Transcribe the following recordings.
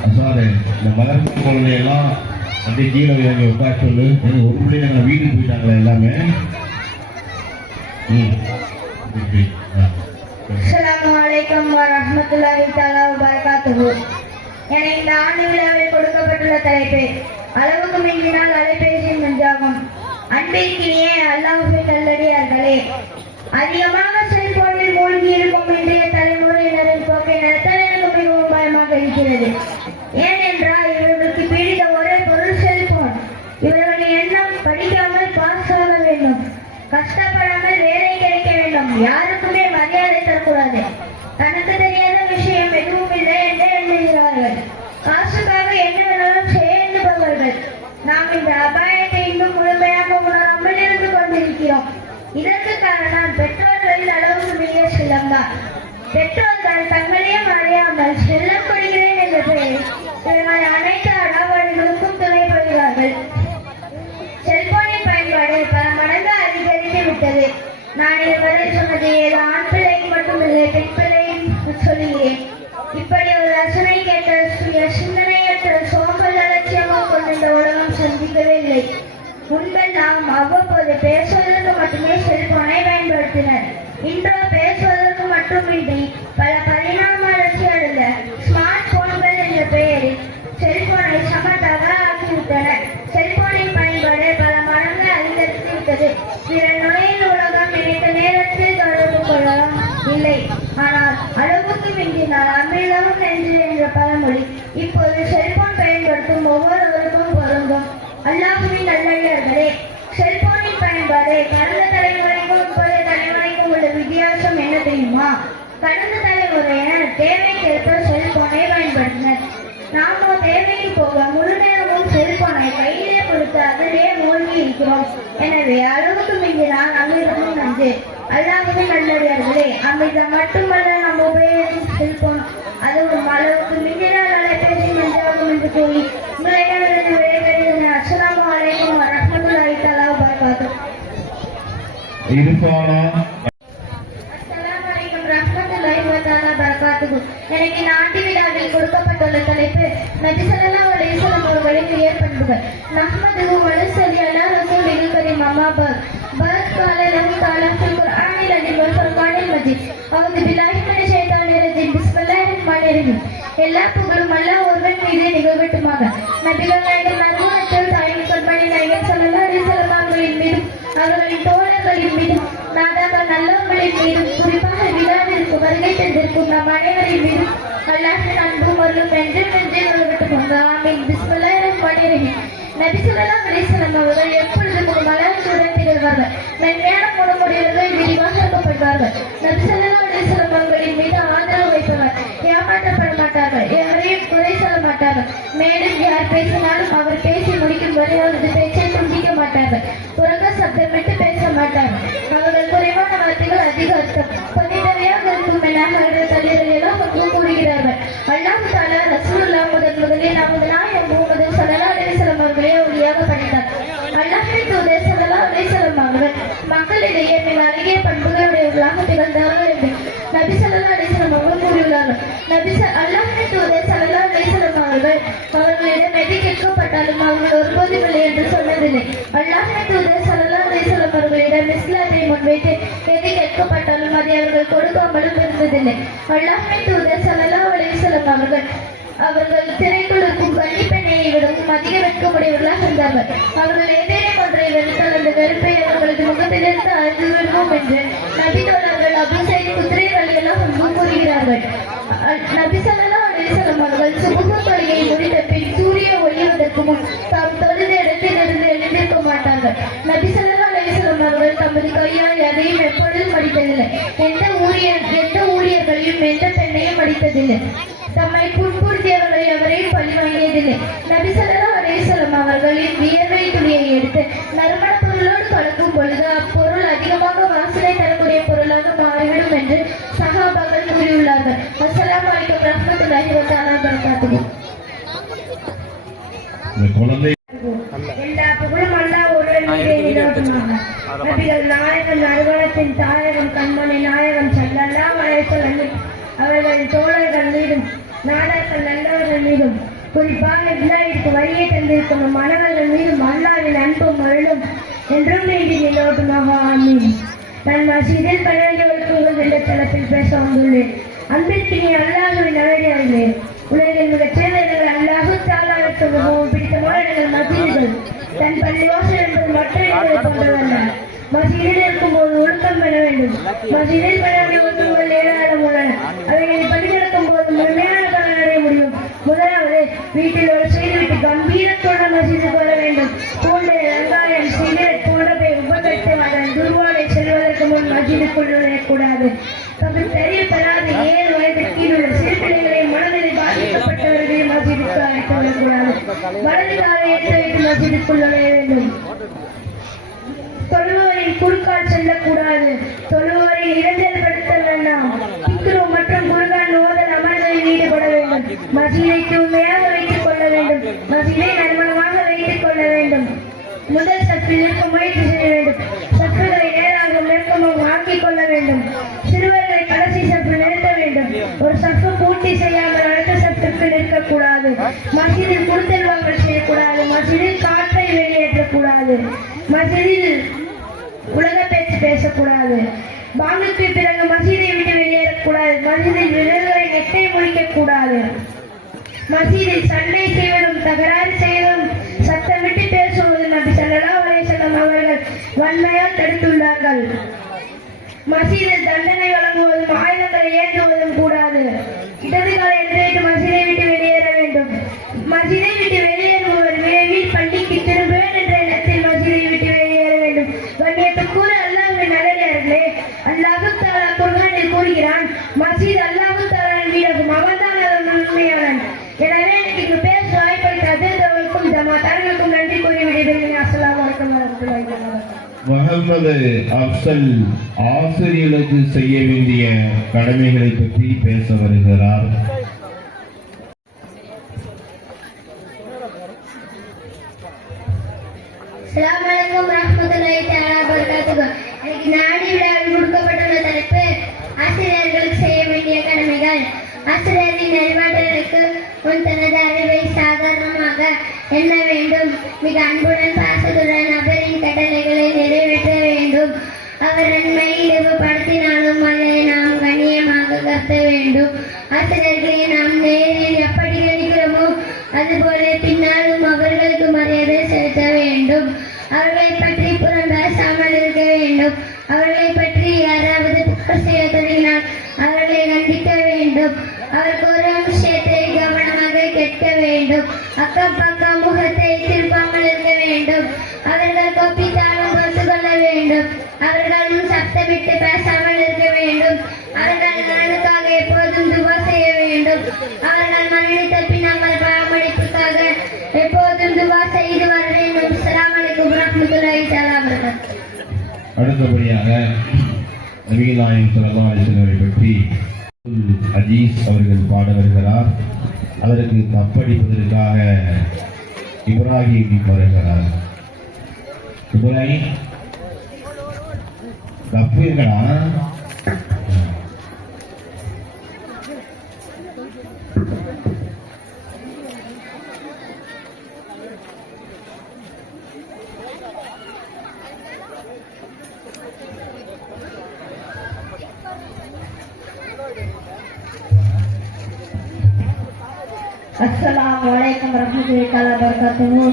Sir இந்த மதரசா குழந்தையெல்லாம் அப்படியே கீழே இறங்கி உட்கார சொல்லு. ஒரு பிள்ளை நாங்கள் வீட்டுக்கு போயிட்டாங்களே எல்லாமே. அஸ்ஸலாமு அலைக்கும் வரஹ்மத்துல்லாஹி தஆலா வபரகாத்துஹு. என இந்த ஆண்டு விழாவில் கொடுக்கப்பட்டுள்ள தலைப்பு அளவுக்கு மிஞ்சினால் அலைபேசி நஞ்சாகும். அன்பிற்கினிய அல்லாஹ்வின் நல்லடியார்களே, அதிகமாக செல்போனில் மூழ்கி இருக்கும் இன்றைய தலைமுறையினரின் போக்கை நடத்தால் எனக்கு மிகவும் பயமாக இருக்கிறது. ஏனென்றால் இவர்களுக்கு பிடித்த ஒரே பொருள் செல்போன். இவர்களின் எண்ணம் படிக்காமல் பாஸ் ஆக வேண்டும், கஷ்டப்படாமல் வேலை கிடைக்க வேண்டும், யாருக்குமே மரியாதை தரக்கூடாது, தனக்கு தெரியாத விஷயம் எதுவும் இல்லை என்று எண்ணுகிறார்கள். காசுக்காக என்ன வேணாலும் செய்ய எண்ணுபவர்கள். நாம் இந்த அபாயத்தை இன்னும் முழுமையாக உணராமல் இருந்து கொண்டிருக்கிறோம். இதற்கு காரணம் பெற்றோர்களின் அளவுக்கு மிக சிலம்தான். பெற்றோர்கள் தங்களையும் அறியாமல் செல்லம் கொள்கிறேன் என்ற பெயரில் அனைத்து அடாவடிகளுக்கும் துணைப்படுகிறார்கள். செல்போனின் பயன்பாடு பல மடங்கு அதிகரித்து விட்டது. நான் இதுவரை சொன்னது ஏதோ ஆண் பிள்ளைக்கு மட்டுமில்லை, பெண் பிள்ளையும் சொல்லுகிறேன். இப்படி ஒரு ரசனை கேட்ட சிந்தனையற்ற சோம்பல் அலட்சியமாக கொண்டு இந்த உலகம் சந்திக்கவே இல்லை. முன்பெல்லாம் அவ்வப்போது பேசுவதற்கு மட்டுமே செல்போனை பயன்படுத்தினர். இன்றோ பேசுவதற்கு மட்டுமின்றி பல பரிணாம வளர்ச்சி அடைந்த ஸ்மார்ட் போன்கள் என்ற பெயரில் செல்போனை சமத்தாக ஆக்கிவிட்டனர். செல்போனின் பயன்பாடு பல மடங்கு அதிகரித்து விட்டது. விரல் நுழையில் உலகம் நினைத்த நேரத்தில் தொடர்பு கொள்ளலாம் இல்லை. ஆனால் அளவுக்கு மிஞ்சினால் அமிர்தமும் நெஞ்சு என்ற பழமொழி இப்போது செல்போன் பயன்படுத்தும் ஒவ்வொருவருக்கும் பொருந்தும். அல்லாஹ்வின் நல்லடியார்களே, செல்போனின் பயன்பாடு கடந்த தலைமுறைக்கும் இப்போதைய தலைமுறைக்கும் உள்ள வித்தியாசம் என்ன தெரியுமா? கடந்த தலைமுறையினர் தேவைக்கேற்ப செல்போனை பயன்படுத்தினர். நாமோ தேவைக்கு போக முழு நேரமும் செல்போனை கையிலே கொடுத்து அதிலே மூழ்கி இருக்கிறோம். எனவே அளவுக்கு மிஞ்சினால் அமிர்தமும் நன்று. அல்லாஹ்வின் நல்லடியார்களே, அமிர்தம் மட்டுமல்ல நாம் உபயோகிக்கும் செல்போன் அதுவும் அளவுக்கு மிஞ்சினால் அலைபேசி நன்றாகும் என்று கூறி உங்களிடம் விடைபெறுகிறேன். அஸ்ஸலாமு அலைக்கும் வரஹ்மத்துல்லாஹி தஆலா வபரகாத்துஹு. எனக்கு நாட்டு விழாவில் கொடுக்கப்பட்டுள்ள தலைப்பு நபி ஸல்லல்லாஹு அலைஹி வஸல்லம் அவர்களின் உயர்பண்புகள். நஹ்மதுஹு வ நுஸல்லி அலா ரசூலில் கரீம் அம்மா பஅத். பஅத் قال له تعالى في القرآن العظيم والفرقان المجيد. أعوذ بالله من الشيطان الرجيم. بسم الله الرحمن الرحيم. எல்லா புகழும் அல்லாஹ் ஒருவன் மீது நிகழ்வட்டுமாக. நபிகள் நாயகம் நறுமணத்தில் தாயின் கண்மணி நாயகம் ஸல்லல்லாஹு அலைஹி வஸல்லம் அவர்களின் மீதும் அவர்களின் தோழர்களின் மீதும் நாதாக்கள் நல்லவர்களின் மீதும் குறிப்பாக விழாவிற்கு வருகை தந்திருக்கும் நம் அனைவரின் மீதும் அல்லாஹ்வின் அன்பும் அருளும் என்றும் நிகழ்வட்டுமாக. ஆமீன். பிஸ்மில்லாஹிர் ரஹ்மானிர் ரஹீம். நபி ஸல்லல்லாஹு அலைஹி வஸல்லம் அவர்கள் எப்பொழுதும் ஒரு மலர்ச்சியுடன் திகழ்வார்கள். மென்மையான முகமுடையவர்கள் விரிவாக இருக்கப்படுவார்கள். நபி ஸல்லல்லாஹு அலைஹி வஸல்லம் அவர்களின் மீது ஆதரவு வைப்பவர். ஏமாற்றப்பட மாட்டார்கள், எவரையும் குறை சொல்ல மாட்டார்கள். மேலும் யார் பேசினாலும் அவர் பேசி முடிக்கும் வரை அவரது பேச்சை துண்டிக்க மாட்டார்கள். உலக சப்தமிட்டு பேச மாட்டார்கள். அவர்கள் குறைவான வார்த்தைகள் அதிக அர்த்தம் பதினவையாக இருக்கும் என தள்ளிகள் எல்லாம் கூறுகிறார்கள். அல்லாஹ் தஆலா ரசூலுல்லாஹ் முதலில் நமது நாயகம் முஹம்மது ஸல்லல்லாஹு அலைஹி வஸல்லம் அவர்களே ஒளியாக படைத்தார். அல்லாஹ்வின் தூதர் ஸல்லல்லாஹு அலைஹி வஸல்லம் அவர்கள் மக்களிடையே மிக அழகிய பண்புகளுடையவர்களாக திகழ்ந்தார்கள் என்று நபி ஸல்லல்லாஹு அலைஹி வஸல்லம் அவர்கள் கூறியுள்ளார்கள். அல்லாஹ்வின் தூதர் ஸல்லல்லாஹு அலைஹி வஸல்லம் அவர்களிடம் எது கேட்கப்பட்டாலும் அவர்கள் ஒருபோதும் இல்லை என்று சொன்னதில்லை. அல்லாஹ்வின் தூதர் ஸல்லல்லாஹு அலைஹி வஸல்லம் அவர்களிடம் இஸ்லாத்தை முன்வைத்து எது கேட்கப்பட்டாலும் அதை அவர்கள் கொடுக்காமலும் இருந்ததில்லை. அல்லாஹ்வின் தூதர் ஸல்லல்லாஹு அலைஹி வஸல்லம் அவர்கள் திரைக்குள் இருக்கும் கன்னிப்பெண்ணையை விடவும் அதிக வெட்கமுடையவர்களாக இருந்தார்கள். அவர்கள் ஏதேனும் ஒன்றை வெறுத்தால் அந்த வெறுப்பை அவர்களது முகத்திலிருந்து அழிந்து விடுவோம் என்று நபி தோழர்கள் அபூசைத் குதிரை வழியெல்லாம் கூறுகிறார்கள். நபி ஸல்லல்லாஹு அலைஹி வஸல்லம் அவர்கள் சுபஹ் தொழுகையை முடித்த பின் சூரிய ஒளிவதற்கு முன் தாம் தொழுத இடத்திலிருந்து எழுந்திருக்க மாட்டார்கள். நபி ஸல்லல்லாஹு அலைஹி வஸல்லம் அவர்கள் தமது கையால் எதையும் எப்பொழுதும் அடித்ததில்லை. எந்த ஊழியர்களையும் எந்த பெண்ணையும் அடித்ததில்லை. தம்மை புண்படுத்தியவர்களை எவரையும் பழி வாங்கியதில்லை. நபி ஸல்லல்லாஹு அலைஹி வஸல்லம் அவர்களின் வியர்வை துளியை எடுத்து நறுமண பொருளோடு கலக்கும் பொழுது அப்பொருள் அதிகமாக வாசனை தரக்கூடிய பொருளாக மாறிவிடும் என்று சஹாபாக்கள் கூறியுள்ளார்கள். அஸ்ஸலாமு அலைக்கும் ரஹ்மத்துல்லாஹி வ தஆலா வபரகாத்துஹு. எல்லா புகழும் அல்லாஹ் ஒருவன் மீதே நிகழ்வட்டுமாக. நபிகள் நாயகம் நறுமணத்தின் தாயகம் கண்மணி நாயகம் ஸல்லல்லாஹு அலைஹி வஸல்லம் அவர்கள் தோழர்கள் மீதும் நாடாக்கள் நல்லவர்கள் மீதும் மீதும் குறிப்பாக இஸ்லாமிற்கு வழியை தந்திருக்கும் மாணவர்கள் மீதும் அல்லாஹ்வின் அன்பும் அருளும் என்றும் வேண்டி நிலவட்டுமாக ஆமீன். நான் மசீதில் பணியாளர்களுக்கு என்ற தளத்தில் பேச வந்துள்ளேன். அன்பிற்கினி அல்லாஹ்வின் நல்லடியார்களே, உலகில் மிகச் சிறந்தவர்கள் அல்லாஹு தஆலாவுக்கு மிகவும் பிடித்தமான இடங்கள் மசீதுகள். தன் பள்ளிவாசல் என்பது மற்ற இடங்களை போன்றதல்ல. மசீதில் இருக்கும்போது ஒழுக்கம் பெற வேண்டும். மசீதில் பணியாற்றிய ஒழுக்கங்கள் ஏராளம் உள்ளன. அவைகளை பணிநடக்கும் போது முழுமையான பலன் அடைய முடியும். முதலாவது, வீட்டில் ஒரு செய்துவிட்டு கம்பீரத்தோடு மசீதுக்கு வர வேண்டும். பூண்டு, வெங்காயம், சிகரெட் போன்றவை உபகரித்து அதன் துர்வாடை செல்வதற்கு முன் மசீதுக்குள் நுழையக்கூடாது. தெரிய பெறாத 7 வயது கீழுள்ள சிறு பிள்ளைகளை மனதில் பாதிக்கப்பட்டவர்களை மசீதுக்கு அழைத்து வரக்கூடாது. வலது காலை ஏற்ற வைத்து மசீதுக்குள் நுழைய வேண்டும். தொழுவோரின் குறுக்கால் செல்லக்கூடாது. தொழுவோரின் இடைஞ்சல் படுத்த வேண்டாம். திக்ரு மற்றும் குர்ஆன் ஓதல் அமல்களில் ஈடுபட வேண்டும். மசீதை தூய்மையாக வைத்துக் கொள்ள வேண்டும். மசீதை நறுமணமாக வைத்துக் கொள்ள வேண்டும். முதல் சப்பில் இருக்க முயற்சி செய்ய வேண்டும். சப்புகளை நேராக நெருக்கமாக ஆக்கிக் கொள்ள வேண்டும். சிறுவர்களை கடைசி சப்பில் நிறுத்த வேண்டும். ஒரு சப்பு பூர்த்தி செய்யாமல் அடுத்த சப்பிற்கு நிற்கக்கூடாது. மசீதில் குடுத்தல் வாங்கல் செய்யக்கூடாது. மசீதில் காற்றை வெளியேற்றக்கூடாது. மசீதில் உலக பேச்சு பேசக்கூடாது. பாங்குக்கு பிறகு மசீதை விட்டு வெளியேறக்கூடாது. மசீதில் விரல்களை நெட்டை முடிக்கக்கூடாது. மசீதில் சண்டை செய்வதும் தகராறு செய்வதும் சத்தம் விட்டு பேசுவதும் நபி ஸல்லல்லாஹு அலைஹி வஸல்லம் அவர்கள் வன்மையால் தடுத்துள்ளார்கள். மசீதில் தண்டனை வழங்குவதும் ஆயுதங்களை ஏற்றுவதும் கூடாது. இடது காலை எடுத்து மசீதை விட்டு வெளியேற வேண்டும். மசீதை விட்டு வெளியேறுபவர் விரைவில் பள்ளிக்கு திரும்புவேன் என்ற எண்ணத்தில் மசீதை விட்டு வெளியேற வேண்டும். கண்ணியத்துக்குரிய அல்லாஹ்வின் நல்லடியார்களே, அல்லாஹ் தஆலா குர்ஆனில் கூறுகிறான், மசீத் அல்லாஹ் தஆலாவின் வீடாகும், அவன்தான் அதன் உண்மையாளன். எனவே இன்னைக்கு பேச வாய்ப்பளித்த அதிர்ந்தவர்களுக்கும் ஜமாத்தார்களுக்கும் நன்றி கூறி விடைபெறுகிறேன். அஸ்ஸலாமு அலைக்கும் வரஹ்மத்துல்லாஹி வபரகாத்துஹு. முகமது அப்சல் ஆசிரியர்களுக்கு செய்ய வேண்டிய கடமைகளை பற்றி பேச வருகிறார். அஸ்ஸலாமு அலைக்கும் வரஹ்மத்துல்லாஹி தஆலா வபரகாத்துஹு. இன்னைக்கு நாடி விழாவில் கொடுக்கப்பட்டுள்ள தலைப்பு ஆசிரியர்களுக்கு செய்ய வேண்டிய கடமைகள். ஆசிரியரின் அறிவாற்றலுக்கு முன் தனது அறிவை சாதாரணமாக எண்ண வேண்டும். மிக அன்புடன் பாசத்துடன் நபரின் கட்டளைகளை நிறைவேற்ற வேண்டும். அவர் நன்மை இழிவுபடுத்தினாலும் அதை நாம் கண்ணியமாக கருத வேண்டும். ஆசிரியர்களை நாம் நேரில் எப்படி நினைக்கிறோமோ அதுபோல பின்னாலும் அவர்களுக்கு மரியாதை செலுத்த வேண்டும். அவர்களை பற்றி புறம் பேசாமல் இருக்க வேண்டும். அவர்களை பற்றி யாராவது புகார் செய்ய தொடங்கினால் அவர்களை கண்டிக்க வேண்டும். அவர் கூறும் விஷயத்தை கவனமாக கேட்க வேண்டும். அக்கம் பக்கம் முகத்தை திருப்பாமல் இருக்க வேண்டும். அவர்கள் கோபித்தாலும் பொறுத்து கொள்ள வேண்டும். அவர்களும் சப்தமிட்டு பேசாமல் இருக்க வேண்டும். அவர்கள் நலனுக்காக எப்போதும் துவா செய்ய வேண்டும். அவர்கள் மரணித்த பின் அவர்கள் பராமரிப்புக்காக எப்போதும் துவா செய்து வர வேண்டும். அஸ்ஸலாமு அலைக்கும் வரஹ்மத்துல்லாஹி தஆலா வபரகாத்துஹு. அடுத்தபடியாக நபிகள் நாயகம் ஸல்லல்லாஹு அலைஹி வஸல்லம் பற்றி அஜீஸ் அவர்கள் பாட வருகிறார். அதற்கு தப்படிப்பதற்காக இப்ராஹிம் வருகிறார். இப்ராஹிம் தப்பு இருக்கடா. அஸ்ஸலாமு அலைக்கும் வரஹ்மத்துல்லாஹி வபரகாத்துஹு.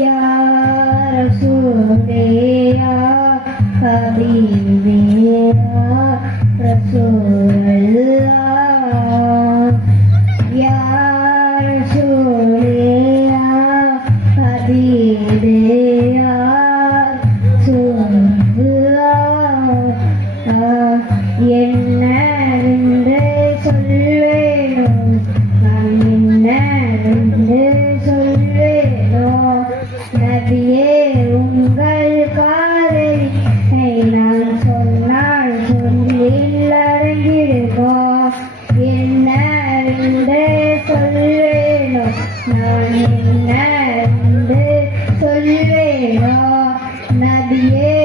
யா ரசூலே யா ஹபீபி யா ரசூலல்லாஹ். யா ரசூலே யா ஹபீபி யா ரசூலல்லாஹ். என்னவென்று சொல்வேனோ நான், என்னவென்று சொல்வேனோ நபியே உங்கள் காதலை நான் சொன்னால் சொல்லில் அடங்கிடுமோ. என்னவென்று சொல்வேனோ நான், என்னவென்று சொல்வேனோ நபியே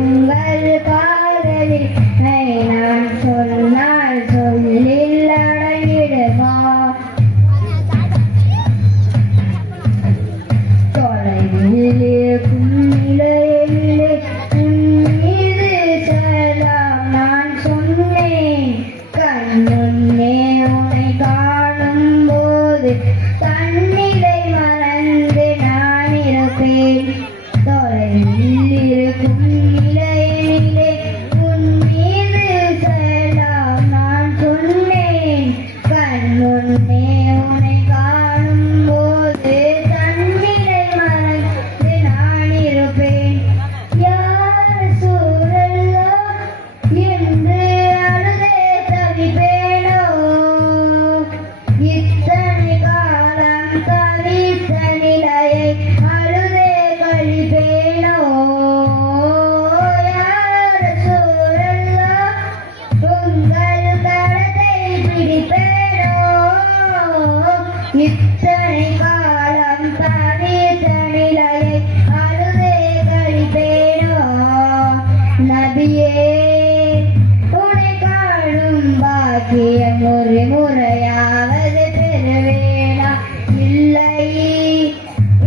உங்கள் காதலை சொன்னேன் கண்முன்னே உன்னை காணும் போது தன்னிலை மறந்து நான் இருப்பேன் தொலைவில் இருக்கும் நிலையிலே உன் மீது செல்லாம் நான் சொன்னேன் கண்முன்னே உன்னை காணும் போது தன்னிலை மறந்து நான் இருப்பேன் யார் சூழல்லோ என்று அழுதே தவிப்பேனோ இத்தனை காலம் தவித்த நிலையை அழுதே கழிப்பேனோ யார் சூழல்லோ உங்கள் கரத்தை பிடிப்பேனோ இத்தனை காலம் தவித்த நிலையை அழுதே கழிப்பேனோ நபியே உன்னை காணும் பாக்கியம் ஒரு முறையாவது பெறுவேனா இல்லை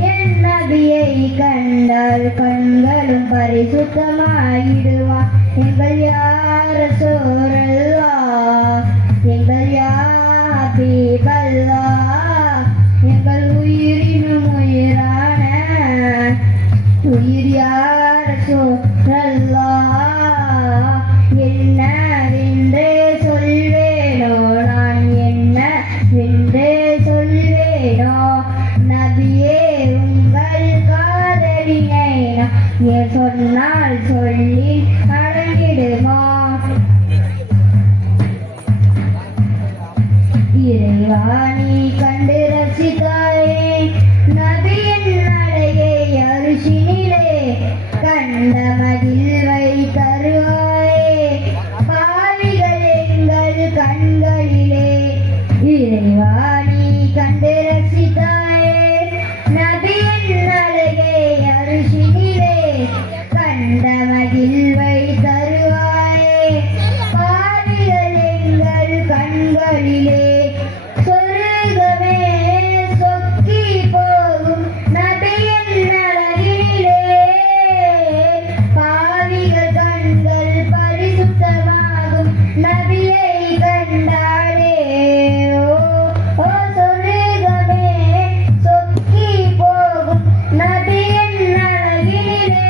என் நபியை கண்டால் கண்களும் பரிசுத்தமாயிடுவா எங்கள் யார் சோரல்லா எங்கள் யாபீபல்லா எங்கள் உயிரினும் உயிரான உயிர் யார் சோரல்லா என்னவென்றே சொல்வேனோ நான் என்னவென்றே சொல்வேனோ நபியே உங்கள் காதலினை நான் சொன்னால் சொல்லி அடங்கிடுமோ இறைவா நீ கண்டு ரசித்தாயே நபியின் நடையை அரிசினிலே கண்ட மகிழ்வை தருவாயே பாவிகள் எங்கள் கண்களிலே இறைவா நீ கண்டு ரசித்தாயே நபியின் நடையை அரிசினிலே கண்ட மகிழ்வை தருவாயே பாவிகள் எங்கள் கண்களிலே சொர்க்கமே சொக்கி போகும் நபியின் அழகினிலே பாவிகள் கண்கள் பரிசுத்தமாகும் நபியை கண்டாலே ஓ சொர்க்கமே சொக்கி போகும் நபியின் அழகினிலே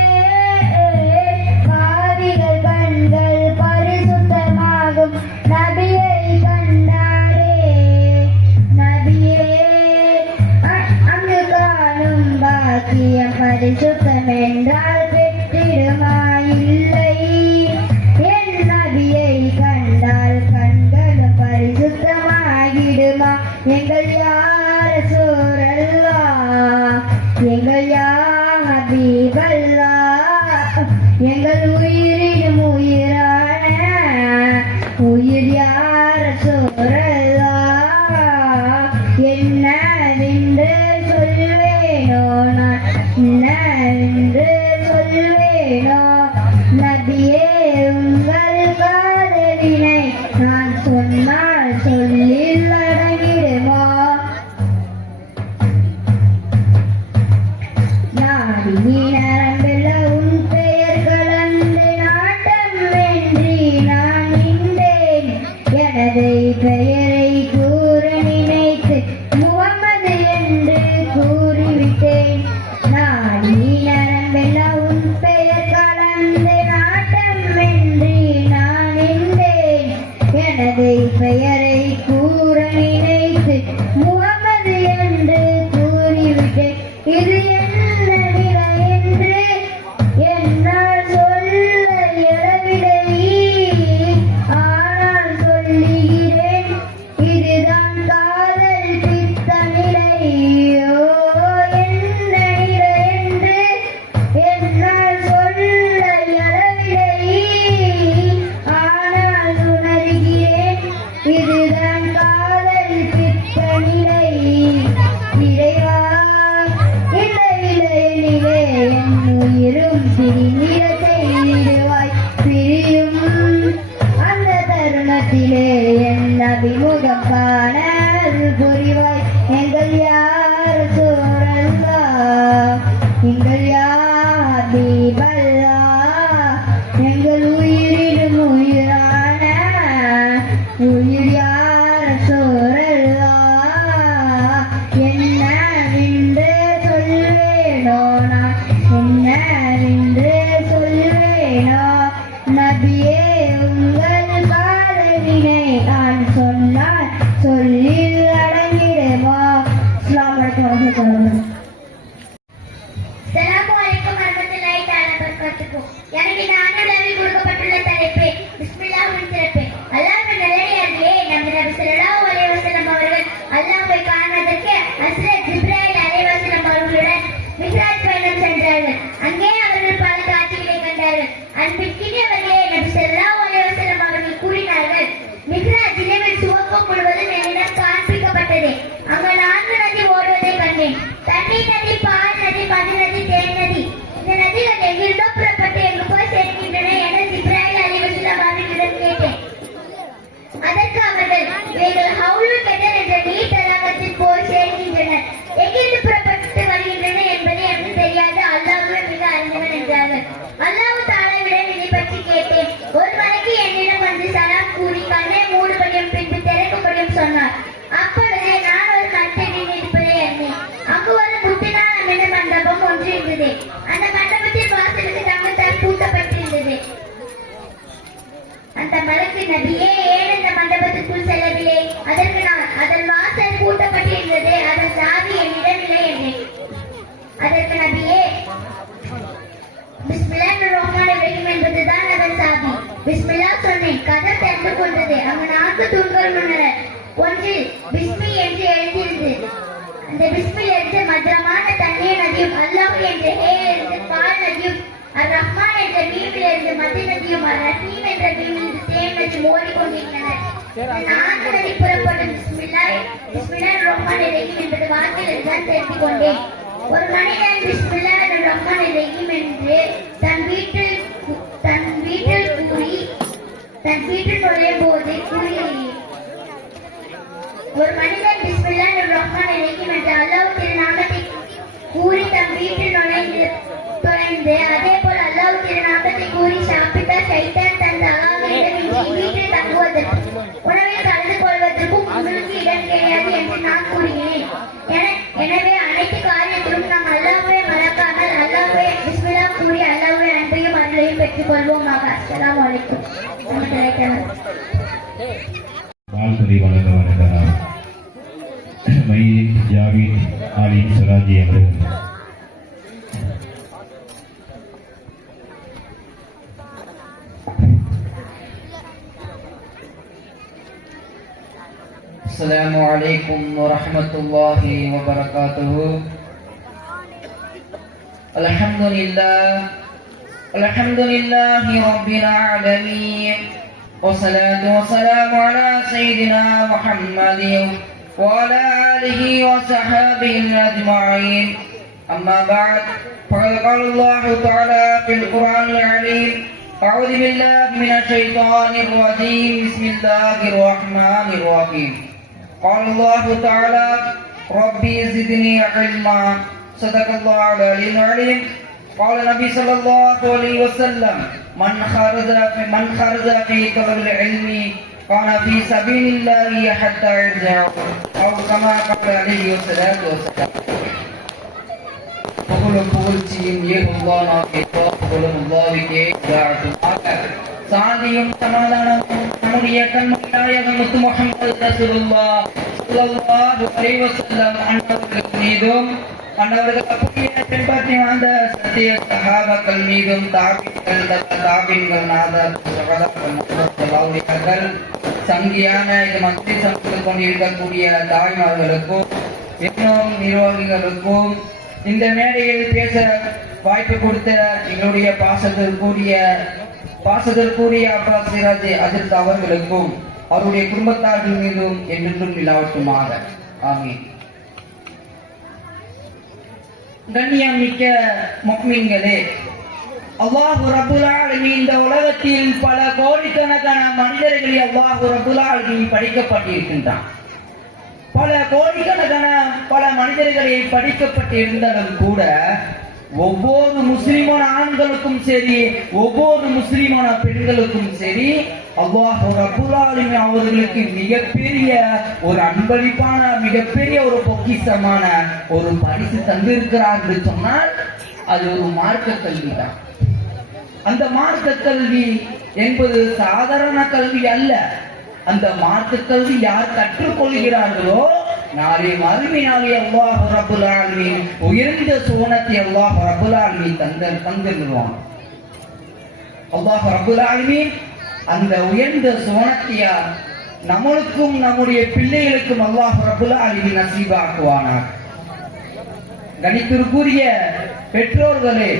பாவிகள் கண்கள் பரிசுத்தமாகும் நபியை கண்டாலே நபியே அங்கு காணும் பாக்கியம் பரிசுத்தம் என்றால் பெற்றிடுமா இல்லை என் நபியை கண்டால் கண்களும் பரிசுத்தமாகிடுமா எங்கள் யார் சூரல்லா எங்கள் யார் ஹபீபல்லா எங்கள் உயிரினும் உயிரான உயிர் யார் சூரல்லா என்னவென்று சொல்வேனோ நான் என்னவென்று சொல்வேனோ நபியே உங்கள் காதலினை நான் சொன்னால் சொல்லில் அடங்கிடுமோ நாடி நீ நரம்பில் உன் பெயர் கலந்து நாட்டம் வென்றி நான் நின்றேன் எனது பெயரை கூற நினைத்து முகமது என்று கூறிவிட்டேன் நாடி நரம்பில் உன் பெயர் கலந்து நாட்டம் வென்றி நான் நின்றேன் எனது பெயரை கூற நினைத்து முகமது என்று கூறிவிட்டேன் இது என்ன நிலை என்று என்னால் சொல்ல இயலவில்லை ஆனால் சொல்லுகிறேன் இதுதான் காதல் பித்த நிலையோ என்ன நிலை என்று என்னால் சொல்ல இயலவில்லை ஆனால் உணர்கிறேன் இதுதான் காதல் பித்த நிலை இறைவா இலையிலே என் உயிரும் பிரிந்திட செய்திடுவாய் பிரியும் அந்த தருணத்திலே என் அபிமுகம் காண அருள் புரிவாய் எங்கள் யார் சூரல்லா எங்கள் யார் ஹபீபல்லா எங்கள் உயிரினும் உயிரான சிறப்பு. அல்லாஹ்வின் நல்லடியார்களே, நபி ஸல்லல்லாஹு அலைஹி வஸல்லம் அவர்கள் அல்லாஹ்வை காண்பதற்கு ஹஸ்ரத் ஜிப்ராயில் அலைஹிஸ்ஸலாம் அவர்களுடன் மிஹ்ராஜ் பயணம் சென்றார்கள். அங்கே அவர்கள் பல காட்சிகளை கண்டார்கள். அன்பிற்கினியவர்களே, நபி ஸல்லல்லாஹு அலைஹி வஸல்லம் அவர்கள் கூறினார்கள், மிஹ்ராஜ் இரவில் சுவர்க்கம் முழுவதும் என்னிடம் காண்பிக்கப்பட்டது. அங்கு 4 நதி ஓடுவதை கண்டேன். தண்ணீர் நதி, பால் நதி, மது நதி, தேன் நதி. இந்த நதிகள் எங்கிருந்தோ புறப்பட்டு எங்கு போய் சேர்க்கின்றன என ஜிப்ராயில் அலைஹிஸ்ஸலாம் அவர்களிடம் கேட்டேன். அதற்கு அவர்கள், இவைகள் ஹவுலுல் கதர் என்ற நீர் தடாகத்தில் போய் சேர்க்கின்றனர். எங்கிருந்து புறப்பட்டு வருகின்றன என்பது எனக்கு தெரியாது. அல்லாஹ்வே மிக அறிந்தவன் என்றார்கள். அல்லாஹ் தஆலாவிடம் இதை பற்றி கேட்டேன். ஒரு மலைக்கு என்னிடம் வந்து சலாம் கூறி கண்ணை மூடுபடியும் பின்பு திறக்கும்படியும் சொன்னார். அப்பொழுது நான் ஒரு கட்டடியில் இருப்பதை அறிந்தேன். அங்கு ஒரு முத்தினால் அமைந்த மண்டபம் ஒன்று இருந்தது. அந்த மண்டபத்தின் வாசலுக்கு தங்கத்தால் பூட்டப்பட்டிருந்தது. அந்த மலக்கு, நபியே, ஏன் இந்த மண்டபத்துக்குள் செல்லவில்லை? அதற்கு நான், அதன் வாசல் பூட்டப்பட்டிருந்தது, அதன் சாவி என்னிடம் இல்லை என்றேன். அதற்கு நபியே, பிஸ்மில்லாஹிர் ரஹ்மானிர் ரஹீம் என்பதுதான் அதன் சாவி. பிஸ்மில்லா சொன்னேன். கதவு திறந்து கொண்டது. அங்கு 4 தூண்கள் உள்ளன. ஒன்றில் பிஸ்மி என்று எழுதியிருந்தது. அந்த பிஸ்மில் இருந்து மதுரமான தண்ணீர் நதியும், அல்லாஹ் என்ற ஹே இருந்து பால் நதியும், அர் ரஹ்மான் என்ற மீமில் இருந்து மது நதியும், அர் ரஹீம் என்ற மீமில் இருந்து தேன் நதியும் ஓடிக்கொண்டிருந்தனர். 4 நதி புறப்படும் பிஸ்மில்லாஹிர் ரஹ்மானிர் ரஹீம் என்பது வாக்கில் தான் தெரிந்து கொண்டேன். ஒரு மனிதன் பிஸ்மில்லாஹிர் ரஹ்மானிர் ரஹீம் என்று தன் வீட்டில் நுழையும் போது ஒரு மனிதன் பிஸ்மில்லாஹிர் ரஹ்மானிர் ரஹீம் என்ற அல்லாஹ் திருநாமத்தை கூறி தன் வீட்டில் தொலைந்து, அதே போல் அல்லாஹ் திருநாமத்தை கூறி சாப்பிட்டால் ஷைத்தான் தன் தகாவிடம் வீட்டில் தங்குவதற்கும் உணவில் கலந்து கொள்வதற்கும் உங்களுக்கு இடம் கிடையாது என்று நான் கூறுகிறேன். எனவே அனைத்து காரியத்திலும் நாம் அல்லாஹ்வை மறக்காமல் அல்லாஹ்வை பிஸ்மில்லா கூறி அல்லாஹ்வை அன்பையும் அருளையும் பெற்றுக் கொள்வோமாக. அஸ்ஸலாமு அலைக்கும். வாழ்த்துறை வழங்க வருகிறார் மையீன் ஜாவீத் ஆலிம் சிராஜி அவர்கள். السلام عليكم ورحمة الله وبركاته. الحمد لله رب العالمين، والصلاة والسلام على سيدنا محمد وعلى آله وصحبه أجمعين. أما بعد، فقد قال الله تعالى في القرآن العليم: أعوذ بالله من الشيطان الرجيم، بسم الله الرحمن الرحيم. قال الله تعالى: ربي زدني علما. صدق الله العلي العليم. قال النبي صلى الله عليه وسلم: من خرج في طلب العلم كان في سبيل الله حتى يرجع، أو كما قال عليه الصلاة والسلام. புகழ்ச்சியும் சாந்தியும் சமாதானமும் நம்முடைய கண்மணியாயகம் முத்து முஹம்மது ரசூலுல்லாஹ் ஸல்லல்லாஹு அலைஹி வஸல்லம் அன்னவர்கள் மீதும், அன்னவர்கள் அப்படியே பின்பற்றி வாழ்ந்த சத்திய சஹாபாக்கள் மீதும், தாபீன்கள், நாதர், சகோதரர்கள், சங்கியான இது மத்திய சமூகத்தில் கொண்டிருக்கக்கூடிய தாய்மார்களுக்கும் இன்னும் நிர்வாகிகளுக்கும் இந்த மேடையில் பேச வாய்ப்பு கொடுத்த எங்களுடைய பாசத்திற்குரிய அப்பாஸ் சிராஜ் அஜித் அவர்களுக்கும் அவருடைய குடும்பத்தார்கள் மீதும் என்றென்றும் நிலவட்டுமாக. ஆமீன். கண்ணியம் மிக்க முஃமின்களே, அல்லாஹ் ரப்புல் ஆலமீன் இந்த உலகத்தில் பல கோடிக்கணக்கான மனிதர்களை அல்லாஹ் ரப்புல் ஆலமீன் படைக்கப்பட்டிருக்கின்றான். பல கோடிக்கணக்கான பல மனிதர்களை படிக்கப்பட்டிருந்தாலும் கூட ஒவ்வொரு முஸ்லிமான ஆண்களுக்கும் சரி, ஒவ்வொரு முஸ்லிமான பெண்களுக்கும் சரி, அல்லாஹ் ரப்புல் ஆலமீன் அவர்களுக்கு மிகப்பெரிய ஒரு அன்பளிப்பான, மிகப்பெரிய ஒரு பொக்கிஷமான ஒரு பரிசு தந்திருக்கிறார் என்று சொன்னால் அது ஒரு மார்க்க கல்வி தான். அந்த மார்க்க கல்வி என்பது சாதாரண கல்வி அல்ல. அந்த மார்க்க கல்வி யார் கற்றுக்கொள்கிறார்களோ நாளை மறுமை நாளை அல்லாஹ் ரப்புல் ஆலமீன் உயர்ந்த சுவனத்தை அல்லாஹ் ரப்புல் ஆலமீன் தந்துடுவான். அல்லாஹ் ரப்புல் ஆலமீன் அந்த உயர்ந்த சுவனத்தியார் நம்மளுக்கும் நம்முடைய பிள்ளைகளுக்கும் அல்லாஹ் ரப்புல் ஆலமீன் நசீபாக்குவானார். கணித்திற்குரிய பெற்றோர்களே,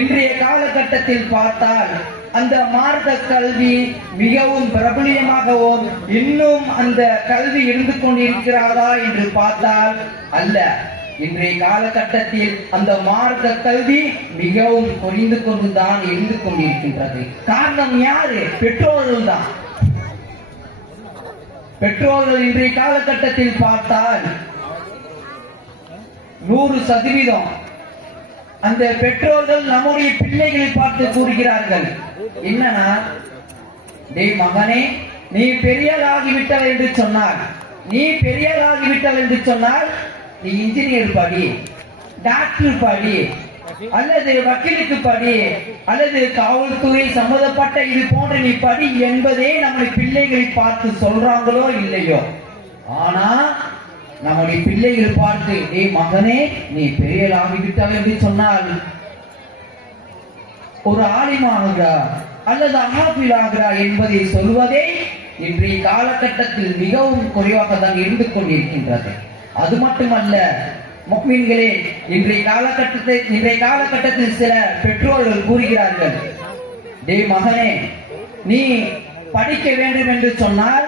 இன்றைய காலகட்டத்தில் பார்த்தால் அந்த மார்க்க கல்வி மிகவும் பிரபலியமாகவும் இன்னும் அந்த கல்வி இருந்து கொண்டிருக்கிறதா என்று பார்த்தால் அல்ல. இன்றைய காலகட்டத்தில் அந்த மார்க்க கல்வி மிகவும் குறைந்து கொண்டுதான் இருந்து கொண்டிருக்கின்றது. காரணம் யாரு? பெற்றோர்கள் தான். பெற்றோர்கள் இன்றைய காலகட்டத்தில் பார்த்தால் 100% அந்த பெற்றோர்கள் நம்முடைய பிள்ளைகளை பார்த்து கூறுகிறார்கள், என்னன்னா, டேய் மகனே, நீ பெரியாளாகிவிட்டால் என்று சொன்னார், நீ பெரியாளாகிவிட்டால் என்று சொன்னால் நீ இன்ஜினியர் படி, டாக்டர் படி, அல்லது வக்கீலுக்கு படி, அல்லது காவல்துறை சம்பந்தப்பட்ட இது போன்ற நீ படி என்பதே நம்முடைய பிள்ளைகளை பார்த்து சொல்றாங்களோ இல்லையோ. ஆனா நம்முடைய பிள்ளைகள் பார்த்து, ஏய் மகனே, நீ பெரியலாகிவிட்டால் என்று சொன்னால் ஒரு ஆலிமாகிறா அல்லது ஆபிலாகிறா என்பதை சொல்வதே இன்றைய காலகட்டத்தில் மிகவும் குறைவாக தான் இருந்து கொண்டிருக்கின்றது. அது மட்டுமல்ல முஃமின்களே, இன்றைய காலகட்டத்தில் சில பெற்றோர்கள் கூறுகிறார்கள், டேய் மகனே, நீ படிக்க வேண்டும் என்று சொன்னால்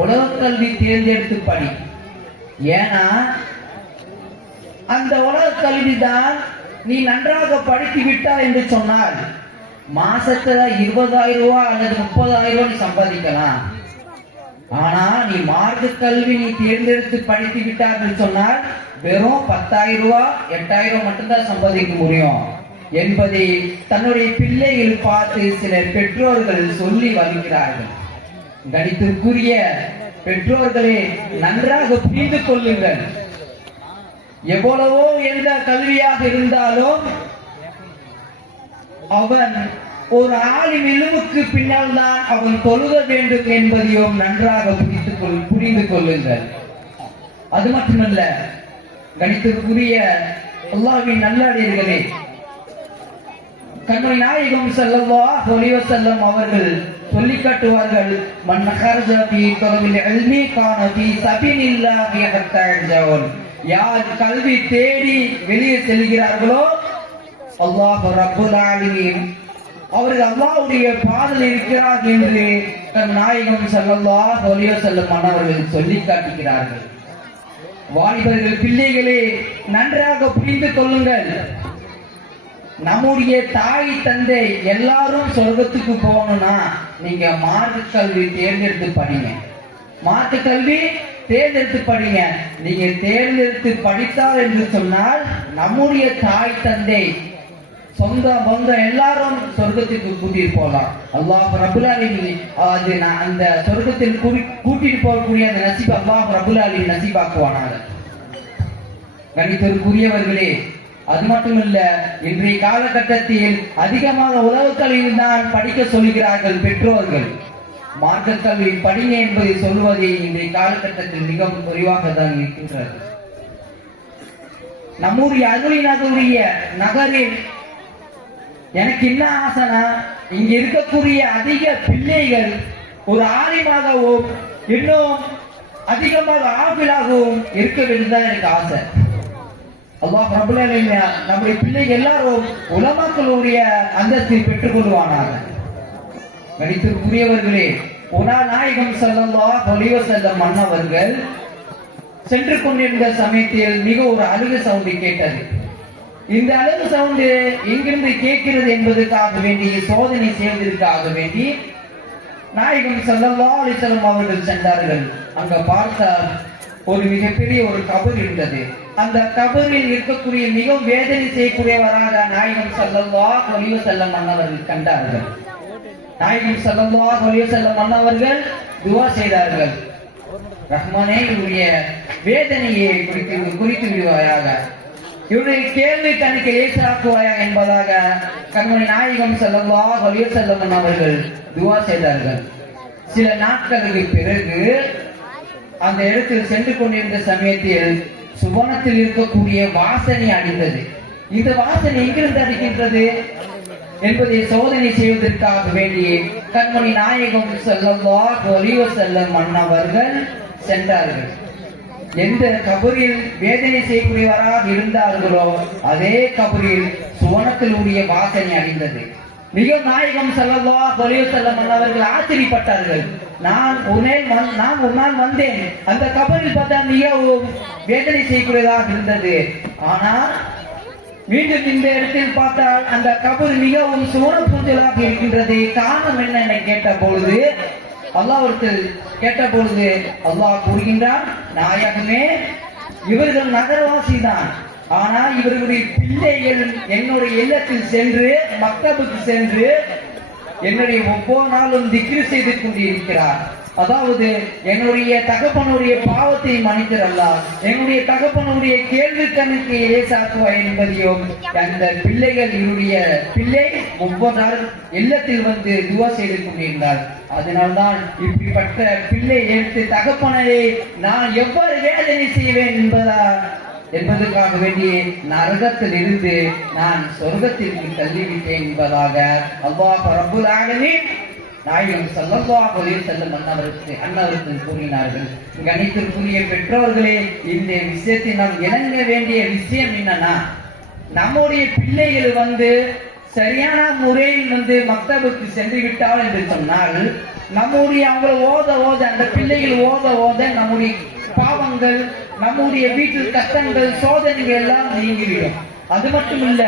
உலக கல்வி தேர்ந்தெடுத்து படி. ஏன்னா அந்த உலக கல்விதான் நீ நன்றாக படித்து விட்டாய் என்று சொன்னால் மாசத்துல 20,000 ரூபாய் அல்லது 30,000 ரூபாய் சம்பாதிக்கலாம். ஆனா நீ மார்க்க கல்வி நீ தேர்ந்தெடுத்து படித்து விட்டார் என்று சொன்னால் வெறும் 10,000 ரூபாய் 8,000 மட்டும்தான் சம்பாதிக்க முடியும் என்பதை தன்னுடைய பிள்ளைகள் பார்த்து சில பெற்றோர்கள் சொல்லி வருகிறார்கள். கணித்திற்குரிய பெற்றோர்களே, நன்றாக புரிந்து கொள்ளுங்கள். எவ்வளவோ எந்த கல்வியாக இருந்தாலும் அவன் ஒரு ஆலிம் இல்முக்கு பின்னால் தான் அவன் தொழுக வேண்டும் என்பதையும் நன்றாக புரிந்து கொள்ளுங்கள். அது மட்டுமல்ல, கணித்திற்குரிய அல்லாஹ்வின் நல்லடியார்களே, கண்மணி நாயகம் ஸல்லல்லாஹு அலைஹி வஸல்லம் அவர்கள் சொல்லி காட்டுவார்கள், மன் ஹர்ஜ ஃபீ தலபில் இல்மி கான ஃபீ சபீலில்லாஹி ஹத்தா யர்ஜவுன். யார் கல்வி தேடி வெளியே செல்கிறார்களோ அல்லாஹ் ரப்புல் ஆலமீன் அவர்கள் அல்லாஹ்வுடைய பாதையில் இருக்கிறார் என்று நாயகம் ஸல்லல்லாஹு அலைஹி வஸல்லம் அவர்கள் சொல்லி காட்டுகிறார்கள். வாலிபர்கள், பிள்ளைகளே, நன்றாக புரிந்து கொள்ளுங்கள். நம்முடைய தாய் தந்தை எல்லாரும் சொர்க்கத்துக்கு போகணும்னா நீங்க மார்க்க கல்வி தேர்ந்தெடுத்து படிங்க. மார்க்க கல்வி தேர்ந்தெடுத்து படிங்க. நீங்க தேர்ந்தெடுத்து படித்தால் என்று சொன்னால் நம்முடைய தாய் தந்தை சொந்த பந்தம் எல்லாரும் சொர்க்கத்துக்கு கூட்டிட்டு போகலாம். அல்லாஹ் ரப்புல் ஆலமீன் அந்த சொர்க்கத்தில் கூட்டிட்டு போகக்கூடிய அந்த நசீப் அல்லாஹ் ரப்புல் ஆலமீன் நசீபாக்குவானாக. கணித்திற்குரியவர்களே, அது மட்டுமல்ல, இன்றைய காலகட்டத்தில் அதிகமாக உலக கல்வியில் தான் படிக்க சொல்கிறார்கள் பெற்றோர்கள். மார்க்க கல்வி படிங்க என்பதை சொல்வதை இன்றைய காலகட்டத்தில் மிகவும் குறைவாக தான் இருக்கின்றது. நம்முடைய அருளினதுடைய நகரில் எனக்கு என்ன ஆசைனா, இங்க இருக்கக்கூடிய அதிக பிள்ளைகள் ஒரு ஆலிமாகவும் இன்னும் அதிகமாக ஆபிலாகவும் இருக்க வேண்டியதுதான் எனக்கு ஆசை. அல்லாஹ் ரப்புல் ஆலமீன் நம்முடைய பிள்ளைகள் எல்லாரும் உலமாக்களுடைய அந்தஸ்தை பெற்றுக் கொள்வானாக. கணித்திற்குரியவர்களே, நாயகம் ஸல்லல்லாஹு அலைஹி வஸல்லம் மன்னவர்கள் சென்று கொண்டிருந்த சமயத்தில் மிக ஒரு அழுகு சவுண்டு கேட்டது. இந்த அழுகு சவுண்டு எங்கிருந்து கேட்கிறது என்பதற்காக வேண்டி சோதனை செய்வதற்காக வேண்டி நாயகம் ஸல்லல்லாஹு அலைஹி வஸல்லம் அவர்கள் சென்றார்கள். அங்க பார்த்தால் ஒரு மிகப்பெரிய ஒரு கபர் இருந்தது. அந்த கபரில் இருக்கக்கூடிய மிகவும் வேதனை செய்யக்கூடியவராக நாயகம் ஸல்லல்லாஹு அலைஹி வஸல்லம் அவர்கள் கண்டார்கள். நாயகம் ஸல்லல்லாஹு அலைஹி வஸல்லம் அன்னவர்கள் துஆ செய்தார்கள், ரஹ்மானே, இவருடைய வேதனையை குறித்து விடுவாயாக, இவருடைய கேள்வி தனக்கு லேசாக்குவாயாக என்பதாக கண்மணி நாயகம் ஸல்லல்லாஹு அலைஹி வஸல்லம் அன்னவர்கள் துஆ செய்தார்கள். சில நாட்களுக்கு பிறகு அந்த இடத்தில் சென்று கொண்டிருந்த சமயத்தில் சுவனத்தில் இருக்கக்கூடிய வாசனை அடித்தது. இந்த வாசனை எங்கிருந்து அடிக்கின்றது? என்பதை சோதனை செய்வதற்காக வேண்டி கண்மணி நாயகம் ஸல்லல்லாஹு அலைஹி வஸல்லம் மன்னவர்கள் சென்றார்கள். எந்த கபரில் வேதனை செய்யக்கூடியவராக இருந்தார்களோ அதே கபரில் சுவனத்தில் உடைய வாசனை அடைந்தது. மிக நாயகம் ஸல்லல்லாஹு அலைஹி வஸல்லம் அவர்கள் ஆச்சரியப்பட்டார்கள். நான் ஒரு நாள் வந்தேன், அந்த கபரில் பார்த்தா மிகவும் வேதனை செய்யக்கூடியதாக இருந்தது. ஆனால் மீண்டும் இந்த இடத்தில் பார்த்தால் அந்த கபர் மிகவும் சுவன பூஞ்சலாக இருக்கின்றது. காரணம் என்ன என கேட்ட பொழுது அல்லாஹ் கூறுகின்றான், நாயகமே இவர்கள் நகரவாசி தான், ஆனால் இவர்களுடைய பிள்ளைகள் என்னுடைய இல்லத்தில் சென்று மக்தபுக்கு சென்று என்னுடைய ஒவ்வொரு நாளும் திக்ரு செய்து கொண்டிருக்கிறார். அதாவது என்னுடைய தகப்பனுடைய பாவத்தை மன்னித்தரல்லா, என்னுடைய தகப்பனுடைய கேள்வி கணக்கு லேசாக்குவாய் என்பதையும் அந்த இவருடைய பிள்ளை ஒவ்வொரு நாள் இல்லத்தில் வந்து துவா செய்து கொண்டிருந்தார். அதனால்தான் இப்படிப்பட்ட பிள்ளை எடுத்து தகப்பனை நான் எவ்வாறு வேதனை செய்வேன் என்பதற்காக வேண்டி நரகத்தில் இருந்து நான் சொர்க்கத்திற்கு தள்ளிவிட்டேன் என்பதாக அல்லாஹ் ரப்புல் ஆலமீன் நாயகம் ஸல்லல்லாஹு அலைஹி வஸல்லம் அன்னவருக்கு கூறினார்கள். கணித்திற்குரிய பெற்றோர்களே, இந்த விஷயத்தை நாம் இணங்க வேண்டிய விஷயம் என்னன்னா, நம்முடைய பிள்ளைகள் வந்து சரியான முறையில் மக்தபுக்கு சென்று விட்டால் என்று சொன்னால் நம்முடைய அவங்களை ஓத அந்த பிள்ளைகள் ஓத நம்முடைய பாவங்கள், நம்முடைய வீட்டில் கஷ்டங்கள், சோதனைகள் எல்லாம் நீங்கிவிடும். அது மட்டும் இல்ல,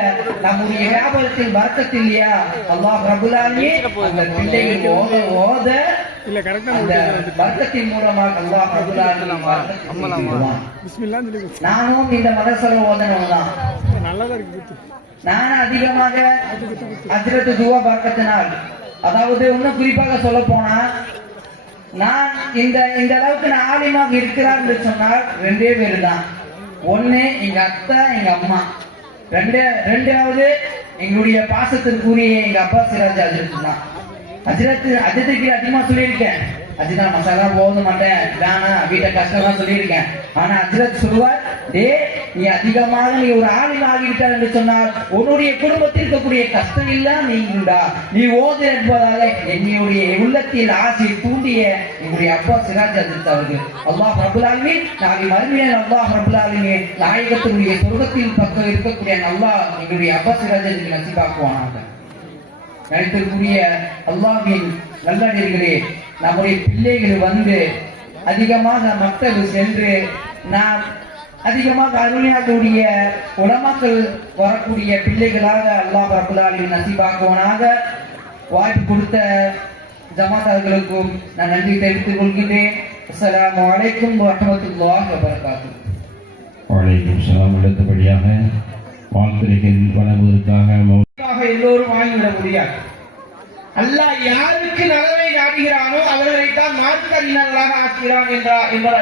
நம்முடைய வியாபாரத்தில் வர்க்கத்தில் இல்லையா அல்லாஹ் ரப்புல் ஆலமீன் அந்த பிள்ளைகள் ஓத அந்த வர்க்கத்தின் மூலமாக அல்லாஹ் ரப்புல் ஆலமீன் நானும் இந்த மதரசால ஓதனவன் தான். நான் அதிகமாக ஹஜ்ரத் துவா பரக்கத்தினால், அதாவது இன்னும் குறிப்பாக சொல்ல போனா, நான் இந்த அளவுக்கு நான் ஆலிமாக இருக்கிறார் என்று சொன்னால் ரெண்டே பேரு தான். ஒண்ணு எங்க அத்தா, எங்க அம்மா. ரெண்டாவது எங்களுடைய பாசத்திற்குரிய எங்க அப்பா சிராஜ் அஜிரத் தான். அஜித்துக்கு அதிகமா சொல்லியிருக்கேன், அஜிதா மசாலா போத மாட்டேன், தானா வீட்டை கஷ்டமா சொல்லியிருக்கேன். ஆனா அஜிரத் சொல்லுவார், நீ அதிகமாக நீ ஒரு ஆலிம் ஆகிவிட்டார் என்று சொன்னால் உன்னுடைய குடும்பத்தில் இருக்கக்கூடிய கஷ்டம் எல்லாம் நீங்குண்டா, நீ ஓது என்பதாக என்னுடைய உள்ளத்தில் ஆசை தூண்டிய எங்களுடைய அப்பா சிராஜ் அஜித் அவர்கள். அல்லாஹ் ரப்புல் ஆலமீன் நாளை மறுமையில் அல்லாஹ் ரப்புல் ஆலமீன் நாயகத்தினுடைய சொர்க்கத்தின் பக்கம் இருக்கக்கூடிய அல்லாஹ் எங்களுடைய அப்பா சிராஜ் அஜித் நசீபாக்குவானாக. நினைத்திற்குரிய அல்லாஹ்வின் நல்லடியார்களே, நம்முடைய பிள்ளைகள் வந்து அதிகமாக மக்தபு சென்று நாம் அதிகமாக அருமையாக்கூடிய உலமாக்கள் வரக்கூடிய பிள்ளைகளாக அல்லாஹ் ரப்புல் ஆலமீன் நசீபாக்குவானாக. வாய்ப்பு கொடுத்த ஜமாத்தார்களுக்கும் நான் நன்றி தெரிவித்துக் கொள்கின்றேன். அஸ்ஸலாமு அலைக்கும் வரஹ்மத்துல்லாஹி வபரகாத்துஹு. வலைக்கும் ஸலாம். அடுத்தபடியாக வாழ்த்துரைகள் வழங்குவதற்காக எல்லோரும் வாங்கிவிட முடியாது. அல்லாஹ் யாருக்கு நலவை நாடுகிறானோ அவர்களைத்தான் மார்க்க அறிஞர்களாக ஆக்கிறான்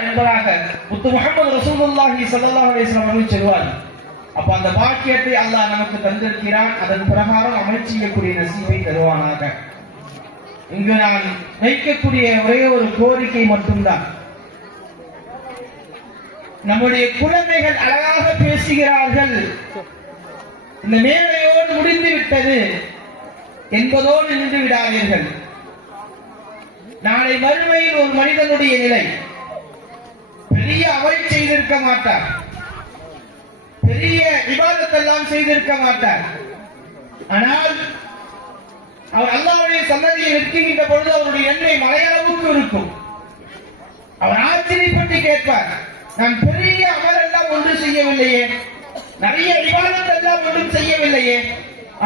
என்பதாக முத்து முஹம்மது ரசூலுல்லாஹி ஸல்லல்லாஹு அலைஹி வஸல்லம் அவர்கள் சொல்வார். அப்ப அந்த பாக்கியத்தை அல்லாஹ் நமக்கு தந்திருக்கிறான். அதன் பிரகாரம் அமல் செய்யக்கூடிய நசீபை தருவானாக. இங்கு நான் வைக்கக்கூடிய ஒரே ஒரு கோரிக்கை மட்டும்தான், நம்முடைய குழந்தைகள் அழகாக பேசுகிறார்கள், இந்த மேலையோடு முடிந்து விட்டது என்பதோடு நின்று விடாதீர்கள். நாளை மறுமையில் ஒரு மனிதனுடைய நிலை, பெரிய அமல் செய்திருக்க மாட்டார், பெரிய இபாதத்தெல்லாம் செய்திருக்க மாட்டார். ஆனால் அவர் அல்லாஹ்வுடைய சன்னதியில் நிற்கின்ற பொழுது அவருடைய எண்ணெய் மலையளவுக்கு இருக்கும். அவர் ஆச்சரியப்பட்டு கேட்பார், நான் பெரிய அமல் எல்லாம் ஒன்று செய்யவில்லையே, நிறைய இபாதத் எல்லாம் ஒன்றும் செய்யவில்லையே,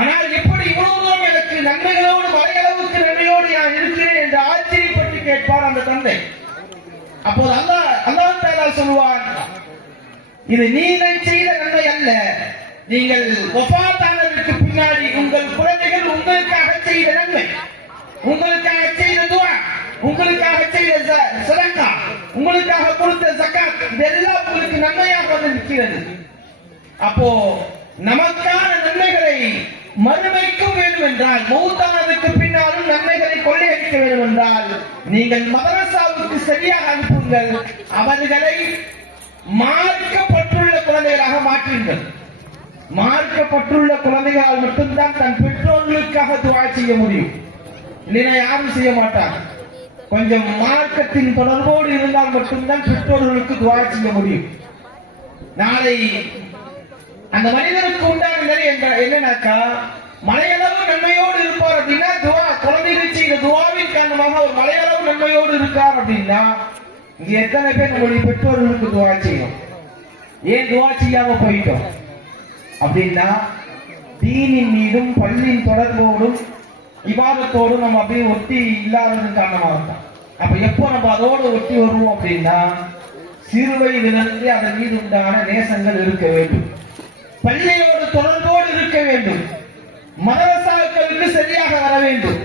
ஆனால் எப்படி இவ்வளவு எனக்கு நன்மைகளோடு மலையளவுக்கு நன்மையோடு நான் இருக்கிறேன் என்று ஆச்சரியப்பட்டு கேட்பார் அந்த தந்தை. அப்போது அல்லாஹ் தஆலா சொல்வான், இது நீங்கள் செய்த நன்மை அல்ல, நீங்கள் வஃபாத்தானதற்கு பின்னாடி உங்கள் குழந்தைகள் உங்களுக்காக செய்த நன்மை, உங்களுக்காக செய்த துஆ, உங்களுக்காக செய்த சதகா, உங்களுக்காக கொடுத்த ஜகாத், இதெல்லாம் உங்களுக்கு நன்மையாக வந்து நிற்கிறது. அப்போ நமக்கான நன்மைகளை மறுமைக்கும் வேண்டும் என்றால், மௌத்தானதுக்கு பின்னாலும் நன்மைகளை கொள்ளையடிக்க வேண்டும் என்றால், நீங்கள் மதரசாவுக்கு சரியாக அனுப்புங்கள், அவர்களை மார்க்கப்பட்டுள்ள குழந்தைகளாக மாற்றுங்கள். மார்க்கப்பட்டுள்ள குழந்தைகளால் மட்டும்தான் தன் பெற்றோர்களுக்காக துஆ செய்ய முடியும். இல்லைன்னா யாரும் செய்ய மாட்டாங்க. கொஞ்சம் மார்க்கத்தின் தொடர்போடு இருந்தால் மட்டும்தான் பெற்றோர்களுக்கு துஆ செய்ய முடியும். நாளை அந்த மனிதனுக்கு உண்டான நிலை என்னன்னாக்கா, மலையளவு நன்மையோடு இருப்பார் அப்படின்னா துஆ, குழந்தைகள் செய்த துஆவின் காரணமாக ஒரு மலையளவு நன்மையோடு இருக்கார் அப்படின்னா, இங்க எத்தனை பேர் நம்முடைய பெற்றோர்களுக்கு துஆ செய்யும்? ஏன் துஆ செய்யாம போயிட்டோம் அப்படின்னா, தீனின் மீதும் பள்ளியின் தொடர்போடும் இபாதத்தோடும் நம்ம அப்படியே ஒட்டி இல்லாததன் காரணமாக தான். அப்ப எப்போ நம்ம அதோடு ஒட்டி வருவோம் அப்படின்னா, சிறு வயதிலிருந்து அதன் மீது உண்டான நேசங்கள் இருக்க வேண்டும், பள்ளியோடு தொடர்போடு இருக்க வேண்டும், மதரசாக்களுக்கு சரியாக வர வேண்டும்.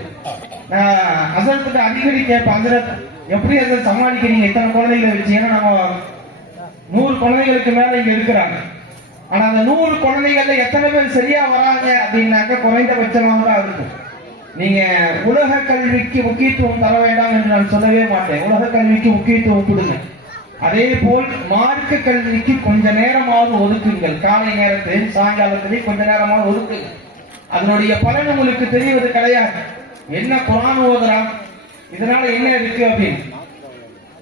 அசரத்துக்கு அடிக்கடி கேட்பேன், அசரத் எப்படி அதை சமாளிக்கிறீங்க, எத்தனை குழந்தைகளை வச்சு? ஏன்னா நம்ம 100 குழந்தைகளுக்கு மேல இங்க இருக்கிறாங்க. ஆனா அந்த 100 குழந்தைகள்ல எத்தனை பேர் சரியா வராங்க அப்படின்னாக்க குறைந்தபட்சமாக தான் இருக்கும். நீங்க உலக கல்விக்கு முக்கியத்துவம் தர வேண்டாம் என்று நான் சொல்லவே மாட்டேன். உலக கல்விக்கு முக்கியத்துவம் கொடுங்க. அதே போல் மார்க்க கல்விக்கு கொஞ்ச நேரமாவது ஒதுக்குங்கள். காலை நேரத்தில் சாயங்காலத்திலே கொஞ்ச நேரமாவது ஒதுக்குங்க. அதனுடைய பலன் உங்களுக்கு தெரிவது கிடையாது. என்ன குர்ஆன் ஓதுறான், இதனால என்ன இருக்கு அப்படின்னு.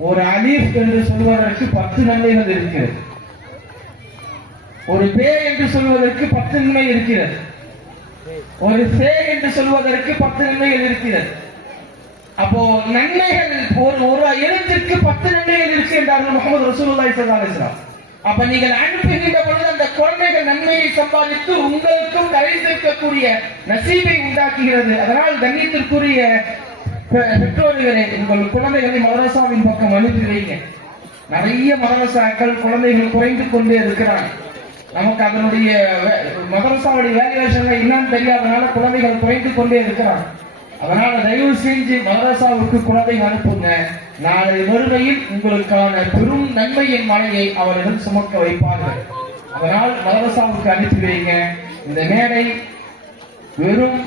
ஒரு அலீஃப் என்று சொல்வதற்கு 10 நன்மைகள் இருக்கிறது. ஒரு பே என்று சொல்வதற்கு 10 நன்மை இருக்கிறது. ஒரு சே என்று சொல்வதற்கு 10 நன்மைகள் இருக்கிறது. அப்போ நன்மைகள் ஒரு எழுத்துக்கு 10 நன்மைகள் இருக்கு என்றார்கள் முஹம்மது ரசூலுல்லாஹி ஸல்லல்லாஹு அலைஹி வஸல்லம். அப்ப நீங்கள் அனுப்புகின்ற பொழுது அந்த குழந்தைகள் நன்மையை சம்பாதித்து உங்களுக்கும் கரை சேர்க்கக்கூடிய நசீபை உண்டாக்குகிறது. அதனால் கண்ணியத்திற்குரிய பெற்றோர்களே, உங்கள் குழந்தைகளை மதரசாவின் பக்கம் அனுப்பி வைங்க. நிறைய மதரசாக்கள் குழந்தைகள் குறைந்து கொண்டே இருக்கிறாங்க. நமக்கு அதனுடைய மதரசாவுடைய வேல்யூவேஷன் என்னன்னு தெரியாதனால குழந்தைகள் குறைந்து கொண்டே இருக்கிறாங்க. அதனால தயவு செஞ்சு மதரசாவுக்கு குழந்தைகள் அனுப்புங்க. நாளை மறுமையில் உங்களுக்கான பெரும் நன்மையின் மலையை அவரிடம் சுமக்க வைப்பார்கள். அதனால் மதரசாவுக்கு அனுப்பி வைங்க. இந்த மேடை வெறும்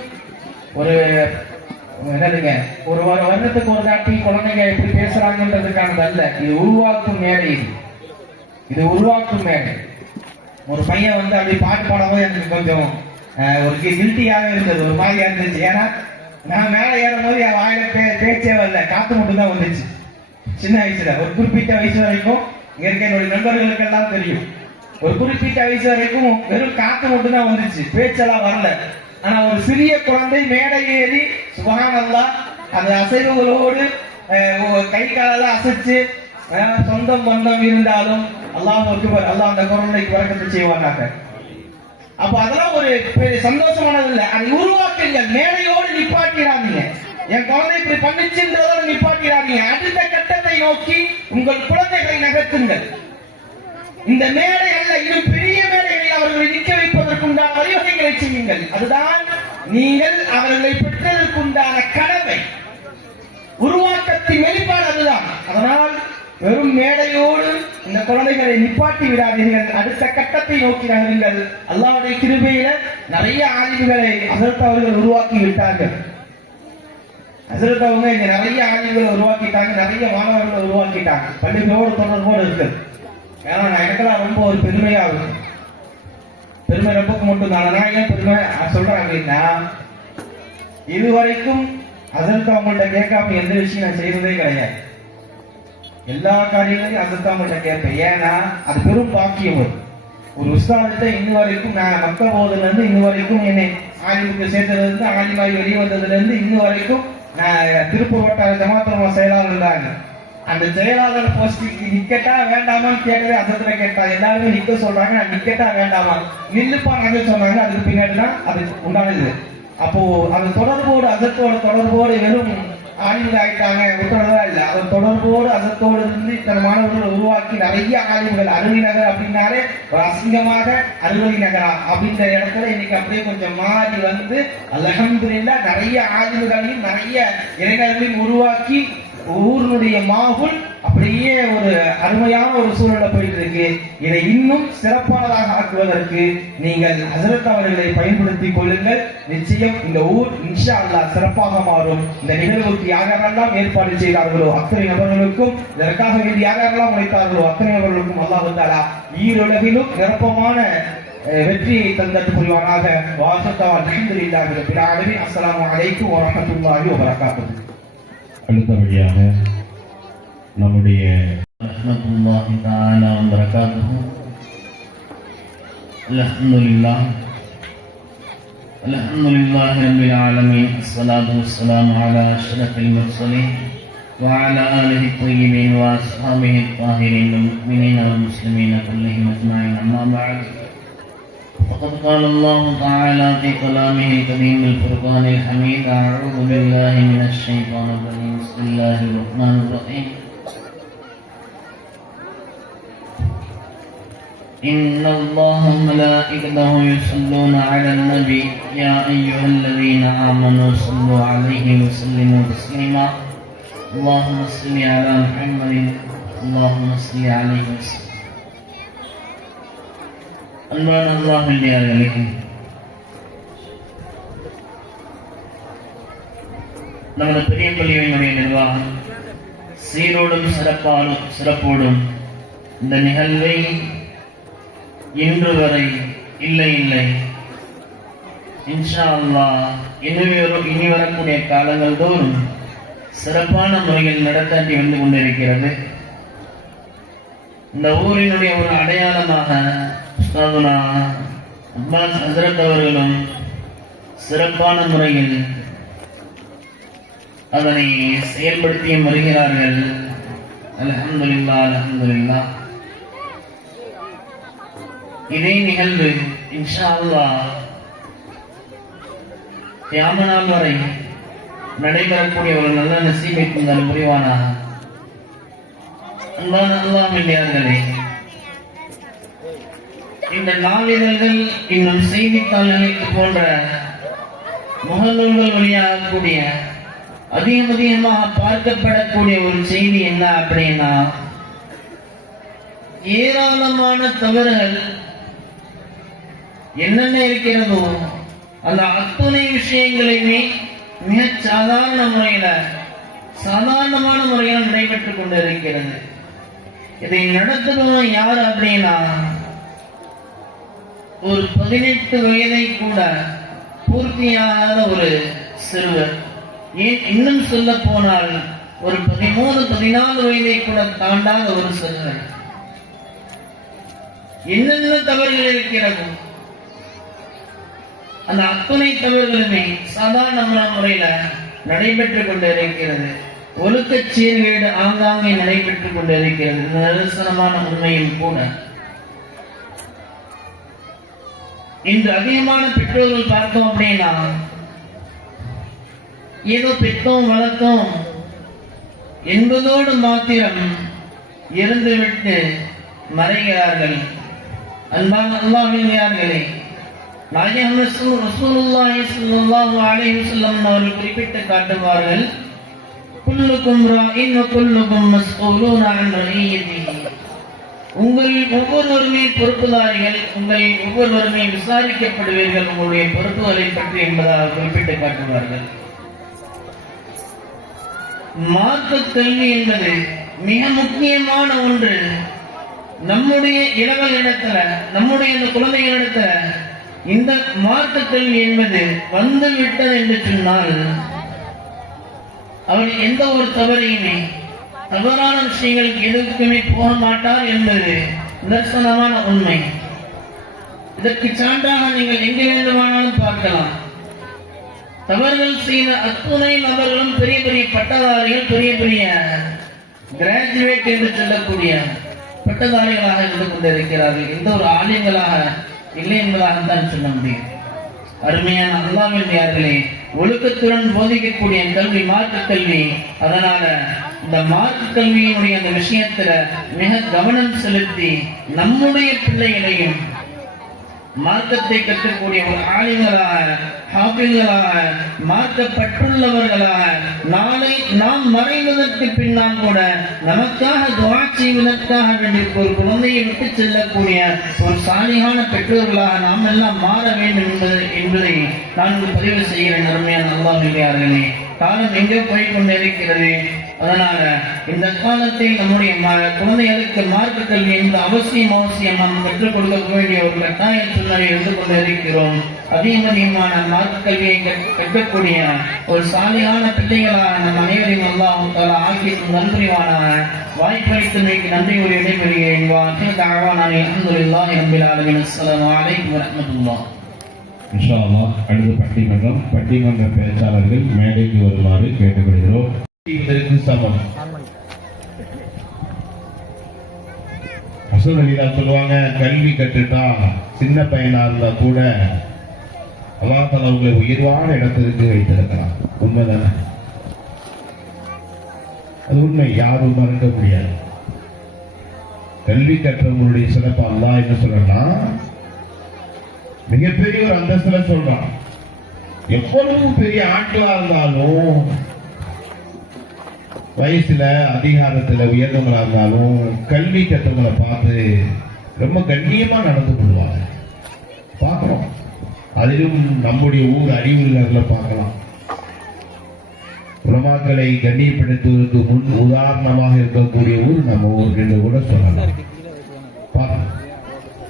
ஒரு வருடத்துக்கு ஒரு தாட்டி குழந்தைங்க எப்படி பேசுறாங்கன்றதுக்கானது அல்ல. இது உருவாக்கும் மேடை. இது உருவாக்கும் மேடை. ஒரு பையன் வந்து அப்படி பாட்டு பாடும்போது எனக்கு கொஞ்சம் ஒரு கில்ட்டியாக இருந்தது, ஒரு மாதிரியா இருந்துச்சு. ஏன்னா நான் மேலே ஏறும் போது என் வாயில பேச்சே வரல, காத்து மட்டும் தான் வந்துச்சு. சின்ன வயசுல ஒரு குறிப்பிட்ட வயசு வரைக்கும் இங்க இருக்க என்னுடைய நண்பர்களுக்கு எல்லாம் தெரியும், ஒரு குறிப்பிட்ட வயசு வரைக்கும் வெறும் காத்து மட்டும் தான் வந்துச்சு, பேச்செல்லாம் வரல. ஆனா ஒரு சிறிய குழந்தை மேடை ஏறி சுப்ஹானல்லாஹ் அந்த அசைவுகளோடு கை காலெல்லாம் அசைச்சு, சொந்தம் பந்தம் இருந்தாலும் அல்லாஹ் அல்லாஹ் அந்த குழந்தைக்கு வரக்கத்தை செய்வாங்க. அப்ப அதெல்லாம் ஒரு சந்தோஷமானது இல்லை. அதை உருவாக்குங்கள். மேடையோடு நிப்பாட்டிடாதீங்க. என் குழந்தை இப்படி பண்ணிச்சுன்றதோட நிப்பாட்டிடாதீங்க. அடுத்த கட்டத்தை நோக்கி உங்கள் குழந்தைகளை நகர்த்துங்கள். இந்த மேடை அல்ல, இன்னும் பெரிய மேடைகளில் அவர்களை நிற்க வைப்பதற்குண்டான வழிவகைகளை செய்யுங்கள். அதுதான் நீங்கள் அவர்களை பெற்றதற்குண்டான கடமை. உருவாக்கத்தின் வெளிப்பாடு அதுதான். அதனால் வெறும் மேடையோடு இந்த குழந்தைகளை நிப்பாட்டி விடாதீர்கள். அடுத்த கட்டத்தை நோக்கி நகருங்கள். அல்லாஹ்வுடைய கிருபையில நிறைய ஆலிம்களை ஹஸரத் அவர்கள் உருவாக்கி விட்டார்கள். ஹஸரத் அவங்க இங்க நிறைய ஆலிம்களை உருவாக்கிட்டாங்க, நிறைய மாணவர்களை உருவாக்கிட்டாங்க. பள்ளிகளோடு தொடர்போடு இருக்கு. ஏன்னா எனக்கெல்லாம் ரொம்ப ஒரு பெருமையா இருக்கு. பெருமை ரொம்பக்கு மட்டும் தான். நான் ஏன் பெருமை சொல்றேன் அப்படின்னா, இதுவரைக்கும் ஹஸரத் அவங்கள்ட்ட கேட்காம எந்த விஷயம் நான் செய்யறதே கிடையாது. எல்லா காரியங்களையும் ஹஸரத் அவங்கள்ட்ட கேட்பேன். ஏன்னா அது பெரும் பாக்கியம். ஒரு உஸ்தாதிட்ட இன்ன வரைக்கும் நான் மக்க போதுல இருந்து இன்ன வரைக்கும் என்னை ஆலிமுக்கு சேர்த்ததுல இருந்து ஆலிமாய் வெளியே வந்ததுல இருந்து இன்ன வரைக்கும் நான் திருப்பூர் வட்டார ஜமாத்துலமா செயலாளர் இருந்தாங்க. அந்த செயலாளர் போஸ்டிக்கு நிக்கட்டா வேண்டாமான்னு கேட்டதே ஹஸரத்ல கேட்டாங்க. எல்லாருமே நிக்க சொல்றாங்க, நான் நிக்கட்டா வேண்டாமா நில்லுப்பாங்க சொன்னாங்க. அதுக்கு பின்னாடி தான் அது உண்டானது. அப்போ அது தொடர்போடு ஹஸரத்தோட தொடர்போடு வெறும் ஆலிம்கள் ஆயிட்டாங்க விட்டுறதா இல்லை. அதன் தொடர்போடு ஹஸரத்தோடு இருந்து இத்தனை மாணவர்களை உருவாக்கி நிறைய ஆலிம்கள். அருளி நகர் அப்படின்னாலே ஒரு அசிங்கமாக அருளி நகரா அப்படின்ற இடத்துல இன்னைக்கு அப்படியே கொஞ்சம் மாறி வந்து அல்ஹம்துலில்லாஹ் நிறைய ஆலிம்களையும் நிறைய இளைஞர்களையும் உருவாக்கி ஊரினுடைய மாகுல் அப்படியே ஒரு அருமையான ஒரு சூழல போயிட்டு இருக்கு. இதை இன்னும் சிறப்பானதாக ஆக்குவதற்கு நீங்கள் ஹஸரத் அவர்களை பயன்படுத்திக் கொள்ளுங்கள். நிச்சயம் இந்த ஊர் இன்ஷா அல்லாஹ் சிறப்பாக மாறும். இந்த நிகழ்வுக்கு யாரெல்லாம் ஏற்பாடு செய்தார்களோ அத்தனை நபர்களுக்கும், இதற்காக வேண்டி யாரெல்லாம் உழைத்தார்களோ அத்தனை நபர்களுக்கும் அல்லாஹ் தஆலா ஈருலகிலும் நிரப்பமான வெற்றியை தந்தட்டு புரிவானாக. வாசத்தா அல்ஹம்துலில்லாஹி ரப்பில் ஆலமீன். அஸ்ஸலாமு அலைக்கும் வரஹ்மத்துல்லாஹி வபரகாத்துஹு. அடுத்தபடியாக நம்முடைய ரஹ்மத்துல்லாஹி தஆலா வ பரகாத்துஹு. அல்ஹம்துலில்லாஹ் அல்ஹம்துலில்லாஹி ரப்பில் ஆலமீன். அஸ்ஸலாத்து வஸ்ஸலாமு அலா அஷ்ரஃபில் முர்ஸலீன் வ அலா ஆலிஹி த்வய்யிபீன் வ அஸ்ஹாபிஹி த்வாஹிரீன் வல் முஃமினீன வல் முஸ்லிமீன குல்லிஹிம் அஜ்மஈன். அம்மா பஅத். فقد قال الله تعالى في كلامه القديم الفرقان الحميد: أعوذ بالله من الشيطان الرجيم. بسم الله الرحمن الرحيم. إن الله وملائكته يصلون على النبي يا أيها الذين آمنوا صلوا عليه وسلموا تسليما. اللهم صل على محمد اللهم صل عليه وسلم. அன்பான அல்லாஹ்வின் நமது பெரிய பள்ளியினுடைய நிர்வாகம் சீரோடும் சிறப்போடும் இந்த நிகழ்வை இன்று வரை இல்லை இன்ஷா அல்லாஹ் இனி வரக்கூடிய காலங்கள் தோறும் சிறப்பான முறையில் நடத்தாட்டி வந்து கொண்டிருக்கிறது. இந்த ஊரினுடைய ஒரு அடையாளமாக உஸ்தாதுனா அப்பாஸ் ஹஸ்ரத் அவர்களும் சிறப்பான முறையில் அதனை செயல்படுத்தி வருகிறார்கள். அல்ஹம்துலில்லாஹ் அல்ஹம்துலில்லாஹ். இதே நிகழ்வு இன்ஷா அல்லாஹ் கியாமத் நாள் வரை நடைபெறக்கூடிய ஒரு நல்ல நசீபை தந்தால் புரிவானாக. அன்பான அல்லாஹ்வின் இந்த நாளிதழ்கள் இன்னும் செய்தித்தாள்கள் போன்ற முகநூல்கள் வழியாகக்கூடிய அதிகமாக பார்க்கப்படக்கூடிய ஒரு செய்தி என்ன அப்படின்னா, ஏராளமான தவறுகள் என்னென்ன இருக்கிறதோ அந்த அத்துணை விஷயங்களையுமே மிக சாதாரணமான முறையில் நடைபெற்றுக் கொண்டிருக்கிறது. இதை நடத்துபவன் யார் அப்படின்னா, ஒரு 18 வயதை கூட பூர்த்தியாகாத ஒரு சிறுவர், ஏன் இன்னும் சொல்ல போனால் ஒரு 13-14 வயதை கூட தாண்டாத ஒரு சிறுவர். என்னென்ன தவறுகள் இருக்கிறது, அந்த அத்துணை தவறுகளுமே சாதாரண முறையில நடைபெற்றுக் கொண்டிருக்கிறது. ஒழுக்க சீர்கேடு ஆங்காங்கே நடைபெற்றுக் கொண்டிருக்கிறது. நிதர்சனமான உண்மையும் கூட. இன்று அதிகமான பெற்றோர்கள் பார்த்தோம் அப்படின்னா, ஏதோ பெற்றோம் வளர்த்தோம் என்பதோடு மாத்திரம் இருந்துவிட்டு மறைகிறார்கள். அன்பான அல்லாஹ்வின் நாயகம் ரசூலுல்லாஹி ஸல்லல்லாஹு அலைஹி வஸல்லம் அவர்கள் குறிப்பிட்டு காட்டுவார்கள், குல்லுக்கும் ராஇன் வ குல்லுக்கும் மஸ்ஊலூன் அன் ரஇய்யதிஹி. உங்கள் ஒவ்வொருவருமே பொறுப்புதாரிகள், உங்கள் ஒவ்வொருவருமே விசாரிக்கப்படுவீர்கள் உங்களுடைய பொறுப்புகளை பற்றி என்பதாக குறிப்பிட்டு காட்டுவார்கள். மார்க்க கல்வி என்பது மிக முக்கியமான ஒன்று. நம்முடைய இளவல் இடத்துல, நம்முடைய அந்த குழந்தைகளிடத்துல இந்த மார்க்க கல்வி என்பது வந்து விட்டது என்று சொன்னால், அவர் எந்த ஒரு தவறையுமே, தவறான விஷயங்களுக்கு எதுக்குமே போக மாட்டார் என்பது நிதர்சனமான உண்மை. இதற்கு சான்றாக நீங்கள் எங்கே வேண்டுமானாலும் பார்க்கலாம். தவறுகள் செய்த அத்துணை நபர்களும் பெரிய பெரிய பட்டதாரிகள், பெரிய கிராஜுவேட் என்று சொல்லக்கூடிய பட்டதாரிகளாக இருந்து கொண்டிருக்கிறார்கள். எந்த ஒரு ஆலயங்களாக இல்லை என்பதாகத்தான் சொல்ல முடியும். அருமையான அல்லாஹ்வின் ஒழுக்கத்துடன் போதிக்கக்கூடிய கல்வி மார்க்க கல்வி. அதனால இந்த மார்க்க கல்வியினுடைய அந்த விஷயத்துல மிக கவனம் செலுத்தி நம்முடைய பிள்ளைகளையும் மார்க்கத்தை கற்றுக்கூடிய ஒரு ஆலிம்களாக, ஹாஃபில்களாக, மார்க்கப்பட்டுள்ளவர்களாக, நாளை நாம் மறைவதற்கு பின்னால் கூட நமக்காக துஆ செய்வதற்காக வேண்டிய ஒரு குழந்தையை விட்டு செல்லக்கூடிய ஒரு சாலிகான பெற்றோர்களாக நாம் எல்லாம் மாற வேண்டும் என்பதை நான் பதிவு செய்கிறேன். அருமையான அல்லாஹ்வின் காலம் எங்கே போய் கொண்டிருக்கிறது. அதனால இந்த காலத்தில் நம்முடைய குழந்தைகளுக்கு மார்க்க கல்வி என்பது அவசியம் நாம் பெற்றுக் கொடுக்க வேண்டிய ஒரு கட்டாய சூழ்நிலை இருந்து கொண்டிருக்கிறோம். அதிகமான மார்க்க கல்வியை கற்கக்கூடிய ஒரு சாலையான பிள்ளைகளாக நம் அனைவரையும் அல்லாஹ் ஆக்கி நன்றிவான வாய்ப்பளித்தமைக்கு நன்றி ஒரு இடைபெறுகிறேன். அல்ஹம்துலில்லாஹி ரப்பில் ஆலமீன். அஸ்ஸலாமு அலைக்கும் வரஹ்மத்துல்லாஹ். இன்ஷா அல்லாஹ் அடுத்த பட்டிமன்ற பேச்சாளர்கள் மேடைக்கு வருமாறு கேட்டுக்கொள்கிறோம். இதற்கு சமம் ரசூல் அல்லாஹ் சொல்லுவாங்க, கல்வி கற்றுட்டா சின்ன பையனா இருந்தா கூட அல்லாஹ் தஆலா உங்களை உயர்வான இடத்திற்கு வைத்திருக்கிறான். உண்மைதானே? அது உண்மை, யாரும் மறக்க முடியாது. கல்வி கற்றவங்களுடைய சிறப்பு அல்லாஹ் என்ன சொல்றா, மிகப்பெரிய ஒரு அந்தஸ்துல சொல்றான். எவ்வளவு பெரிய ஆட்களா இருந்தாலும், வயசுல அதிகாரத்துல உயர்ந்தவங்களா இருந்தாலும், கல்வி கற்றவங்களை பார்த்து ரொம்ப கண்ணியமா நடந்து கொள்வாங்க. பார்க்கிறோம். அதிலும் நம்முடைய ஊர் அறிவுரைகளை பார்க்கலாம். உலமாக்களை கண்ணியப்படுத்துவதற்கு முன் உதாரணமாக இருக்கக்கூடிய ஊர் நம்ம ஊர் என்று கூட சொல்லலாம்.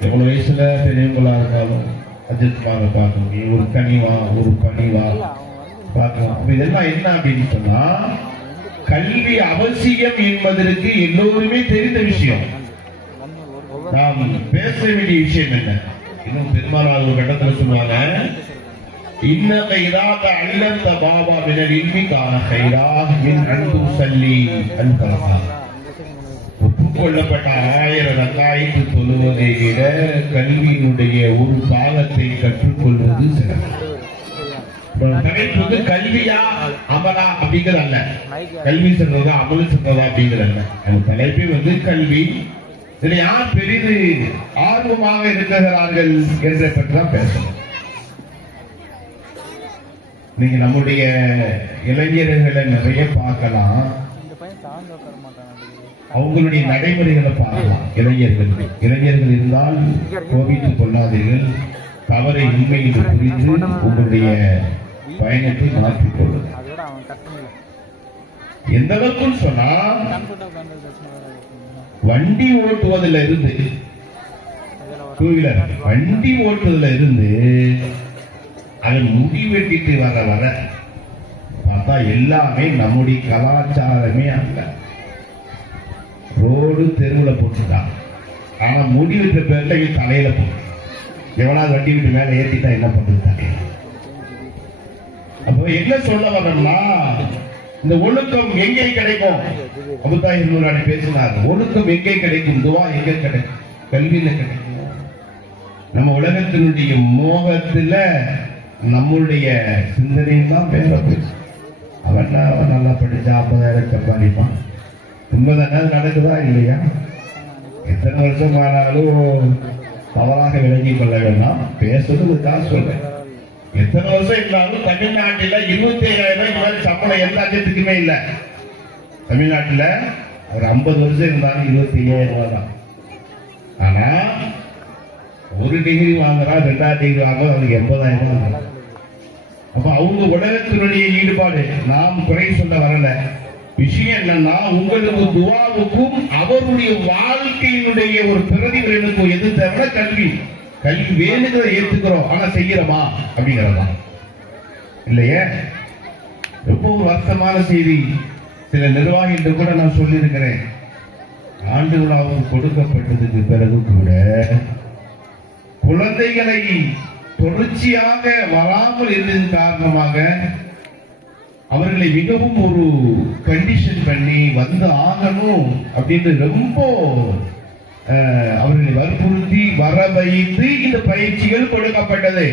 எவ்வளவு வயசுல பெரியவங்களா இருந்தாலும் அஜித்மாக பார்க்கணும். நீ ஒரு கனிவா ஒரு பணிவா பார்க்கணும். இதெல்லாம் என்ன அப்படின்னு சொன்னா, கல்வி அவசியம் என்பதற்கு எல்லோருமே தெரிந்த விஷயம். நாம் பேச வேண்டிய விஷயம் என்ன? இன்னும் பெரும்பாலான ஒரு கட்டத்தில் சொல்லுவாங்க, இன்னக இராத அல்லந்த பாபா மினல் இல்மி கான கைரா மின் அன்பு சல்லி அன்பரகா. ஒப்புக்கொள்ளப்பட்ட 1000 ரக்காயத்து தொழுவதை விட கல்வியினுடைய ஒரு பாகத்தை கற்றுக்கொள்வது சிறப்பு. தலைப்புக்கு கல்வியா அமலா அப்படிங்கிறது அல்ல, கல்வி சொல்றதா அமலு சொல்றதா அப்படிங்கிறது அல்ல. அந்த தலைப்பே கல்வி. இதுல யார் பெரிது ஆர்வமாக இருக்கிறார்கள் என்ற பற்றி தான் பேசணும். நீங்க நம்முடைய இளைஞர்களை நிறைய பார்க்கலாம், அவங்களுடைய நடைமுறைகளை பார்க்கலாம். இளைஞர்கள் இருந்தால் கோபித்துக் கொள்ளாதீர்கள், தவறை உண்மை என்று புரிந்து உங்களுடைய பயணத்தை மாற்றிக் கொள்ளுங்கள். எந்த அளவுக்கு சொன்னா, வண்டி ஓட்டுவதில் இருந்து, டூ வீலர் வண்டி ஓட்டுவதில் இருந்து அதை முடி வெட்டிட்டு வர பார்த்தா எல்லாமே நம்முடைய கலாச்சாரமே அல்ல. ரோடு தெருவில் போட்டுட்டான், ஆனா முடி வெட்டுற பேர்ல தலையில போட்டு எவனாவது வண்டி விட்டு மேல ஏற்றிட்டா என்ன பண்றது? அப்போ என்ன சொல்ல வரணும்னா, இந்த ஒழுக்கம் எங்கே கிடைக்கும்? அபுதாஹிர் நூரானி பேசினார், ஒழுக்கம் எங்கே கிடைக்கும்? துவா எங்கே கிடைக்கும்? கல்வியில கிடைக்கும். நம்ம உலகத்தினுடைய மோகத்துல நம்முடைய சிந்தனையும் தான் பேரப்பு. அவன் நல்லா படிச்சா 50,000 சம்பாதிப்பான். உண்மைதானே? நடக்குதா இல்லையா? எத்தனை வருஷம் ஆனாலும் தவறாக விளங்கிக் கொள்ள வேண்டாம். பேசுறதுதான் சொல்றேன். எத்தனை வருஷம் இருந்தாலும் தமிழ்நாட்டில் 27,000 ரூபாய்க்கு சம்பளம் எந்த அஜத்துக்குமே இல்லை. தமிழ்நாட்டில் ஒரு 50 வருஷம் இருந்தாலும் 25,000 ரூபாய் தான். ஆனா ஒரு டிகிரி வாங்குறா, 2வது டிகிரி வாங்குறா, அவனுக்கு 80,000 ரூபாய். அப்ப அவங்க உலகத்தினுடைய ஈடுபாடு. நாம் குறை சொல்ல வரல. விஷயம் என்னன்னா, உங்களுக்கு துவாவுக்கும் அவருடைய வாழ்க்கையினுடைய ஒரு பிரதிபலனுக்கும் எது தேவை? கல்வி. கல்வி வேணுங்கிறத ஏத்துக்கிறோம், ஆனா செய்யறோமா அப்படிங்கிறதா இல்லையே. ரொம்ப ஒரு வருத்தமான செய்தி. சில நிர்வாகிகள் கூட நான் சொல்லியிருக்கிறேன், ஆண்டு விழாவுக்கு கொடுக்கப்பட்டதுக்கு பிறகு கூட குழந்தைகளை தொடர்ச்சியாக வராமல் இருந்ததன் காரணமாக அவர்களை மிகவும் ஒரு கண்டிஷன் பண்ணி வந்து ஆகணும் அப்படின்னு ரொம்ப அவர்களை வற்புறுத்தி வர வைத்து இந்த பயிற்சிகள் கொடுக்கப்பட்டது.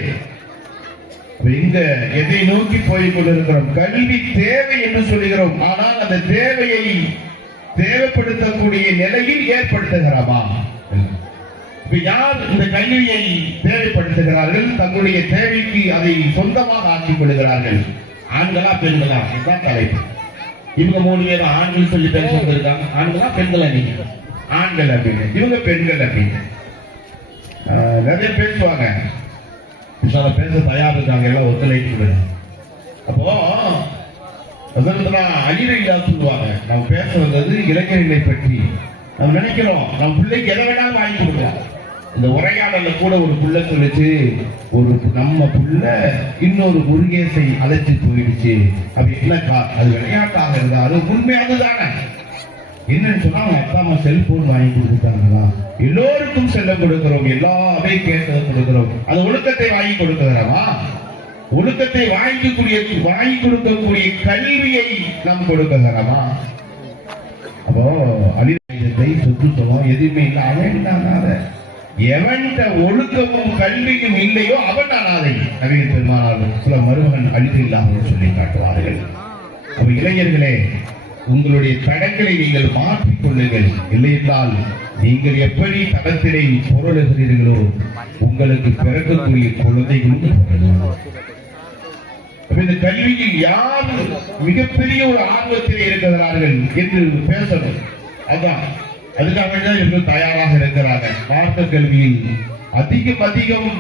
இங்க எதை நோக்கி போய் கொண்டிருக்கிறோம்? கல்வி தேவை என்று சொல்லுகிறோம், ஆனால் அந்த தேவையை தேவைப்படுத்தக்கூடிய நிலையில் ஏற்படுத்துகிறோமா? யார் இந்த கல்வியை தேவைப்படுத்துகிறார்கள்? தங்களுடைய தேவைக்கு அதை சொந்தமாக ஆக்கிக் கொள்கிறார்கள். ஆண்களா பெண்களா? இதுதான் தலைப்பு. இவங்க 3 பேரும் ஆண்கள் சொல்லி பேச வந்திருக்காங்க. ஆண்களா பெண்களா? நீங்க ஆண்கள் அப்படின்னு, இவங்க பெண்கள் அப்படின்னு நிறைய பேசுவாங்க. பேச தயார் இருக்காங்க, எல்லாம் ஒத்துழைப்பு. அப்போ அதனாலதான் அழிவையில்லா சொல்லுவாங்க. நம்ம பேச வந்தது இளைஞர்களை பற்றி. நம்ம நினைக்கிறோம் நம்ம பிள்ளைக்கு எதை வேணாலும் வாங்கி கொடுக்கலாம். இந்த உரையாடல கூட ஒரு புள்ள சொல்லிச்சு, ஒரு நம்ம புள்ள இன்னொரு முருகேசை அழைச்சு போயிடுச்சு. அப்படி இல்லக்கா, அது விளையாட்டாக இருந்தா அது உண்மையானதுதானே. என்னன்னு சொன்னா அவங்க அப்பா அம்மா செல்போன் வாங்கி கொடுத்துட்டாங்களா, எல்லோருக்கும் செல்லம் கொடுக்கிறோம், எல்லாமே கேட்டதை கொடுக்கிறோம். அது ஒழுக்கத்தை வாங்கி கொடுக்கிறவா? ஒழுக்கத்தை வாங்கி கொடுக்கக்கூடிய கல்வியை நாம் கொடுக்கிறவா? அப்போ அழிவை சொத்து சொல்லுவோம், எதுவுமே இல்லை அவன் இல்லாத எவன்கிட்ட ஒழுக்கமும் கல்வியும் இல்லையோ அவன் அனாதை. நபிகள் பெருமானார் சில மருமகன் அழிவு இல்லாமல் சொல்லி காட்டுவார்கள். அப்ப இளைஞர்களே, உங்களுடைய தடங்களை நீங்கள் மாற்றிக் கொள்ளுங்கள். இல்லையென்றால் நீங்கள் எப்படி தடத்திலே பொருளுகிறீர்களோ உங்களுக்கு பிறக்கக்கூடிய குழந்தைகளும். இந்த கல்வியில் யார் மிகப்பெரிய ஒரு ஆர்வத்திலே இருக்கிறார்கள் என்று பேசணும். அதான் அதுக்காக இவர்கள் தயாராக இருக்கிறாங்க. மார்க்க கல்வியில் அதிகம்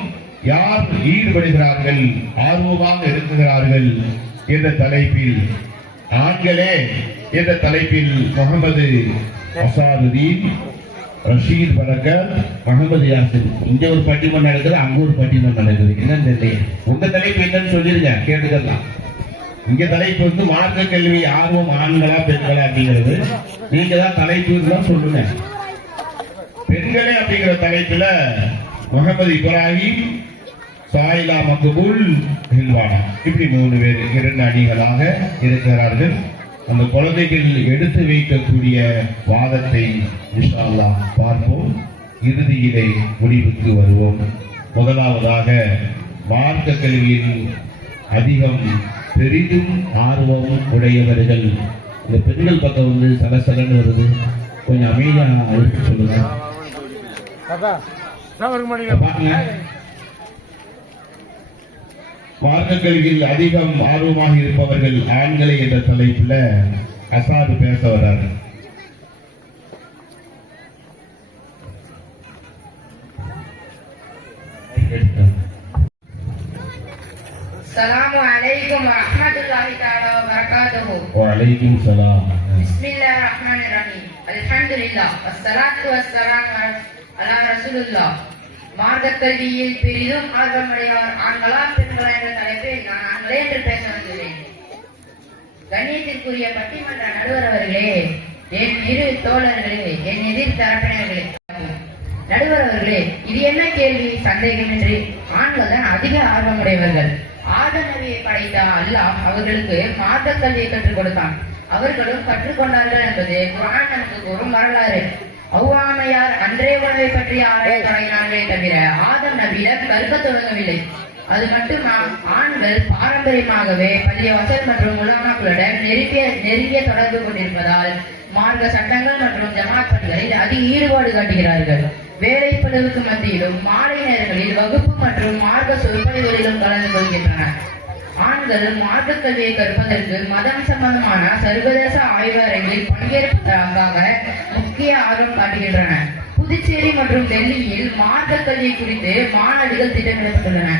யார் ஈடுபடுகிறார்கள், ஆர்வமாக இருக்கிறார்கள் என்ற தலைப்பில், ஆண்களே என்ற தலைப்பில் முகமது அசாருதீன், ரஷீத் பரக்கர், முகமது யாசிர், இங்க ஒரு பட்டிமன்றம் நடக்குது, அங்க ஒரு பட்டிமன்றம் நடக்குது. என்னன்னு தெரியல. உங்க தலைப்பு என்னன்னு சொல்லிருங்க, கேட்டுக்கலாம். இங்க தலைப்பு வந்து மார்க்க கல்வி ஆர்வம் ஆண்களா பெண்களா அப்படிங்கிறது. நீங்க தான் தலைப்பு தான் சொல்லுங்க. பெண்களே அப்படிங்கிற தலைப்புல முகமது இப்ராஹிம், சாயிலா மக்பூல், ஹில்வானா, இப்படி 3 பேர் 2 அணிகளாக இருக்கிறார்கள். அந்த குழந்தைகள் எடுத்து வைக்கக்கூடிய வாதத்தை இன்ஷா அல்லாஹ் பார்ப்போம். இறுதியிலே முடிவுக்கு வருவோம். முதலாவதாக மார்க்க கல்வியில் அதிகம் பெரிதும் ஆர்வம் உடையவர்கள். இந்த பெண்கள் பக்கம் வந்து சலசலன்னு வருது, கொஞ்சம் அமைதியா எடுத்து சொல்லுங்க. மார்க்க கல்வியில் அதிகம் ஆர்வமாக இருப்பவர்கள் ஆண்களை என்ற தலைப்புல அசாது பேச வர்றாரு. السلام عليكم ورحمة الله تعالى وبركاته. وعليكم السلام. بسم الله الرحمن الرحيم. الحمد لله والصلاة والسلام على رسول الله. மார்க்க கல்வியில் பெரிதும் ஆர்வமுடையவர் ஆண்களா பெண்களா என்ற தலைப்பில் நான் ஆண்களே என்று பேச வந்துள்ளேன். கண்ணியத்திற்குரிய பட்டிமன்ற நடுவர் அவர்களே, என் இரு தோழர்களே, என் எதிர் தரப்பினர்களே, நடுவர் அவர்களே, இது என்ன கேள்வி? சந்தேகமின்றி ஆண்கள் தான் அதிக ஆர்வமுடையவர்கள். ஆதம் நபியை படைத்த அல்லாஹ் அவர்களுக்கு மார்க்க கல்வியை கற்றுக் கொடுத்தான். அவர்களும் கற்றுக்கொண்டார்கள் என்பது குர்ஆன் நமக்கு கூறும் வரலாறு. அவ்வாமையார் அன்றே உணவை பற்றி ஆராய தொடங்கினார்களே தவிர ஆதம் நபியிடம் கற்க தொடங்கவில்லை. அது மட்டுமா, ஆண்கள் பாரம்பரியமாகவே பள்ளிய வசல் மற்றும் உலமாக்களுடன் நெருங்கிய தொடர்பு கொண்டிருப்பதால் மார்க்க சட்டங்கள் மற்றும் ஜமாத் பணிகளில் அதிக ஈடுபாடு காட்டுகிறார்கள். வேலை பளுவுக்கு மத்தியிலும் மாலை நேரங்களில் வகுப்பு மற்றும் மார்க்க சொற்பொழிவுகளிலும் கலந்து கொள்கின்றனர். ஆண்கள் மார்க்க கல்வியை கற்பதற்கு மதம் சம்பந்தமான சர்வதேச ஆய்வரங்கில் பங்கேற்பதற்காக முக்கிய ஆர்வம் காட்டுகின்றனர். புதுச்சேரி மற்றும் டெல்லியில் மார்க்க கல்வி குறித்து மாநாடுகள் திட்டமிடப்பட்டுள்ளன.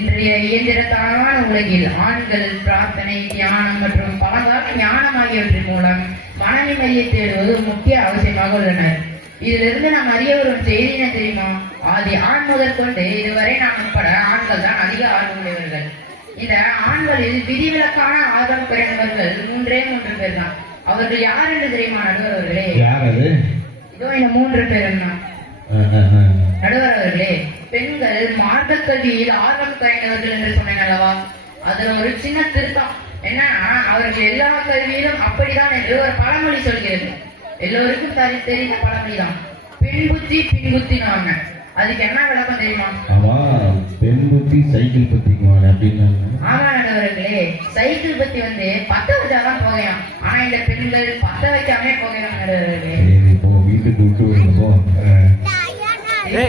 இன்றைய இயந்திரத்தனமான உலகில் ஆண்கள் பிரார்த்தனை, தியானம் மற்றும் பலகால ஞானம் ஆகியவற்றின் மூலம் மன நிம்மதியை தேடுவது முக்கிய அவசியமாக உள்ளனர். இதிலிருந்து நாம் அறிய வரும் செய்தி என்ன தெரியுமா? ஆதி ஆண் முதல் கொண்டு இதுவரை நாம் உட்பட ஆண்கள் தான் அதிக ஆர்வமுடையவர்கள். இந்த ஆண்களில் விதிவிலக்கான ஆர்வம் குறைந்தவர்கள் 3 பேர் தான். அவர்கள் யார் என்று தெரியுமா நடுவர் அவர்களே? இதோ இந்த 3 பேர் தான் நடுவர் அவர்களே. பெண்கள் மார்க்க கல்வியில் ஆர்வம் குறைந்தவர்கள் என்று சொன்னேன் அல்லவா? அதுல ஒரு சின்ன திருத்தம் என்னன்னா, அவர்கள் எல்லா கல்வியிலும் அப்படிதான் என்று ஒரு பழமொழி சொல்கிறது. எல்லோருக்கும் தெரிந்த பழமொழிதான். பெண் புத்தி பின் புத்தி. அதுக்கு என்ன விளக்கம் தெரியுமா? பெண் புத்தி சைக்கிள் பத்தி அப்படின்னு. ஆமா நடுவர்களே, சைக்கிள் பத்தி வந்து 10 வச்சாதான் போகலாம். ஆனா இந்த பெண்கள் 10 வைக்காமே போகலாம் நடுவர்களே. வீட்டுக்கு விட்டு விடுங்கப்போ.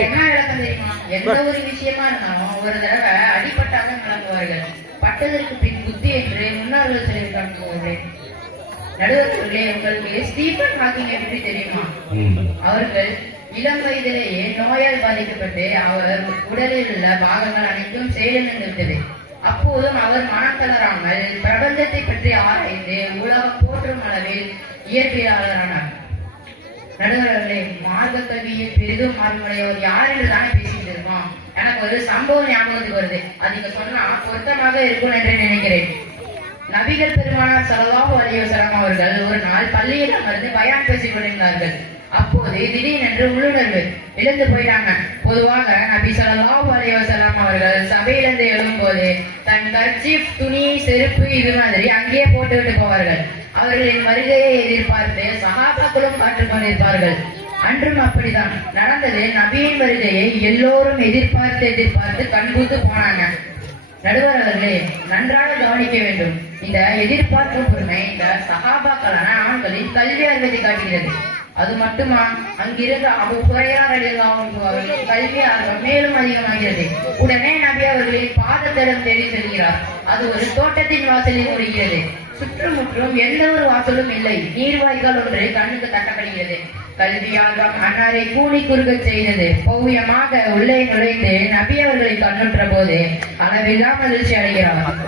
என்ன விளக்கம் தெரியுமா? எந்த ஒரு விஷயமா இருந்தாலும் ஒரு தடவை அடிப்பட்டாக விளங்குவார்கள். பட்டதற்கு பின் புத்தி என்று முன்னோர்கள் சொல்லியிருக்காங்க. நடுவர்களே, உங்களுக்கு ஸ்டீபன் ஹாக்கிங் எப்படி தெரியுமா? அவர்கள் இளம் வயதிலேயே நோயால் பாதிக்கப்பட்டு அவர் உடலில் உள்ள பாகங்கள் அனைத்தும் செயலிழந்து விட்டது. அப்போதும் அவர் மனம் தளராமல் பிரபஞ்சத்தை பற்றி ஆராய்ந்து உலகம் போற்றும் அளவில் இயற்பியலாளரானார். நடுவர்களே, மார்க்க கல்வியை பெரிதும் ஆர்வமுடையவர் யார் என்று தானே பேசிட்டு இருக்கோம். எனக்கு ஒரு சம்பவம் ஞாபகத்துக்கு வருது. அது இங்க சொன்னா பொருத்தமாக இருக்கும் என்று நினைக்கிறேன். நபிகள் பெருமானார் ஸல்லல்லாஹு அலைஹி வஸல்லம் அவர்கள் ஒரு நாள் பள்ளியில் அமர்ந்து பயான் பேசிக் கொண்டிருந்தார்கள். அப்போது திடீரென்று உள்ளுணர்வு இழந்து போயிட்டாங்க. பொதுவாக நபி ஸல்லல்லாஹு அலைஹி வஸல்லம் அவர்கள் சபையிலிருந்து எழும்போது தன் கர்ச்சீஃப், துணி, செருப்பு இது மாதிரி அங்கேயே போட்டுவிட்டு போவார்கள். அவர்களின் வருகையை எதிர்பார்த்து சஹாபாக்களும் காத்துக் கொண்டிருப்பார்கள். அன்றும் அப்படிதான் நடந்தது. நபியின் வருகையை எல்லோரும் எதிர்பார்த்து கண்கூத்து போனாங்க. நடுவர் அவர்களே, நன்றாக கவனிக்க வேண்டும். இந்த எதிர்பார்க்கும் பொறுமை இந்த சஹாபாக்களான ஆண்களின் கல்வி ஆர்வத்தை காட்டுகிறது. அது மட்டுமா, அங்கிருந்து அபூ ஹுரைரா ரலியல்லாஹு அன்ஹு அவர்களின் கல்வி ஆர்வம் மேலும் அதிகமாகிறது. உடனே நபி அவர்களின் பாதத்தடம் தேடி செல்கிறார். அது ஒரு தோட்டத்தின் வாசலில் முடிகிறது. சுற்றுமுற்றும் எந்த ஒரு வாசலும் இல்லை. நீர்வாய்க்கால் ஒன்று கண்ணுக்கு தட்டப்படுகிறது. கல்வியார்வம் அன்னாரை கூலி குறுகச் செய்தது. பௌயமாக உள்ளே நுழைந்து நபி அவர்களை கண்ணுற்ற போது அளவில்லா மகிழ்ச்சி அடைகிறார்.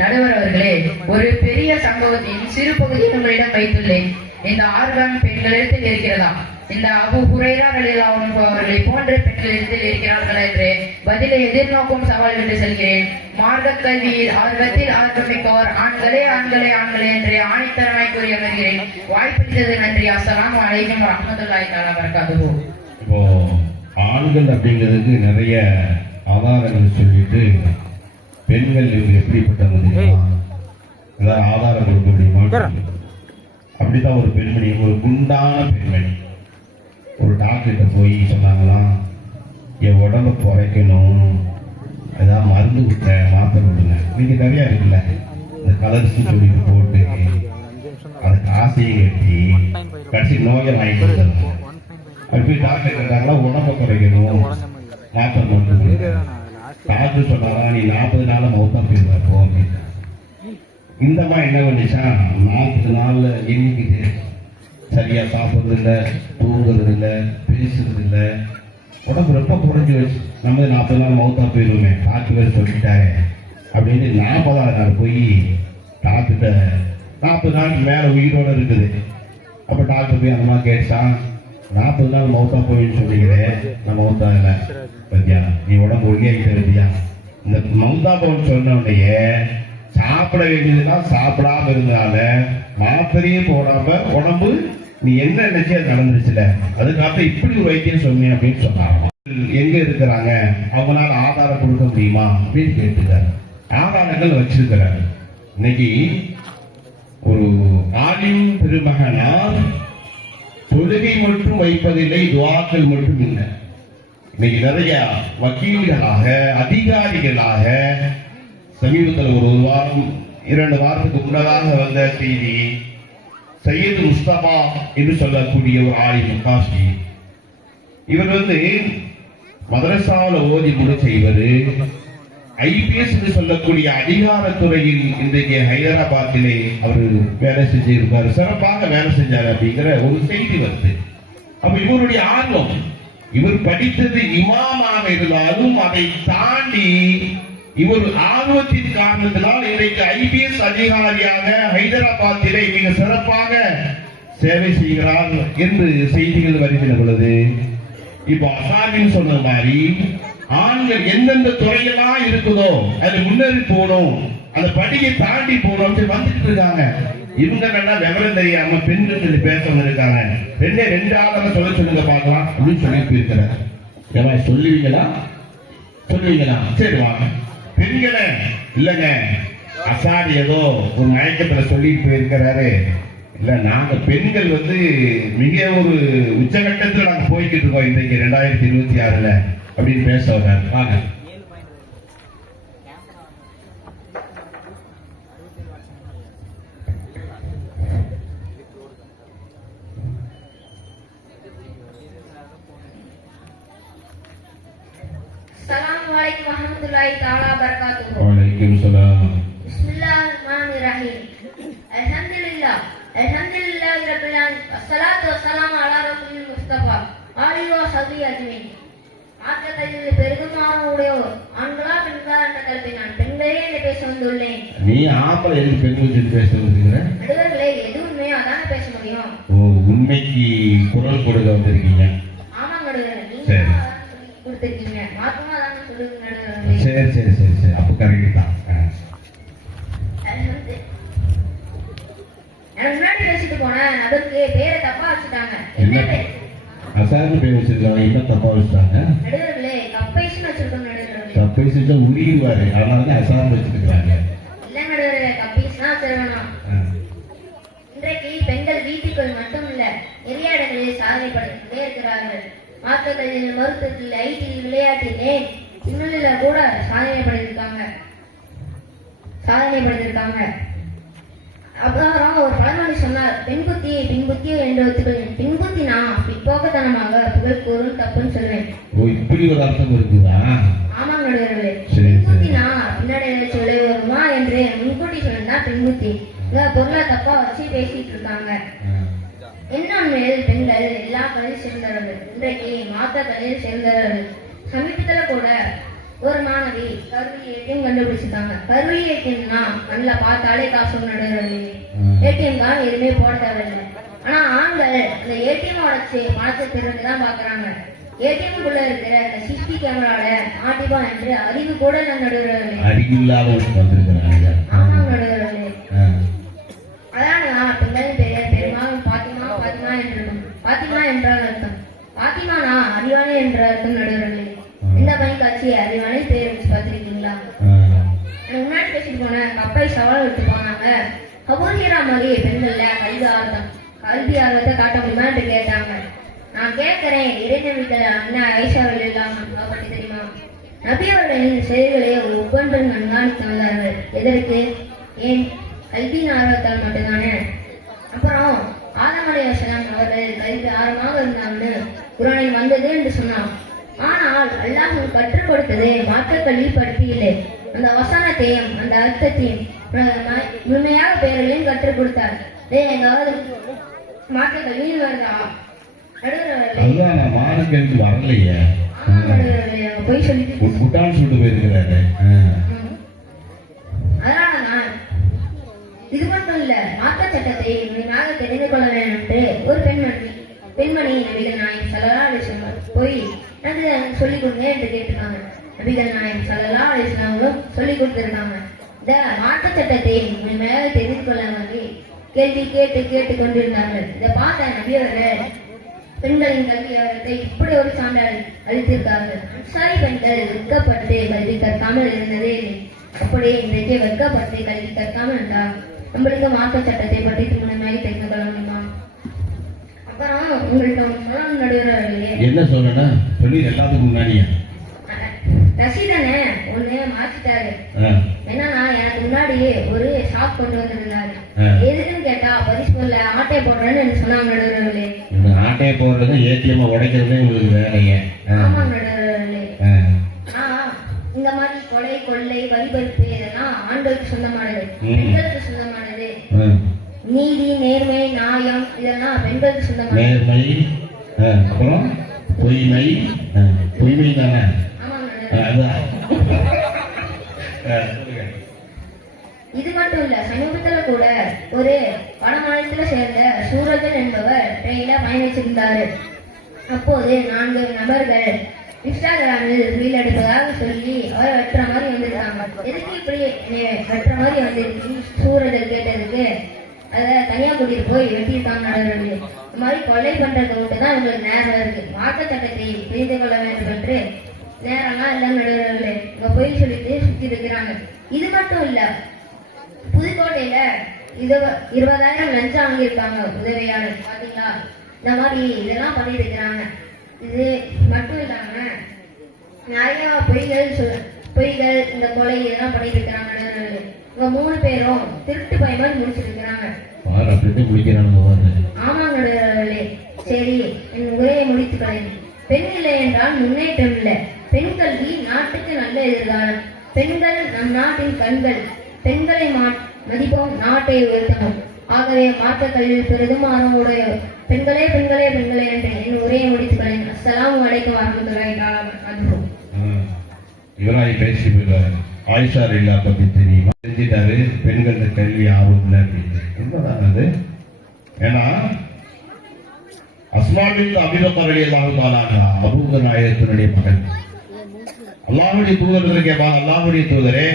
நடுவர் அவர்களே, ஒரு பெரிய சம்பவத்தின் சிறு பகுதியை உங்களிடம் வைத்துள்ளேன். இந்த ஆர்வம் பெண்களிடத்தில் இருக்கிறதா? இந்த அபூ ஹுரைரா ரலியல்லாஹு அன்ஹு அவர்களை போன்ற பெண்களிடத்தில் இருக்கிறார்களா என்று பதிலை எதிர்நோக்கும் சவால் விட்டு செல்கிறேன். மார்க்க கல்வியில் ஆர்வத்தில் ஆர்வமிக்கவர் ஆண்களே ஆண்களே ஆண்களே என்று ஆணித்தரமாய் கூறி அமர்கிறேன். வாய்ப்பளித்தது நன்றி. அஸ்ஸலாமு அலைக்கும் வரஹ்மத்துல்லாஹி தஆலா வபரகாத்துஹு. இப்போ ஆண்கள் அப்படிங்கிறதுக்கு நிறைய ஆதாரங்கள் சொல்லிட்டு பெண்கள் இவங்க எப்படிப்பட்டவங்க ஏதாவது ஆதாரம் கொடுக்க முடியுமா? அப்படித்தான் ஒரு பெண்மணி, ஒரு குண்டான பெண்மணி ஒரு டாக்டர்கிட்ட போய் சொன்னாங்களாம், என் உடம்ப குறைக்கணும், ஏதாவது மருந்து கொடுத்த மாத்திரை கொடுங்க. இன்னைக்கு நிறையா இருக்குல்ல, இந்த கலர்ஸ் சொல்லிட்டு போட்டு அதை காசையும் கட்டி கடைசி நோயை வாங்கி கொடுத்தாங்க. அப்படி போய் டாக்டர் கேட்டாங்களா, உடம்ப குறைக்கணும் மாத்திரை மருந்து. டாக்டர் சொன்னாரா, நீ 40 நாள் மௌத்தா போயிருந்தா போ அப்படின்னு. இந்த மாதிரி என்ன பண்ணிச்சா, 40 நாள்ல எண்ணிக்கிட்டு சரியா சாப்பிட்றது இல்லை, தூங்குறது இல்லை, பேசுறது இல்லை, உடம்பு ரொம்ப குறைஞ்சி வச்சு. நம்ம 40 நாள் மௌத்தா போயிடுவோமே, டாக்டர் பேர் சொல்லிட்டாரு அப்படின்னு 40ஆவது நாள் போய் டாக்டர்கிட்ட 40 நாளுக்கு மேலே உயிரோடு இருக்குது. அப்போ டாக்டர் போய் அந்த மாதிரி கேட்டான், 40 நாள் மௌத்தா போயின்னு சொன்னீங்களே, நான் மௌத்தா இல்லை பத்தியா, நீ உடம்பு ஒழுங்கியாகிட்ட பத்தியா. இந்த மௌத்தா போன்னு சொன்ன உடனே சாப்பிட வேண்டியதுன்னா சாப்பிடாம இருந்தனால மாத்திரையே போடாம உடம்பு நீ என்ன நினைச்சு அது நடந்துருச்சுல, அதுக்காக இப்படி ஒரு வைத்தியம் சொன்னேன் அப்படின்னு சொன்னாங்க. எங்க இருக்கிறாங்க, அவங்களால ஆதாரம் கொடுக்க முடியுமா அப்படின்னு கேட்டுக்கிறாரு. ஆதாரங்கள் வச்சிருக்கிறாரு. இன்னைக்கு ஒரு ஆலிம் பெருமகனார் தொழுகை மட்டும் வைப்பதில்லை, துவாக்கள் மட்டும் இல்லை. இன்னைக்கு நிறைய வக்கீல்களாக, அதிகாரிகளாக, சமீபத்தில் ஒரு வாரம் 2 வாரத்துக்கு முன்னதாக வந்த செய்தி, சையது முஸ்தபா என்று சொல்லக்கூடிய ஒரு ஆலிம் காசி, இவர் மதரசாவில் ஓதி முடிச்ச இவர் ஐபிஎஸ் என்று சொல்லக்கூடிய அதிகாரத்துறையில் இன்றைக்கு ஹைதராபாத்திலே அவர் வேலை செஞ்சிருக்காரு, சிறப்பாக வேலை செஞ்சார் அப்படிங்கிற ஒரு செய்தி வருது. அப்ப இவருடைய ஆர்வம், இவர் படித்தது இமாமாக இருந்தாலும் அதை தாண்டி இவர் ஆர்வத்தின் காரணத்தினால் இன்றைக்கு ஐபிஎஸ் அதிகாரியாக ஹைதராபாத்திலே மிக சிறப்பாக சேவை செய்கிறார் என்று செய்திகள் வருகிற பொழுது, இப்போ அசாமின் சொன்ன மாதிரி ஆண்கள் எந்தெந்த துறையெல்லாம் இருக்குதோ அது முன்னேறி போகணும், அந்த படியை தாண்டி போகணும் வந்துட்டு இருக்காங்க. இவங்க என்ன விவரம் தெரியாம பெண்கள் சொல்லி பேச வந்திருக்காங்க. 2 ஆதாரம் சொல்ல சொல்லுங்க பார்க்கலாம் அப்படின்னு சொல்லிட்டு இருக்கிறார். சொல்லுவீங்களா? சரி வாங்க. பெண்களை இல்லைங்க, அசாடி ஏதோ ஒரு மயக்கத்துல சொல்லிட்டு போயிருக்கிறாரு. இல்ல, நாங்க பெண்கள் மிக ஒரு உச்சகட்டத்தில் நாங்க போய்கிட்டு இருக்கோம் இன்றைக்கு 2026 அப்படின்னு பேச வர்றாரு. வாங்க. அஸ்ஸலாமு அலைக்கும் வரஹ்மத்துல்லாஹி தஆலா வபரகாத்துஹு. வலைக்கும் ஸலாம். பிஸ்மில்லாஹிர் ரஹ்மானிர் ரஹீம். அல்ஹம்துலில்லாஹ் அல்ஹம்துலில்லாஹி ரப்பில் ஆலமீன். வஸ்ஸலாத்து வஸ்ஸலாமு அலா ரசூலில் முஸ்தபா ஆலிஹி வஸஹ்பிஹி அஜ்மஈன். ஆற்றல் பெருகுமான உடையோர் ஆண்களா பெண்களா என்ற கருத்தை நான் பெண்களே என்ற வந்துள்ளேன். நீ ஆம்பளை எதுக்கு பெண் வச்சுட்டு பேச வந்துருக்கிற? நடுவர்களே, எது உண்மையோ அதானே பேச முடியும். ஓ, உண்மைக்கு குரல் கொடுக்க வந்திருக்கீங்க. ஆமாங்க நடுவர்களே, நீங்க சரி. தான் கொடுத்திருக்கீங்க. மாத்தமா தானே சொல்லுங்க நடுவர்களே. சரி சரி சரி சரி, அப்ப கரெக்ட் தான். அது வந்து எனக்கு முன்னாடி பேசிட்டு போனேன் நபருக்கு பேரை தப்பா வச்சுட்டாங்க. என்ன என்ன? பேர்? அசார்னு பேர் வச்சிருக்காங்க, என்ன தப்பா வச்சுட்டாங்க? நடுவர்களே, கப்பைஸ்னு வச்சிருக்கோம் நடுவர்களே. தப்பை செஞ்சா உருகிடுவாரு, அதனாலதான் அசார்னு வச்சிருக்காங்க. இல்ல நடுவர்களே, கப்பைஸ்னா வச்சிருக்கணும். இன்றைக்கு பெண்கள் வீட்டுக்குள் மட்டும் இல்ல, நிறைய இடங்களில் சாதனை படைத்துட்டே இருக்கிறார்கள். மாற்றுக்கல்வியில், மருத்துவத்தில், ஐடியில், விளையாட்டிலே, இன்னொன்றில கூட சாதனை படைத்திருக்காங்க. அப்புறம் ஒரு பழமொழி சொன்னார், பெண் புத்தி பின் புத்தி என்று ஒத்துக்கொள்வேன். பின் புத்தி நான் பிற்போக்கத்தனமாக புகழ் கூறும் தப்புன்னு சொல்வேன். ஓ, இப்படி ஒரு அர்த்தம் இருக்குதா? ஆமாங்க நடுவர்களே, சரி, பின் புத்தி சரி. நான் பின்னாடி சொல்ல வருமா என்று முன்கூட்டி சொன்னா பின் புத்தி. பொருளை தப்பா வச்சு பேசிட்டு இருக்காங்க. இன்னொன்மையில் பெண்கள் எல்லா கலையில் சேர்ந்தவர்கள். இன்றைக்கு மாத்த கலையில் சேர்ந்தவர்கள். சமீபத்தில் கூட ஒரு மாணவி கருவி ஏடிஎம் கண்டுபிடிச்சிருக்காங்க. கருவி ஏடிஎம்னா நல்லா பார்த்தாலே காசு நடுவர்களே. ஏடிஎம் தான் எதுவுமே போட தேவையில்லை. ஆனா ஆண்கள் அந்த ஏடிஎம் உடச்சு பணத்தை திருட்டு தான் பாக்குறாங்க. ஏடிஎம்குள்ள இருக்கிற அந்த சிசிடி கேமரால மாட்டிப்பா என்று அறிவு கூட நடுவர்களே. அறிவில்லாத வந்திருக்கிறாங்க. ஆமா நடுவர்களே. அதான் பெண்களின் பெயர் பெருமாள் பாத்திமா பாத்திமா என்றும். பாத்திமா என்றால் அர்த்தம். பாத்திமானா அறிவானே என்ற அர்த்தம் நடுவர்களே. இந்த பணிக்காட்சி அறிவானே பேர் வச்சு பார்த்திருக்கீங்களா? எனக்கு முன்னாடி பேசிட்டு போன கப்பை சவால் விட்டு போனாங்க. கபூர்ஹீரா மாதிரி பெண்கள்ல கல்வி ஆர்வத்தை காட்ட முடியுமா என்று கேட்டாங்க. நான் கேட்கிறேன், இறைநபிகள் அண்ணா ஐஷாவில் இல்லாம பற்றி தெரியுமா? நபி அவர்களின் செயல்களை ஒவ்வொன்றும் கண்காணித்து வந்தார்கள். எதற்கு? ஏன்? கல்வியின் ஆர்வத்தால் மட்டும்தானே. அப்புறம் ஆதம் அலைஹிஸ்ஸலாம் அவர்கள் கல்வி ஆர்வமாக இருந்தாங்கன்னு குர்ஆனில் வந்தது என்று சொன்னான். ஆனால் அல்லாஹ் கற்றுக் கொடுத்தது மாற்ற கல்வி படிப்பு இல்லை. அந்த வசனத்தையும் அந்த அர்த்தத்தையும் முழுமையாக பெயர்களையும் கற்றுக் கொடுத்தார். எங்காவது மாற்ற கல்வியில் வருதா? மாணவர்களுக்கு வரலையே. போய் சொல்லிட்டு சொல்லிட்டு போயிருக்கிறாரு. அதனாலதான் இது மட்டும் இல்ல, மாற்ற சட்டத்தை முழுமையாக தெரிந்து கொள்ள வேண்டும் என்று ஒரு பெண்மணி நபிகள் நாயகம் ஸல்லல்லாஹு அலைஹி வஸல்லம் போய் எனக்கு சொல்லிக் கொடுங்க என்று கேட்டிருக்காங்க. நபிகள் நாயகம் ஸல்லல்லாஹு அலைஹி வஸல்லம் சொல்லிக் கொடுத்திருக்காங்க. இந்த மாற்ற சட்டத்தை முழுமையாக தெரிந்து கொள்ள வேண்டி கேள்வி கேட்டு கொண்டிருந்தார்கள். இதை பார்த்த நபி அவர்கள் பெண்களின் கல்வி அவர்களை இப்படி ஒரு சான்றால் அளித்திருக்கார்கள். அன்சாரி பெண்கள் வெட்கப்பட்டு கல்வி கற்காமல் இருந்ததே இல்லை. அப்படி இன்றைக்கு வெட்கப்பட்டு கல்வி கற்காமல் இருந்தால் நம்மளுக்கு மாற்ற சட்டத்தை பற்றி முழுமையாக தெரிந்து கொள்ள முடியுமா? அப்புறம் உங்கள்கிட்ட சொல்லணும் நடுவர்களே. என்ன சொல்லணும் சொல்லி எல்லாத்துக்கும் முன்னாடியா? ரசீதனை ஒண்ணு மாத்திட்டாரு. என்னன்னா, எனக்கு முன்னாடி ஒரு ஷாப் கொண்டு வந்திருந்தாரு. எதுக்குன்னு கேட்டா பரிசு பொருள் ஆட்டையை போடுறேன்னு சொன்னாங்க நடுவர்களே. ஆட்டையை போடுறது ஏடிஎம் உடைக்கிறதே உங்களுக்கு வேலைங்க. ஆமா நடுவர்களே. இந்த மாதிரி கொலை கொள்ளை வரிபறிப்பு இதெல்லாம் ஆண்களுக்கு சொந்தமானது, பெண்களுக்கு சொந்தமானது. நீதி நேர்மை நியாயம் இதெல்லாம் பெண்களுக்கு சொந்தமானது. நேர்மை, அப்புறம் பொய்மை தானே. இது மட்டும் இல்ல, சமீபத்துல கூட ஒரு வட மாநிலத்துல சேர்ந்த சூரஜன் என்பவர் ட்ரெயின்ல பயணிச்சிருந்தாரு. அப்போது 4 நபர்கள் இன்ஸ்டாகிராமில் ரீல் எடுப்பதாக சொல்லி அவர் வெட்டுற மாதிரி வந்திருக்காங்க. எதுக்கு இப்படி வெட்டுற மாதிரி வந்துருக்கு சூரஜன் கேட்டதுக்கு அதை தனியா கூட்டிட்டு போய் வெட்டியிருக்காங்க நடுவர்களே. இந்த மாதிரி கொலை பண்றது மட்டும்தான் இவங்களுக்கு நேரம் இருக்கு. மாற்ற சட்டத்தை தெரிந்து கொள்ள வேண்டும் என்று நேரம்லாம் எல்லாம் நடுவர்களே இங்க போய் சொல்லிட்டு சுத்தி இருக்கிறாங்க. இது மட்டும் இல்ல, புதுக்கோட்டையில 20,000 லஞ்சம் வாங்கியிருக்காங்க உதவியாளர். பாத்தீங்களா? இந்த மாதிரி இதெல்லாம் பண்ணிட்டு இருக்கிறாங்க. இது மட்டும் இல்லாம நிறைய பொய்கள் இந்த கொலை இதெல்லாம் பண்ணிட்டு இருக்கிறாங்க நடுவர்களே. இவங்க 3 பேரும் திருட்டு பயமாரி முடிச்சிட்டு இருக்கிறாங்க. ஆமா நடுவர்களே. சரி, என் உரையை முடித்துக்கிறேன். பெண் இல்லை என்றால் முன்னேற்றம் இல்லை. பெண் கல்வி நாட்டுக்கு நல்ல எதிர்காலம். பெண்கள் நம் நாட்டின் கண்கள். பெண்களை மதிப்போம், நாட்டை உயர்த்தவும். ஆகவே மாற்ற கல்வியில் பெரிதும் ஆர்வமுடைய பெண்களே பெண்களே பெண்களே என்று என் உரையை முடித்துக்கிறேன். அஸ்ஸலாமு அலைக்கும் வரஹ்மத்துல்லாஹி வபரகாத்துஹு. இவராய் பேசி ஆயிஷா ரலியல்லாஹு அன்ஹா பத்தி தெரியுமா? நிறுத்திட்டாரு, பெண்கள் கல்வி ஆர்வம் இல்லை அப்படின்னு. உண்மைதான் அது. ஏன்னா அஸ்மாபின் அபிரப்பர் ரலியல்லாஹு தஆலா அபூபக்கர் நாயகத்தினுடைய மகன். அல்லாஹ்வுடைய தூதர் கேட்பாங்க, அல்லாஹ்வுடைய தூதரே,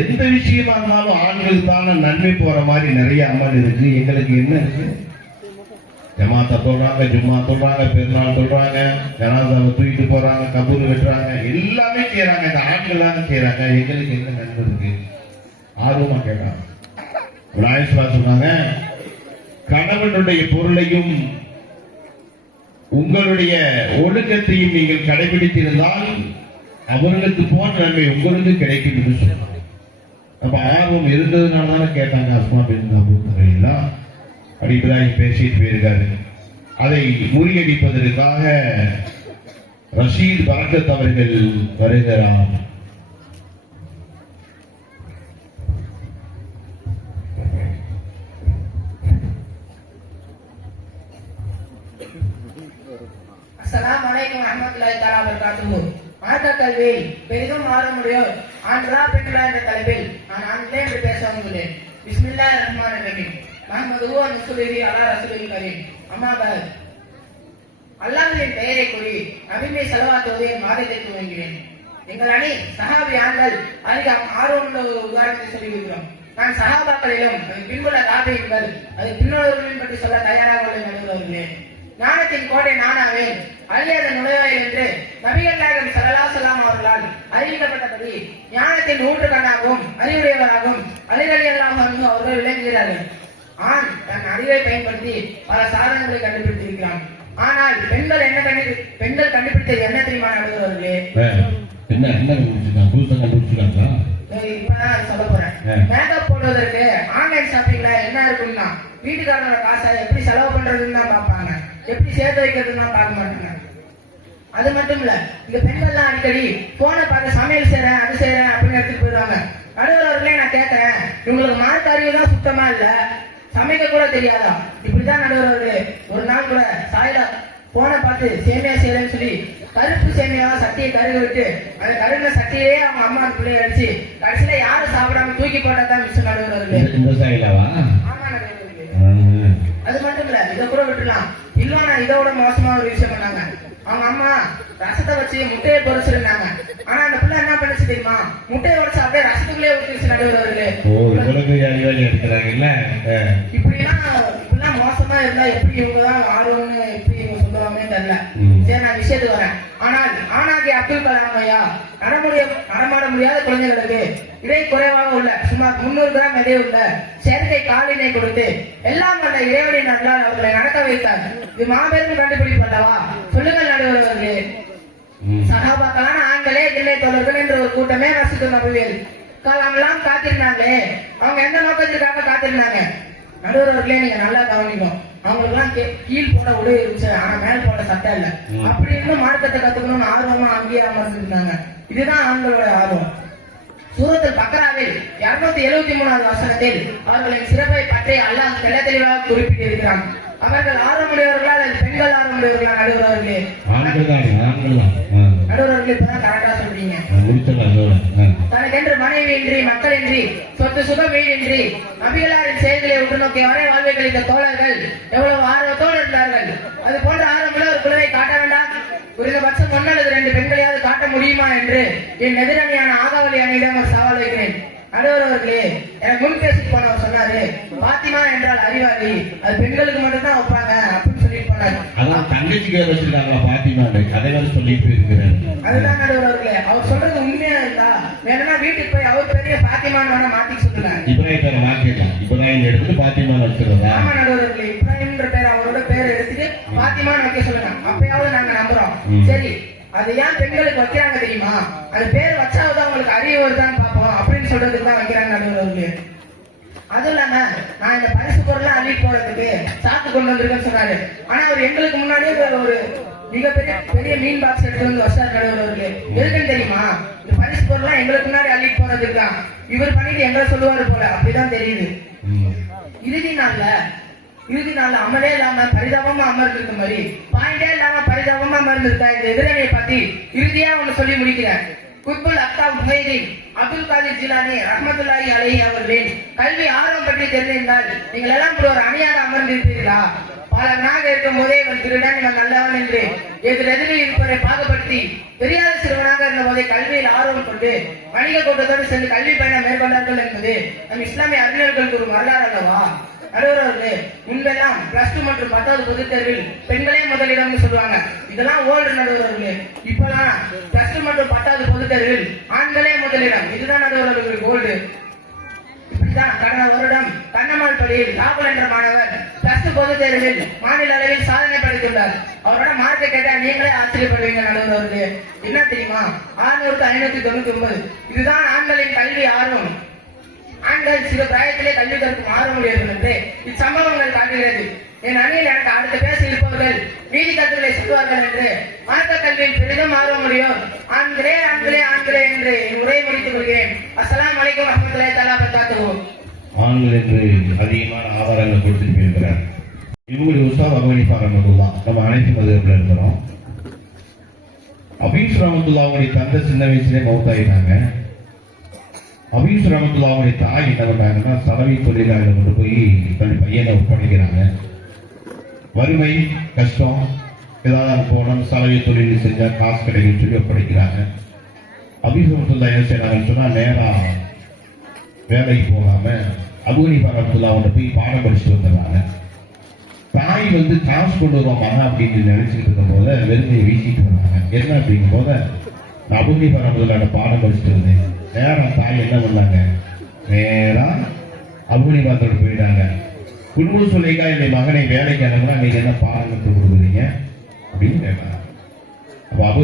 எந்த விஷயமா இருந்தாலும் ஆண்களுக்கு தானே நன்மை போற மாதிரி நிறைய அமல் இருக்கு, எங்களுக்கு என்ன இருக்கு? ஜமாத்தா சொல்றாங்க, ஜும்மா சொல்றாங்க, பெருநாள் சொல்றாங்க, ஜனாசாவை தூக்கிட்டு போறாங்க, கபூர் வெட்டுறாங்க, எல்லாமே செய்யறாங்க, இந்த ஆண்கள் செய்யறாங்க, எங்களுக்கு என்ன நன்மை இருக்கு? ஆர்வமா கேட்டாங்க. நாயகா சொன்னாங்க, கணவனுடைய பொருளையும் உங்களுடைய ஒழுக்கத்தையும் நீங்கள் கடைபிடித்திருந்தால் அவர்களுக்கு போன்ற நன்மை உங்களுக்கு கிடைக்கும் என்று சொன்னாங்க. அப்ப ஆர்வம் இருந்ததுனால தானே கேட்டாங்க. அஸ்மா பின் அபூபக்கர் இப்ராஹிம் பேசிட்டு போயிருக்காரு. அதை முறியடிப்பதற்காக ரஷீத் பரக்கத் அவர்கள் வருகிறார். அஸ்ஸலாமு அலைக்கும் வரஹ்மத்துல்லாஹி தஆலா வபரகாத்துஹு. மார்க்க கல்வியில் பெரிதும் மாற முடியும் ஆண்களா பெண்களா என்ற தலைப்பில் நான் ஆண்களே என்று பேச வந்துள்ளேன். பிஸ்மில்லாஹிர் ரஹ்மானிர் ரஹீம். முஹம்மது வ ரசூலுல்லாஹி அலா ரசூலில் கரீம். அம்மா பஅத். அல்லாஹ்வின் பெயரை கூறி நபியை ஸலவாத் ஓதி வாதத்தை துவங்குகிறேன். எங்கள் அணி சஹாபி ஆண்கள் அதிக ஆர்வமுள்ள ஒரு உதாரணத்தை சொல்லிவிடுகிறோம். நான் சஹாபாக்களிலும் அது பின்புள்ள தாபீன்கள் அது பின்னோர்களின் பற்றி சொல்ல தயாராக உள்ள நடுவர்களே. ஞானத்தின் கோட்டை நானாவேன், அழியாத நுழைவாயில் என்று நபிகள் நாயகம் ஸல்லல்லாஹு அலைஹி வஸல்லம் அவர்களால் அறிவிக்கப்பட்டபடி ஞானத்தின் நூற்றுக்கண்ணாகவும் அறிவுடையவராகவும் அலி ரலியல்லாஹு அன்ஹு அவர்கள் விளங்குகிறார்கள். ஆண் தன் அறிவை பயன்படுத்தி பல சாதனைகளை கண்டுபிடித்திருக்கிறான். ஆனால் பெண்கள் கண்டுபிடித்தது என்ன தெரியுமா நடுவர்களே? என்ன புதுசா கண்டுபிடிச்சிருக்காங்களா? இப்பதான் சொல்ல போறேன். மேக்கப் போடுவதற்கு ஆன்லைன் ஷாப்பிங்ல என்ன இருக்குன்னா வீட்டுக்காரனோட காசை எப்படி செலவு பண்றதுன்னு தான் பார்ப்பாங்க, எப்படி சேர்த்து வைக்கிறதுன்னு தான் பார்க்க மாட்டாங்க. அது மட்டும் இல்ல, இந்த பெண்கள்லாம் அடிக்கடி போனை பார்த்து சமையல் செய்யறேன் அது செய்யறேன் அப்படின்னு எடுத்துட்டு போயிடுவாங்க. நடுவர்களே நான் கேட்கறேன், இவங்களுக்கு மார்க்க அறிவு தான் சுத்தமா இல்ல, சமைக்க கூட தெரியாதா? இப்படிதான் நடுவர்களே. ஒரு நாள் கூட சாயிலா போனை பார்த்து சேமியா செய்யலன்னு சொல்லி கருப்பு சேமியாவா சட்டியை கருக விட்டு அந்த கருகின சட்டியே அவங்க அம்மா பிள்ளைய அடிச்சு கடைசியில யாரும் சாப்பிடாம தூக்கி போட்டதான் மிச்சம் நடுவர்களே. ஆமா நடுவர்களே. அது மட்டும் இல்ல, இதை கூட விட்டுலாம். இல்லைன்னா இதோட மோசமா ஒரு விஷயம் பண்ணாங்க. அவங்க அம்மா ரசத்தை வச்சு முட்டையை பொறிச்சிருந்தாங்க. ஆனா அந்த பிள்ளை என்ன பண்ணுச்சு தெரியுமா? முட்டையை உடைச்சு அப்படியே ரசத்துக்குள்ளே ஊற்றிச்சு நடுவர்களே. இப்படிலாம் மோசமா இருந்தா எப்படி இவங்கதான் ஆர்வம்னு எப்படி இவங்க சொல்லுவாங்கன்னு தெரியல. சரி, நான் விஷயத்துக்கு வரேன். ஆனால் ஆனாகி அப்துல் கலாம் ஐயா நடமாட முடியாத குழந்தைகளுக்கு இடை குறைவாக உள்ள சுமார் 300 கிராம் எடை உள்ள செயற்கை காலினை கொடுத்து எல்லாம் வந்த இறைவனை நன்றால் அவர்களை நடக்க வைத்தார். இது மாபெரும் கண்டுபிடிப்பு அல்லவா? சொல்லுங்கள் நடுவர்களே. சகாபாக்களான ஆண்களே தில்லை தொடர்கள் என்ற ஒரு கூட்டமே ரசித்து நபுவேல் காலமெல்லாம் காத்திருந்தாங்களே. அவங்க எந்த நோக்கத்திற்காக காத்திருந்தாங்க நடுவர்களே? நீங்க நல்லா கவனிக்கும். அவங்களுக்கு எல்லாம் கீழ் போட உடை இருந்துச்சு, ஆனா மேல் போட சட்டை இல்ல. அப்படி இருந்து மார்க்கத்தை கத்துக்கணும்னு ஆர்வமா அங்கேயே அமர்ந்திருந்தாங்க. இதுதான் ஆண்களோட ஆர்வம். சூரத்துல் பக்ராவில் 273வது வசனத்தில் அவர்களின் சிறப்பை பற்றி அல்லாஹ் தெள்ள தெளிவாக குறிப்பிட்டிருக்கிறான். அவர்கள் ஆர்வமுடையவர்களா அல்லது பெண்கள் ஆர்வமுடையவர்களா நடுவர்களே? நடுவர்களே இப்பதான் கரெக்டா சொல்றீங்க. தனக்கென்று மனைவியின்றி மக்களின்றி சொத்து சுகம் வீடின்றி நபிகளாரின் செயல்களை உற்று நோக்கிய வரை வாழ்வை கழித்த தோழர்கள் எவ்வளவு ஆர்வத்தோடு இருந்தார்கள். அது போன்ற ஆர்வமுள்ள ஒரு குழுவை காட்ட வேண்டாம். குறைந்தபட்சம் 1 அல்லது 2 பெண்களையாவது காட்ட முடியுமா என்று என் எதிரணியான ஆகாவலி அணியிடம் ஒரு சவால் வைக்கிறேன். நடுவர்களே, எனக்கு முன் பேசிட்டு போனவர் சொன்னாரு, பாத்திமா என்றால் அறிவாளி, அது பெண்களுக்கு மட்டும் தான் வைப்பாங்க அப்படின்னு சொல்லிட்டு போனாரு. அதான் தங்கச்சிக்கு வச்சிருக்காங்களா பாத்திமா கதைகள் சொல்லிட்டு இருக்கிறார். அதுதான் நடுவர்களே, அவர் சொல்றது உண்மையா இருந்தா வேணும்னா வீட்டுக்கு போய் அவர் பெரிய பாத்திமான்னு மாத்தி சொல்லுங்க. இப்ராஹிம் பேரை மாத்திடலாம். இப்ராஹிம் எடுத்து பாத்திமான்னு வச்சிருக்கா. ஆமா நடுவர்களே, இப்ராஹிம்ன்ற பேர் அவரோட பேரை எடுத்துட்டு பாத்திமான்னு வைக்க சொல்லுங்க. அப்பயாவது நாங்க நம்புறோம். சரி, அது ஏன் பெண்களுக்கு வைக்கிறாங்க தெரியுமா? அது பேர் வச்சாவது அவங்களுக்கு அறிவு வருதான்னு பார்ப்போம் அப்படின்னு சொல்றதுக்கு தான் வைக்கிறாங்க நடுவர்களே. அதுவும் இல்லாம நான் இந்த பரிசு பொருள்லாம் அள்ளி போறதுக்கு சாக்கு கொண்டு வந்திருக்கேன்னு சொன்னாரு. ஆனா அவர் எங்களுக்கு முன்னாடியே ஒரு மிகப்பெரிய மீன் பாக்ஸ் எடுத்து வந்து வச்சார் நடுவர்களே. எதுக்குன்னு தெரியுமா? இந்த பரிசு பொருள்லாம் எங்களுக்கு முன்னாடி அள்ளி போறதுக்கு தான். இவர் பண்ணிட்டு எங்களை சொல்லுவாரு போல, அப்படிதான் தெரியுது. இறுதி நாள்ல அமலே இல்லாம பரிதாபமா அமர்ந்திருக்க மாதிரி பாயிண்டே இல்லாம பரிதாபமா அமர்ந்திருக்கா இந்த எதிரணியை பத்தி இறுதியா ஒண்ணு சொல்லி முடிக்கிறேன். குத்புல் அக்தாப் முஹைதீன் அப்துல் காதிர் ஜிலானி ரஹ்மத்துல்லாஹி அலைஹி அவர்களின் கல்வி ஆர்வம் பற்றி தெரிந்திருந்தால் நீங்கள் எல்லாம் ஒரு அணியாக அமர்ந்திருப்பீர்களா? பல நாள் இருக்கும் போதே இவன் திருடன், இவன் நல்லவன் என்று எதிரெதிரில் இருப்பதை பாகுபடுத்தி தெரியாத சிறுவனாக இருந்த போதே கல்வியில் ஆர்வம் கொண்டு வணிக கூட்டத்தோடு சென்று கல்வி பயணம் மேற்கொண்டார்கள் என்பது நம் இஸ்லாமிய அறிஞர்களுக்கு ஒரு வரலாறு அல்லவா? நடுவர்களே, முன்பெல்லாம் +2 மற்றும் 10வது பொதுத் தேர்வில் பெண்களே முதலிடம் சொல்லுவாங்க. இதெல்லாம் ஓல்டு நடுவர்களே. இப்பெல்லாம் +2 மற்றும் 10வது பொதுத் தேர்வில் ஆண்களே முதலிடம். இதுதான் நடுவர்களுக்கு ஓல்டு. இப்படிதான் கடந்த வருடம் கண்ணம்மாள் பள்ளியில் ராகுல் என்ற மாணவர் +2 பொதுத் தேர்வில் மாநில அளவில் சாதனை படைத்துள்ளார். அவரோட மார்க்கை கேட்டா நீங்களே ஆச்சரியப்படுவீங்க நடுவர்களே. என்ன தெரியுமா? 600க்கு 599. இதுதான் ஆண்களின் கல்வி ஆர்வம். ஆண்கள் சிறு பிராயத்திலே கல்வி கற்கும் ஆர்வம் உடையவர்கள் என்று இச்சம்பவங்கள் காட்டுகிறது. என் அணியில் எனக்கு அடுத்த பேச இருப்பவர்கள் நீதி கருத்துக்களை சொல்வார்கள் என்று மார்க்க கல்வியில் பெரிதும் ஆர்வம் உடையோர் ஆண்களே ஆண்களே ஆண்களே என்று உரையை முடித்துக் கொள்கிறேன். அஸ்ஸலாமு அலைக்கும் வரஹ்மத்துல்லாஹி தஆலா வபரகாத்துஹு. ஆண்கள் என்று அதிகமான ஆதாரங்கள் கொடுத்துட்டு போயிருக்கிறார். இவங்களுடைய உஸ்தாத் அபு ஹனீஃபா ரஹ்மத்துல்லாஹ். நம்ம அனைத்து மதுஹப்ல இருக்கிறோம். அபீஸ் ரஹ்மத்துல்லாஹ் அவங்களுடைய தந்தை சின்ன வயசுலேயே மௌத்தாயிட்டாங்க. அபீஸ் ரஹ்மத்துல்லாஹ்வுடைய தாய் என்ன பண்ணாங்கன்னா சலவை தொழிலாளர்கள் கொண்டு போய் தன் பையனை ஒப்படைக்கிறாங்க. வறுமை கஷ்டம் ஏதாவது போனோம் சலவை தொழில் செஞ்சா காசு கிடைக்கும் சொல்லி ஒப்படைக்கிறாங்க. அபீஸ் ரஹ்மத்துல்லாஹ் என்ன செய்யறாங்கன்னு சொன்னா நேரா வேலைக்கு போகாம அபு ஹனீஃபா ரஹ்மத்துல்லாஹ் அவனை போய் பாடம் படிச்சுட்டு வந்துடுறாங்க. தாய் காசு கொண்டு வருவாங்க அப்படின்னு நினைச்சுட்டு இருக்கும் போது வெறுமையை வீசிட்டு வந்தாங்க. என்ன அப்படிங்கும் போது அபு ஹனீஃபா ரஹ்மத்துல்லாஹ் பாடம் படிச்சுட்டு வந்தேன். நேரம் தாய் என்ன பண்ணாங்க? நேரா அபு ஹனீஃபாவோட போயிட்டாங்க. குடும்ப சொல்லிக்கா என்னுடைய மகனை வேலைக்கு அனுப்புனா நீங்க என்ன பாடம் கற்றுக் கொடுக்குறீங்க அப்படின்னு கேட்டாங்க. அப்ப அபு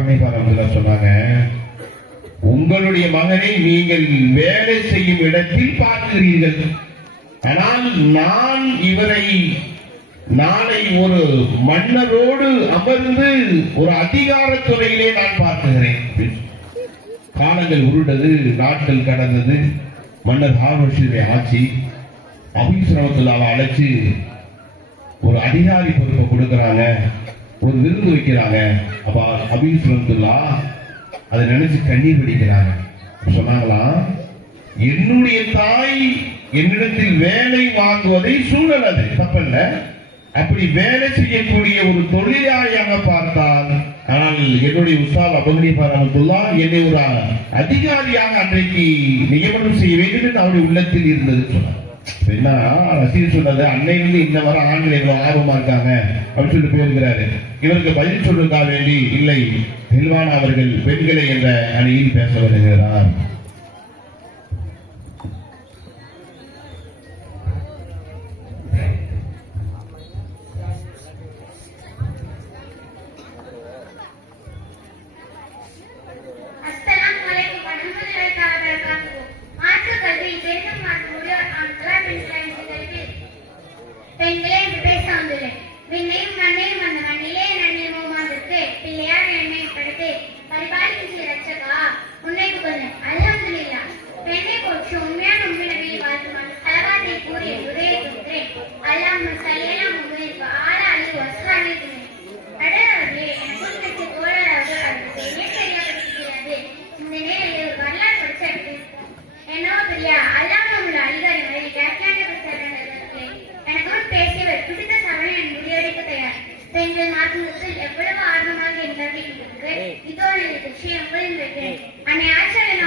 ஹனீஃபா ரஹ்மத்துல்லாஹ் சொன்னாங்க, உங்களுடைய மகனை நீங்கள் வேலை செய்யும் இடத்தில் பார்க்கிறீர்கள், ஆனால் நான் இவரை நாளை ஒரு மன்னரோடு அமர்ந்து ஒரு அதிகாரத்துறையிலே நான் பார்க்கிறேன். காலங்கள் உருண்டது, நாட்கள் கடந்தது. மன்னர் ஹாரூனுடைய ஆட்சி. அபீஸ் ரஹ்மத்துல்லாஹ் அழைச்சு ஒரு அதிகாரி பொறுப்பை கொடுக்கறாங்க, ஒரு விருந்து வைக்கிறாங்க. அப்ப அபீஸ் ரஹ்மத்துல்லாஹ் அதை நினைச்சு கண்ணீர் வடிக்கிறாங்க. சொன்னாங்களாம், என்னுடைய தாய் என்னிடத்தில் வேலை வாங்குவதை சூழல், அது தப்பல்ல, அப்படி வேலை செய்யக்கூடிய ஒரு தொழிலாளியாக பார்த்தால், ஆனால் என்னுடைய உஸ்தாத் அபு ஹனீஃபா ரஹ்மத்துல்லாஹ் என்னை ஒரு அதிகாரியாக அன்றைக்கு நியமனம் செய்ய வேண்டும் என்று அவருடைய உள்ளத்தில் இருந்தது சொன்னார். என்ன ரசீல் சொன்னது, அன்னையிலிருந்து இன்ன வர ஆண்கள் எவ்வளவு ஆர்வமா இருக்காங்க அப்படின்னு சொல்லி போயிருக்கிறாரு. இவருக்கு பதில் சொல்லுக்கா வேண்டி இல்லை, ஹில்வான் அவர்கள் பெண்களை என்ற அணியில் பேச வருகிறார். பெண்களே என்று பேச வந்துள்ளேன். விண்ணையும் மண்ணையும் அந்த மண்ணிலே நன்னியமுமாவிற்கு பிள்ளையார் என்னை படைத்து பரிபாலிக்கின்ற ரட்சகா உன்னை புகழ்ந்தேன். அல்ஹம்துலில்லாஹ். பெண்ணை போற்று உண்மையான உண்மையை வாழ்த்துமாறு சலவாத்தை கூறி உரையை கொடுக்கிறேன். அல்லாஹ் சல்லியல்லா முஹம்மது வஆலா அலைஹி வஸல்லம். அடரவர்களே, எனக்குள் பெற்ற தோழராக அவருக்கு என்ன தெரியப்படுகிறது. இந்த நேரில் ஒரு வரலாறு படிச்சிருக்கு. என்னவோ பெரிய அல்லாஹ் உள்ள அதிகாரி மாதிரி வியாக்கியான எனக்குள் பேசியவர் பிடித்த சவனை முடிவெடுக்க தயார். பெண்கள் மாற்றுவதில் எவ்வளவு ஆர்வமாக இருக்கிறது. இதோ எனக்கு விஷயம் புரிந்திருக்கிறேன். அன்னை ஆட்சியாளர்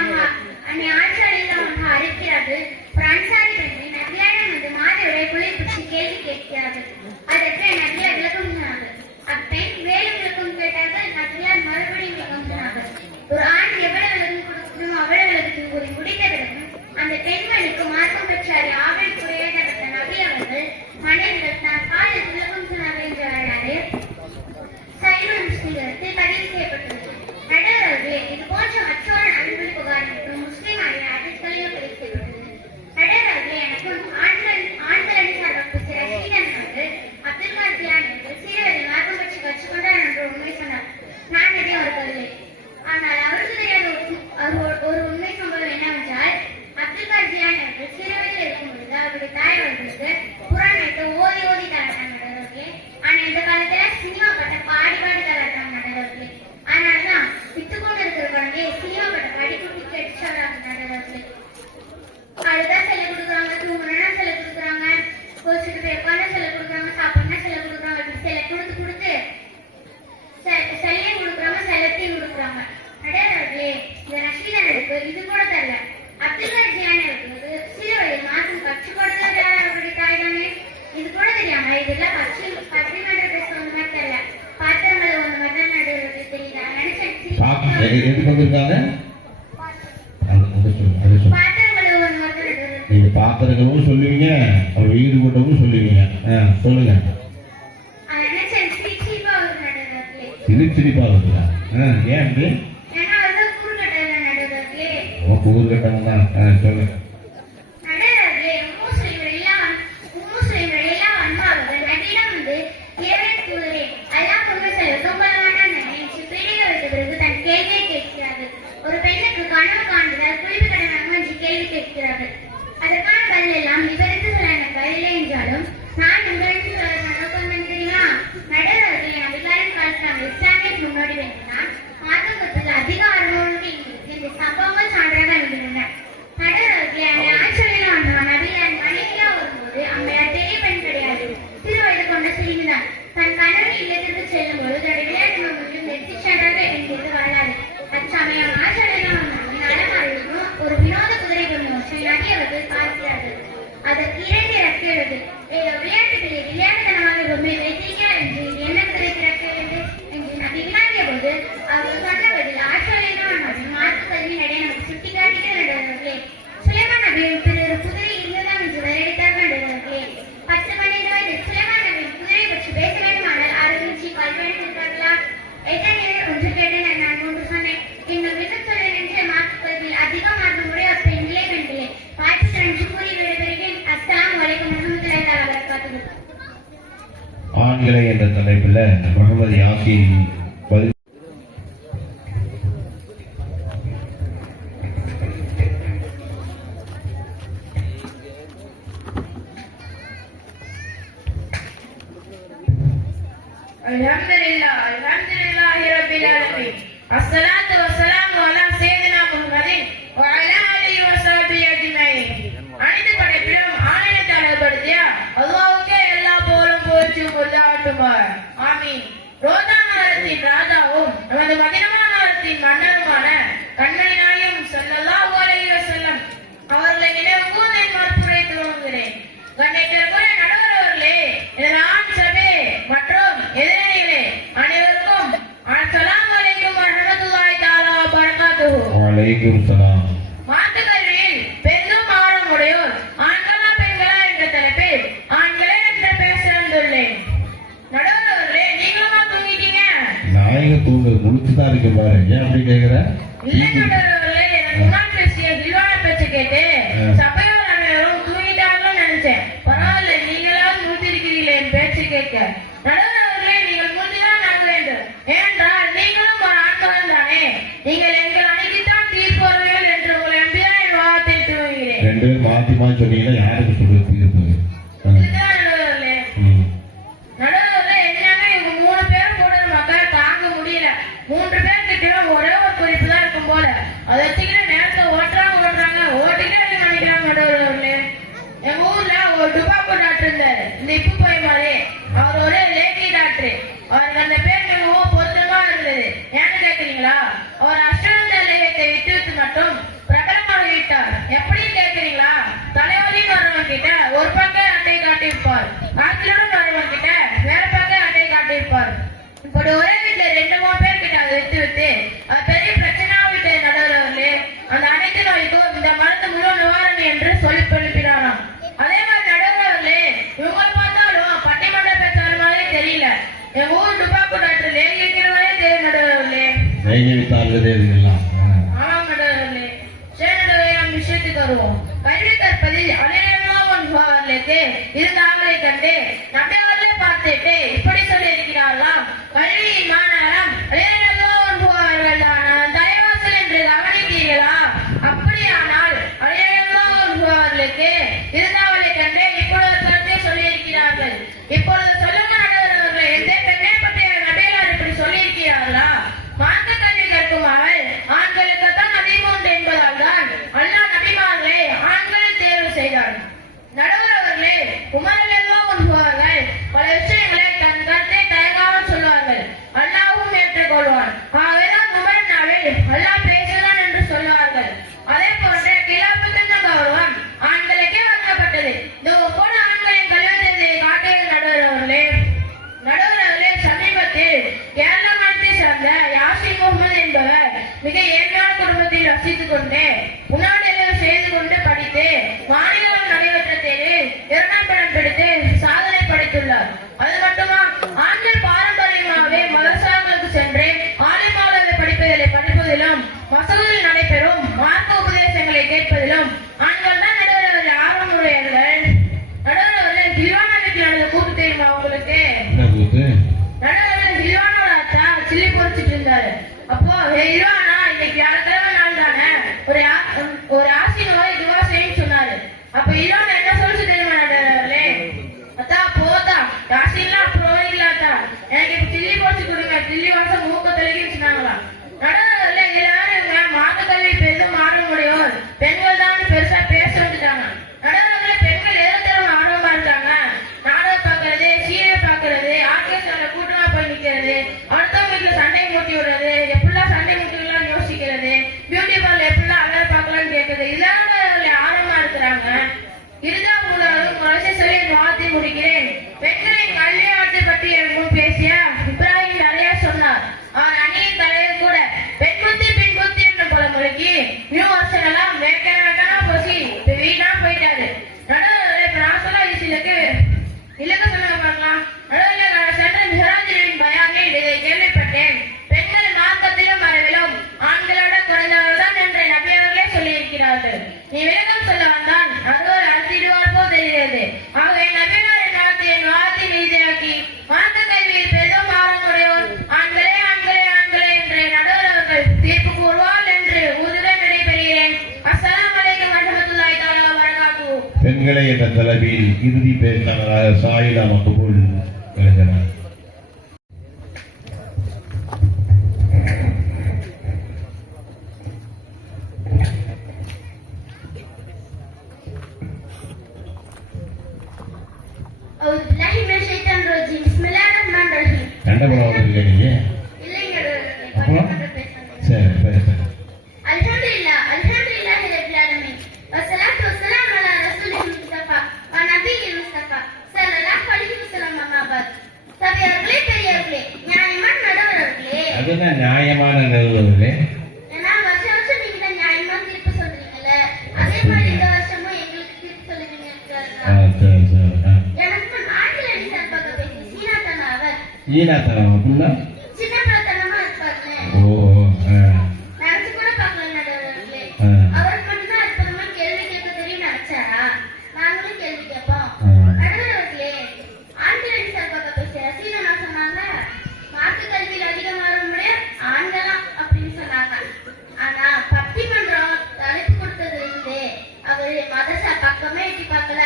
அழைக்கிறார்கள். ஒரு அன்சாரி பெண்ணை நபியாரிடம் வந்து மாதவிடை குளிர் பற்றி கேள்வி கேட்கிறார்கள். அதற்கு நபியார் விளக்கம் சொன்னார்கள். அப்பெண் வேலை விளக்கம் கேட்டார்கள். நபியார் மறுபடியும் விளக்கம் சொன்னார்கள். ஒரு ஆண் எவ்வளவு விளக்கம் கொடுக்கணும் அவ்வளவு விளக்கத்தில் கூறி முடித்த பிறகு அந்த பெண்மணிக்கு மார்க்கம் பெற்றாரி ஆவல் குறையாத நபி அவர்கள் மனைவிகள் நான் பாலில் விளக்கம் சொன்னார்கள் என்ற வரலாறு சைவ முஸ்லிம்களுக்கு பதிவு செய்யப்பட்டுள்ளது. நடுவர்களே, இது போன்ற மற்ற எதுக்கு வந்திருக்காங்க? அது சொல்லுங்க, அது சொல்லுங்க. பாத்திரம் கழுவுவது வந்து நடுவர்களே. நீங்க பாத்திரங்களும் சொல்லுவீங்க, அப்புறம் வீடு கூட்டமும் சொல்லுவீங்க. சொல்லுங்க. அது என்ன சிரிப்பா வருது நடுவர்களே. சிரிப்பா வருதா? ஏன் அப்படி? ஏன்னா அது கூறுகட்டல நடுவர்களே. கூறுகட்டம் தான். சொல்லுங்க. நடுவர்களே, முஸ்லிம்கள் எல்லாம் அன்பார்கள். நபியிடம் வந்து இறைவன் தூதரே, அல்லாஹ் உண்மை செல்வதும் பலவானான் என்று பீடிகை வைத்த பிறகு தன் கேள்வியை கேட்கிறார்கள். ஒரு பெண்ணுக்கு கனவு காண்பதால் குளிப்பு கடனாகும் என்று கேள்வி கேட்கிறார்கள். அதற்கான பதில் எல்லாம் விவரித்து சொல்ல எனக்கு பதிலே என்றாலும் நான் உங்களுக்கு சொல்ல நோக்கம் தெரியுமா? நடுவர்களே, நபிகளின் காலத்தில் இஸ்லாமிய முன்னோடி வேண்டினான் மார்க்கத்தில் அதிக ஆர்வமுள்ள இந்த சம்பவங்கள் சான்றாக இருக்கின்றன. நடுவர்களே, அங்கே ஆச்சரியம் வந்தான். நபிகளின் மனைவியா வரும்போது அம்மையார் பெரிய பெண் கிடையாது, சிறு வயது கொண்ட சிறுமிதான். தன் கணவன் இல்லத்திற்கு செல்லும் போது தன்னுடைய விளையாட்டு மகனும் நெற்றி சென்றாக என்கிறது வரலாறு. அச்சமயம் ஆச்சரியம் வந்தான் நடமாறும் ஒரு வினோத குதிரை கொண்டு நபி அவர்கள் பார்க்கிறார்கள். அதற்கு 2 இறக்கிறது. விளையாட்டுத்தனமாக ரொம்ப வைத்திருக்கிறார் என்று என்ன குதிரைக்கு இறக்கிறது என்று நபி வினாடிய போது அவர்கள் சொன்ன பதில் ஆச்சரியமான மாற்று கல்வி நடைய நமக்கு சுட்டிக்காட்டிக்க நடுவர்களே. சுலைமான் நபியின் பிறகு குதிரை இருந்ததாம் என்று வரவேற்றார்கள் நடுவர்களே. 10-12 வயதில் சுலைமான் நபியின் குதிரை பற்றி பேச வேண்டுமானால் ஆரம்பிச்சு கல்வியாக இருக்கார்களா? எத்தனை ஒன்று கேட்டேன், நான் 3 சொன்னேன். இன்னும் விதம் சொல்ல நின்ற மாற்று கல்வியில் அதிகம் ஆர்வமுடைய ஒரு பெண்களே வாழ்த்து நன்றி கூறி விடைபெறுகிறேன். அஸ்ஸலாமு அலைக்கும் வரஹ்மத்துல்லாஹி தஆலா வபரகாத்துஹு. ஆண்களை என்ற தலைப்புல முகமது யாசின் பதில். அல்ஹம்துலில்லாஹி ரப்பில் ஆலமீன். அஸ்ஸலாத்து வஸ்ஸலாமு அலா சய்யிதினா முஹம்மதின் வ அலா ஆலிஹி வ ஸஹ்பிஹி அஜ்மஈன். அனைத்து படைப்பிலும் ஆணையத்தை அழகுபடுத்திய அல்லாஹ்வுக்கே எல்லா புகழும் புகழ்ச்சியும் உண்டாகட்டுமா. ஆமீன். ரோஜா நகரத்தின் ராஜாவும் நமது மதீனா நகரத்தின் மன்னருமான கண்மணி நாயகம் ஸல்லல்லாஹு அலைஹி வஸல்லம் அவர்களை நினைவு கூர்ந்து மறுப்புரை துவங்குகிறேன். கண்ணியத்திற்குரிய நடுவர் அவர்களே, ஆண் சபை மற்றும் எதிரணிகளே அனைவருக்கும் அஸ்ஸலாமு அலைக்கும் வரஹ்மத்துல்லாஹி தஆலா வ பரகாத்துஹு. வலைக்கும் சலாம். மாற்று கல்வியில் பெரும் ஆழமுடையோர் ஆண்களா பெண்களா என்ற தலைப்பில் ஆண்களே என்று பேச வந்துள்ளேன். நடுவர் அவர்களே, நீங்களுமா தூங்கிட்டீங்க? நான் எங்க தூங்கு முடிச்சுதான் இருக்க பாரு. ஏன் அப்படி கேக்குற? இல்லை நடுவர் அவர்களே, எனக்கு முன்னாள் பேசிய ஹில்வான பேச்சு கேட்டு சபையோர் அனைவரும் தூங்கிட்டாங்கன்னு நினைச்சேன். பரவாயில்ல, நீங்களாவது மூத்திருக்கிறீங்களே என் பேச்சு கேட்க. நடுவர் அவர்களே, நீங்கள் மூழ்கிதான் ஆக வேண்டும். ஏனென்றால் நீங்களும் ஒரு ஆண்களும் தானே. நீங்கள் எங்கள் அணிக்குத்தான் தீர்ப்பவர்கள் என்று உங்களை நம்பிதான் என் வாதத்தை துவங்குகிறேன். 2 பேரும் மாத்தி மாத்தி சொன்னீங்கன்னா யாருக்கு சொல்றது தீர்ப்பு? இதுதான் நடுவர் அவர்களே. நடுவர் அவர்களே, என்னங்க இவங்க 3 பேரும் கூட மக்கள் தாங்க முடியல. 3 பேர்கிட்ட ஒரே ஒரு குறிப்பு தான் இருக்கும் போல. அதை வச்சுக்கிட்டு நேரத்தை ஓட்டுறாங்க ஓட்டிக்கிட்டே நினைக்கிறாங்க. நடுவர் அவர்களே, எங்க ஊர்ல ஒரு டுபாக்கோ டாக்டர் இருந்தாரு, இந்த இப்பு போய் மாதிரி. அவர் ஒரு லேக்கி டாக்டர். அவருக்கு அந்த பேர் மிகவும் பொருத்தமா இருந்தது. ஏன்னு கேட்கிறீங்களா? அவர் அஷ்டந்தலையத்தை விட்டு மட்டும் பிரபலமாக விட்டார். எப்படி கேட்கிறீங்களா? தலைவலின்னு வரவங்க கிட்ட ஒரு பக்கம் அட்டை காட்டியிருப்பார், ஆக்கிலுடன் வரவங்க கிட்ட வேற பக்கம் அட்டை காட்டியிருப்பார். இப்படி ஒரே வீட்டுல 2-3 பேர் கிட்ட அதை விட்டு அது பெரிய பிரச்சனையா விட்டு நடுவர்களே. அந்த அனைத்து நோய்க்கும் இந்த மருந்து முழு நிவாரணம் என்று சொல்லி எழுப்பினாராம். அதே மாதிரி நடுவர்களே, இவங்களை பார்த்தாலும் பட்டிமன்ற பேசுற மாதிரி தெரியல. என் ஊர் டுபாக்கோ டாக்டர் லேகி வைக்கிறவரே தெரியும் நடுவர்களே. ஆமாம் நடுவர்களே. சரி நடுவரே, நம் விஷயத்துக்கு வருவோம். கல்வி கற்பதில் அலையர்களுக்கு இருந்த ஆவலை கண்டு நம்பியவர்களே பார்த்துட்டு இப்படி சொல்லி இருக்கிறார்களாம். கல்வியின் மாநகரம் அலையர்கள் தான் தலைவாசல் என்று கவனித்தீர்களா? அப்படியானால் அலையர்களுக்கு இருந்த ஆவலை கண்டு இப்பொழுது கருத்தை சொல்லி இருக்கிறார்கள். இப்பொழுது சொல்லுங்க நடுவர்களே, எந்த பெண்ணை பற்றி நபிகளார் இப்படி சொல்லி இருக்கிறார்களா? மார்க்க கல்வி கற்கும் அவள் ஆண்களுக்குத்தான் அதிகம் உண்டு என்பதால் தான் அல்லாஹ் நபிமார்களை ஆண்களை தேர்வு செய்தார். நடுவர் அவர்களே, உமர்கள் பல விஷயங்களை தன் கருத்தை கொண்டு உணவடைவு செய்து கொண்டு படித்து மாநிலம் நடைபெற்ற தேர்வில் 2ஆம் இடம் பிடித்து சாதனை படைத்துள்ளார். அது மட்டுமா, ஆண்கள் பாரம்பரியமாகவே மதரசாக்களுக்கு சென்று ஆலிமாவை படிப்பதிலும் மசூதியில் நடைபெறும் மார்க்க உபதேசங்களை கேட்பதிலும் ஆண்கள் தான் நடுவர்கள் ஆர்வமுடையவர்கள். நடுவர்கள் தில்வானாவுக்கு நடந்த கூட்டு தெரியுமா உங்களுக்கு? நடுவர்கள் தில்வானோட அத்தா சில்லி பொறிச்சிட்டு இருந்தாரு. அப்போ தில்வானா இன்னைக்கு வியாழக்கிழமை நாள் தானே, ஒரு ஆசின் நோய் துவா செய்யுன்னு சொன்னாரு. அப்ப இல்வானா என்ன சொல்லிச்சு தெரியுமா நடுவர்களே? அத்தா போதா யாசின்லாம் அப்புறம் இல்லாதா, எனக்கு இப்ப சில்லி பொறிச்சு கொடுங்க, சில்லி வாசம் மூக்க தெளிக்கின்னு சொன்னாங்களாம். நடுவர்களே எல்லாரும் மாத கல்வி பெரிதும் மாற முடியும், பெண்கள் தான் பெருசா பேச வந்துட்டாங்க. நடுவர்களே பெண்கள் எதிர்த்தரம் ஆர்வமா இருக்காங்க. நாடகம் பாக்குறது, சீரியல் பாக்குறது, ஆர்கெஸ்ட்ரால கூட்டமா போய் நிக்கிறது, அடுத்தவங்க வீட்டுல சண்டை மூட்டி விடுறது, எப்படிலாம் சண்டை மூட்டிலாம் யோசிக்கிறது, பியூட்டி பார்லர் எப்படிலாம் அழகா பார்க்கலாம்னு கேட்கறது, இதெல்லாம் ஆர்வமா இருக்கிறாங்க. இறுதியா முதல்வரும் குறைச்சி சொல்லி வாழ்த்தி முடிக்கிறேன். பெண்களின் கல்யாணத்தை பற்றி எனக்கும் பேசிய இப்ராஹிம் நிறைய சொன்னார். அவர் அணியின் தலைவர் கூட பெண் புத்தி பின் புத்தி என்ற பழமொழிக்கு நியூ வருஷன் எல்லாம் வேக்கான போசி வீணா போயிட்டாரு. நடுவர்களே பிராசலா இசிலுக்கு இலக்கு சொல்லுங்க பார்க்கலாம். நடுவர்களே நான் சென்ற மிகராஜின் பயானில் இதை கேள்விப்பட்டேன். பெண்கள் மார்க்கத்திலும் மரபிலும் ஆண்களோட குறைந்தவர்கள் தான் என்ற நபி அவர்களே சொல்லியிருக்கிறார்கள். நீ விளக்கம் சொல்ல வந்தால் நடுவர் அழுத்திடுவார் போல் தெரிகிறது. ஆகவே நபினார் என் வார்த்தை நீதியாக்கி மார்க்க கல்வியில் பெரிதும் ஆர்வமுடையோர் ஆண்களே ஆண்களே ஆண்களே என்று நடுவர் அவர்கள் தீர்ப்பு கூறுவார் என்று உறுதியுடன் விடைபெறுகிறேன். அஸ்ஸலாமு அலைக்கும் வரஹ்மத்துல்லாஹி தஆலா வ பரகாத்துஹு. பெண்களை என்ற தலைப்பில் இறுதி பேச்சாளராக சாயிலா மக்பூல் வருகிறார். கண்டபுரம் இல்லை நீங்க? அப்புறம் சரி பேசுறேன். அல்ஹம்துலில்லாஹ் அல்ஹம்துலில்லாஹி ரப்பில் ஆலமீன் வஸ்ஸலாத்து வஸ்ஸலாமு அலா ரசூலில் முஸ்தஃபா வ நபியில் முஸ்தஃபா ஸல்லல்லாஹு அலைஹி வஸல்லம். அம்மாபாத். சபையார்களே, பெரியவர்களே, நியாயமான நடுவர்களே, அதுதான் நியாயமான நடுவர்களே. ஏன்னா வருஷம் வருஷம் நீங்க தான் நியாயமா தீர்ப்பு சொல்றீங்கல்ல, அதே மாதிரி இந்த வருஷமும் எங்களுக்கு தீர்ப்பு சொல்லுவீங்க. எனக்கு ஆங்கில அணி சார்பாக பேசி சீனாத்தனா அவர் ஈனாத்தனம் அப்படின்னா சின்ன பிள்ளைத்தனமா இருப்பாருன்னு ஓ நினைச்சு கூட பார்க்கல நடுவர்களே. அவருக்கு மட்டும்தான் அற்புதமா கேள்வி கேட்க தெரியும் நினைச்சாரா? நாங்களும் கேள்வி கேட்போம். நடுவர்களே, ஆண்கள் அணி சார்பாக பேசிய ரசீனா சொன்னாங்க, மார்க்க கல்வியில் அதிகம் ஆர்வமுடைய ஆண்களாம் அப்படின்னு சொன்னாங்க. ஆனா பட்டிமன்றம் தலைப்பு கொடுத்ததுல இருந்து அவரு மதரசா பக்கமே எட்டி பார்க்கல.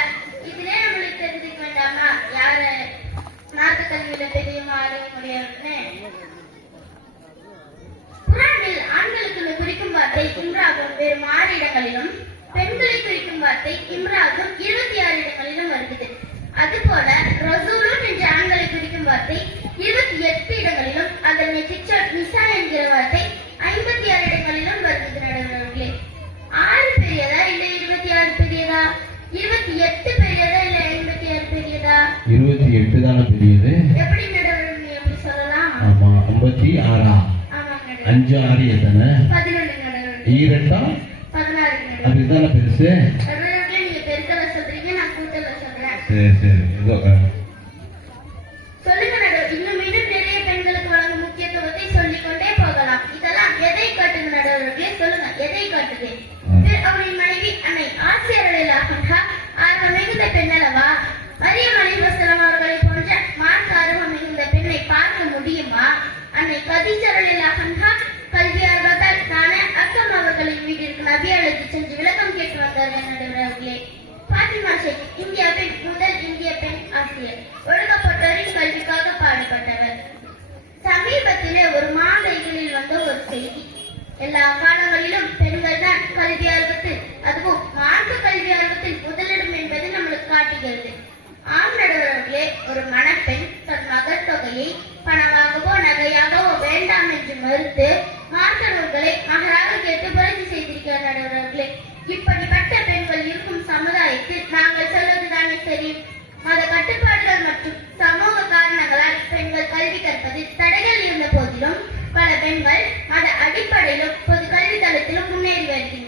இதுலயே நம்மளுக்கு தெரிஞ்சுக்க வேண்டாமா யாரு மார்க்க கல்வியில தெரியுமா ஆர்வமுடையவர்னு? குர்ஆனில் ஆண்களுக்கு குறிக்கும் வார்த்தை இம்ராகும் வேறு 6 இடங்களிலும், பெண்களை குறிக்கும் வார்த்தை இம்ராகும் 26 இடங்களிலும் வருகிறது. அதுபோல ரசூலுன் என்ற ஆண்களை குறிக்கும் வார்த்தை 28 இடங்களிலும், அதனை நிசா என்கிற வார்த்தை 56 இடங்களிலும் வருகிறது. நடுவர்களே, 6 பெரியதா இல்ல 26 பெரியதா? 28 பெரியதா இல்ல 56 பெரியதா? 28 தானே பெரியது. எப்படி நடுவர்களே எப்படி சொல்லலாம்? ஆமா 56. ஆமாங்க. 5 6 எத்தனை? 11 நடுவர்களே. 2 16 நடுவர்களே. அதுதானே பெருசு. நடுவர்களே, நீங்க பெருக்கல சொல்றீங்க, நான் கூட்டல சொல்றேன். சரி ஏதோ சொல்லுங்க நடுவர். இன்னும் நிறைய பெண்களுக்கு வழங்கும் முக்கியத்துவத்தை சொல்லிக்கொண்டே போகலாம். இதெல்லாம் எதை காட்டுது நடுவர்களே? சொல்லுங்க, எதை காட்டுது? அவரின் மனைவி அன்னை ஆசியா ரலியல்லாஹு அன்ஹா ஆர்வம் மிகுந்த பெண்ணல்லவா? மரியம் அலைஹிஸ்ஸலாம் அவர்களை போன்ற மார்க்க ஆர்வம் மிகுந்த பெண்ணை பார்க்க முடியுமா? அன்னை கதீஜா ரலியல்லாஹு அன்ஹா கல்வி ஆர்வத்தால் தானே அக்கம் அவர்களின் வீட்டிற்கு நபி அழைத்து சென்று விளக்கம் கேட்டு வந்தார்கள். நடுவர்களே, பாத்திமா ஷேக் இந்தியாவின் முதல் இந்திய பெண் ஆசிரியர், ஒடுக்கப்பட்டோரின் கல்விக்காக பாடுபட்டவர். சமீபத்திலே ஒரு மாத இதழில் வந்த ஒரு செய்தி, எல்லா காலங்களிலும் பெண்கள் தான் கல்வி ஆர்வத்தில், அதுவும் மார்க்க கல்வி ஆர்வத்தில் முதலிடம் என்பது நம்மளுக்கு காட்டுகிறது. ஆம் நடுவர்களே, ஒரு மணப்பெண் தன் மகன் தொகையை பணமாகவோ நகையாகவோ வேண்டாம் என்று மறுத்து மார்க்க நூல்களை மகராக கேட்டு புரட்சி செய்திருக்கிறார். நடுவர்களே, இப்படிப்பட்ட பெண்கள் இருக்கும் சமுதாயத்தில் நாங்கள் சொல்வதுதானே சரி. மத கட்டுப்பாடுகள் மற்றும் சமூக காரணங்களால் பெண்கள் கல்வி கற்பதில் தடைகள் இருந்த போதிலும் பல பெண்கள் மத அடிப்படையிலும் பொது கல்வி தளத்திலும் முன்னேறி வருகின்றனர்.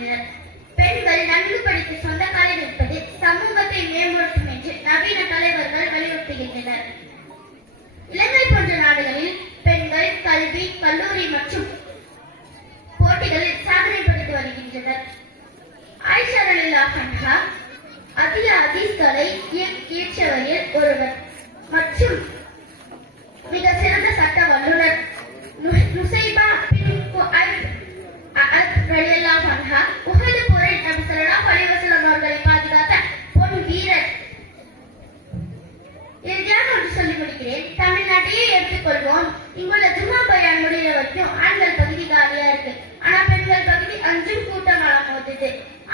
இருந்தாலும் இங்குள்ள ஜும்மா பயான் முடிகிற வரைக்கும் ஆண்கள் பகுதி காலியா இருக்கு. ஆனா பெண்கள் பகுதி 5 கூட்டமாக மோதுது.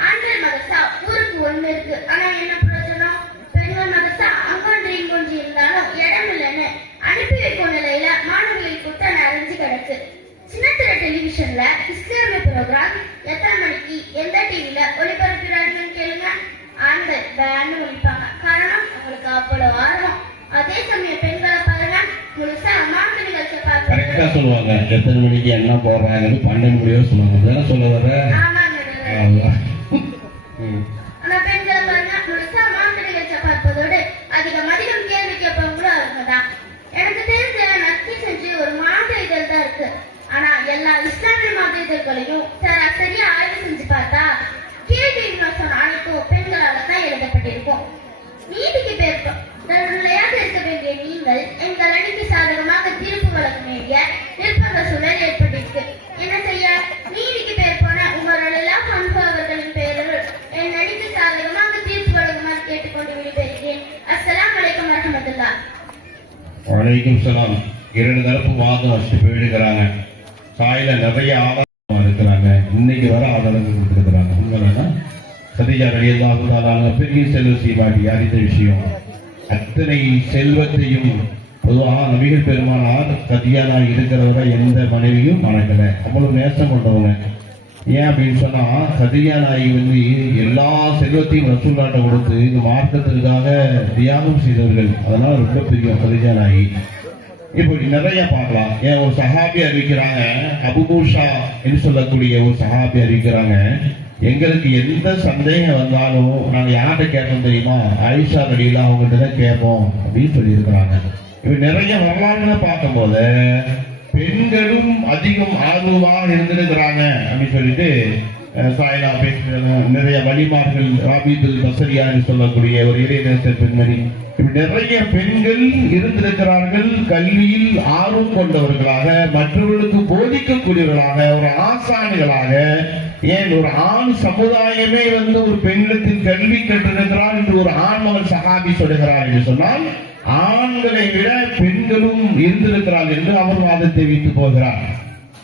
ஆண்கள் மதரசா ஊருக்கு 1 இருக்கு. ஆனா என்ன பிரயோஜனம்? பெண்கள் மதரசா அங்கொன்று இங்கொன்று இருந்தாலும் இடம் இல்லைன்னு அனுப்பி வைக்கும் நிலையில மாணவிகள் கூட்டம் நிறைஞ்சு கிடக்கு. சின்னத்திர டெலிவிஷன்ல இஸ்லாமிய ப்ரோக்ராம் எத்தனை மணிக்கு எந்த டிவில ஒளிபரப்புறாங்கன்னு கேளுங்க. ஆண்கள் பேன்னு ஒழிப்பாங்க. காரணம் அவங்களுக்கு அவ்வளவு ஆர்வம். அதே சமயம் பெண்களை பாருங்க, முழுசா மாற்று நிகழ்ச்சி கரெக்டா பார்க்க. சொல்லுவாங்க. எத்தனை மணிக்கு என்ன போடுறாங்கன்னு 12 முடியோ சொல்லுவாங்க. அப்படிதானே சொல்ல வர? ஆமாங்க. ஆனா பெண்களை பாருங்க, முழுசா மாற்று நிகழ்ச்சி பார்ப்பதோடு அதிகம் கேள்வி கேட்பவங்களும் அவங்கதான். எனக்கு தெரிஞ்ச நக்கி செஞ்சு ஒரு மாத இதழ் தான் இருக்கு. ஆனா எல்லா இஸ்லாமிய மாத இதழ்களையும் சரியா ஆய்வு செஞ்சு பார்த்தா கேள்வி விமர்சனம் அனைத்தும் பெண்களால தான் எழுதப்பட்டிருக்கும். நீதிக்கு நிலையாக இருக்க வேண்டிய நீங்கள் எங்கள் அணிக்கு சாதகமாக தீர்ப்பு வழங்க வேண்டிய நிர்பந்த சூழல் ஏற்பட்டிருக்கு. என்ன செய்ய? நீதிக்கு பேர் போன உமரெல்லாம் அவர்களின் பெயரில் என் அணிக்கு சாதகமாக தீர்ப்பு வழங்குமாறு கேட்டுக்கொண்டு விடைபெறுகிறேன். அஸ்ஸலாமு அலைக்கும் வரஹ்மத்துல்லாஹ். வலைக்கும் சலாம். 2 தரப்பு வாதம் வச்சுட்டு போயிடுக்கிறாங்க. காயில நிறைய ஆதாரம் இருக்கிறாங்க. இன்னைக்கு வர ஆதாரங்கள் கொடுத்துருக்கிறாங்க. உண்மைனா கதீஜா ரலியல்லாஹு தஆலா பெரிய செல்வ சீமாட்டி அறிந்த விஷயம். அத்தனை செல்வத்தையும் பொதுவாக நபிகள் பெருமானார் கதியானா இருக்கிறவரை எந்த மனைவியும் மணக்கல. அவ்வளவு நேசம் கொண்டவங்க. ஏன் அப்படின்னு சொன்னா கதியா நாயகி வந்து எல்லா செல்வத்தையும் ரசூலுல்லாஹ்ட்ட கொடுத்து இந்த மார்க்கத்திற்காக தியாகம் செய்தவர்கள். அதனால ரொம்ப பெரிய கதியா நாயகி. இப்போ நிறைய பார்க்கலாம். ஏன் ஒரு சஹாபி அறிவிக்கிறாங்க, அபுபூஷா என்று சொல்லக்கூடிய ஒரு சஹாபி அறிவிக்கிறாங்க, எங்களுக்கு எந்த சந்தேகம் வந்தாலும் நாங்க யார்கிட்ட கேட்போம் தெரியுமா? ஆயிஷா ரலியல்லாஹு அவங்ககிட்ட தான் கேட்போம் அப்படின்னு சொல்லி இருக்கிறாங்க. இப்ப நிறைய வரலாறுகளை பார்க்கும் போது பெண்களும் அதிகம் ஆர்வமாக இருந்திருக்கிறாங்க அப்படின்னு சொல்லிட்டு சாயிலா பேசுறாங்க. நிறைய வழிமார்கள், ராபிதுல் பசரியா என்று சொல்லக்கூடிய ஒரு இறைநேசர் பெண்மணி, நிறைய பெண்கள் இருந்திருக்கிறார்கள். கல்வியில் ஆர்வம் கொண்டவர்களாக, மற்றவர்களுக்கு போதிக்கக்கூடியவர்களாக, ஒரு ஆசான்களாக. ஏன் ஒரு ஆண் சமுதாயமே வந்து ஒரு பெண்ணிடத்தில் கல்வி கற்றிருக்கிறார் என்று ஒரு ஆண்மகன் சகாபி சொல்லுகிறார் என்று சொன்னால், ஆண்களை விட பெண்களும் இருந்திருக்கிறார் என்று அவர் வாதத்தை வைத்து போகிறார்.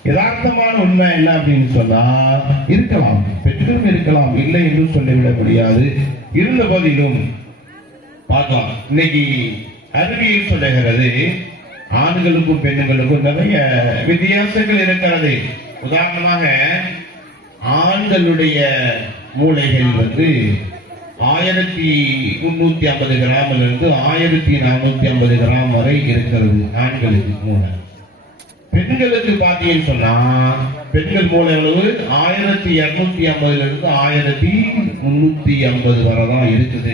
யதார்த்தமான உண்மை என்ன அப்படின்னு சொன்னா, இருக்கலாம், பெண்களும் இருக்கலாம், இல்லை என்று சொல்லிவிட முடியாது. இருந்த போதிலும் பார்க்கலாம். இன்னைக்கு அறிவியல் சொல்லுகிறது ஆண்களுக்கும் பெண்களுக்கும் நிறைய வித்தியாசங்கள் இருக்கிறது. உதாரணமாக ஆண்களுடைய மூளைகள் வந்து 1350 கிராமில் இருந்து 1450 கிராம் வரை இருக்கிறது ஆண்களுக்கு மூளை. பெண்களுக்கு பாத்தீங்கன்னு சொன்னா பெண்கள் மூளை எவ்வளவு? 1250 இருந்து 1350 வரை தான் இருக்குது.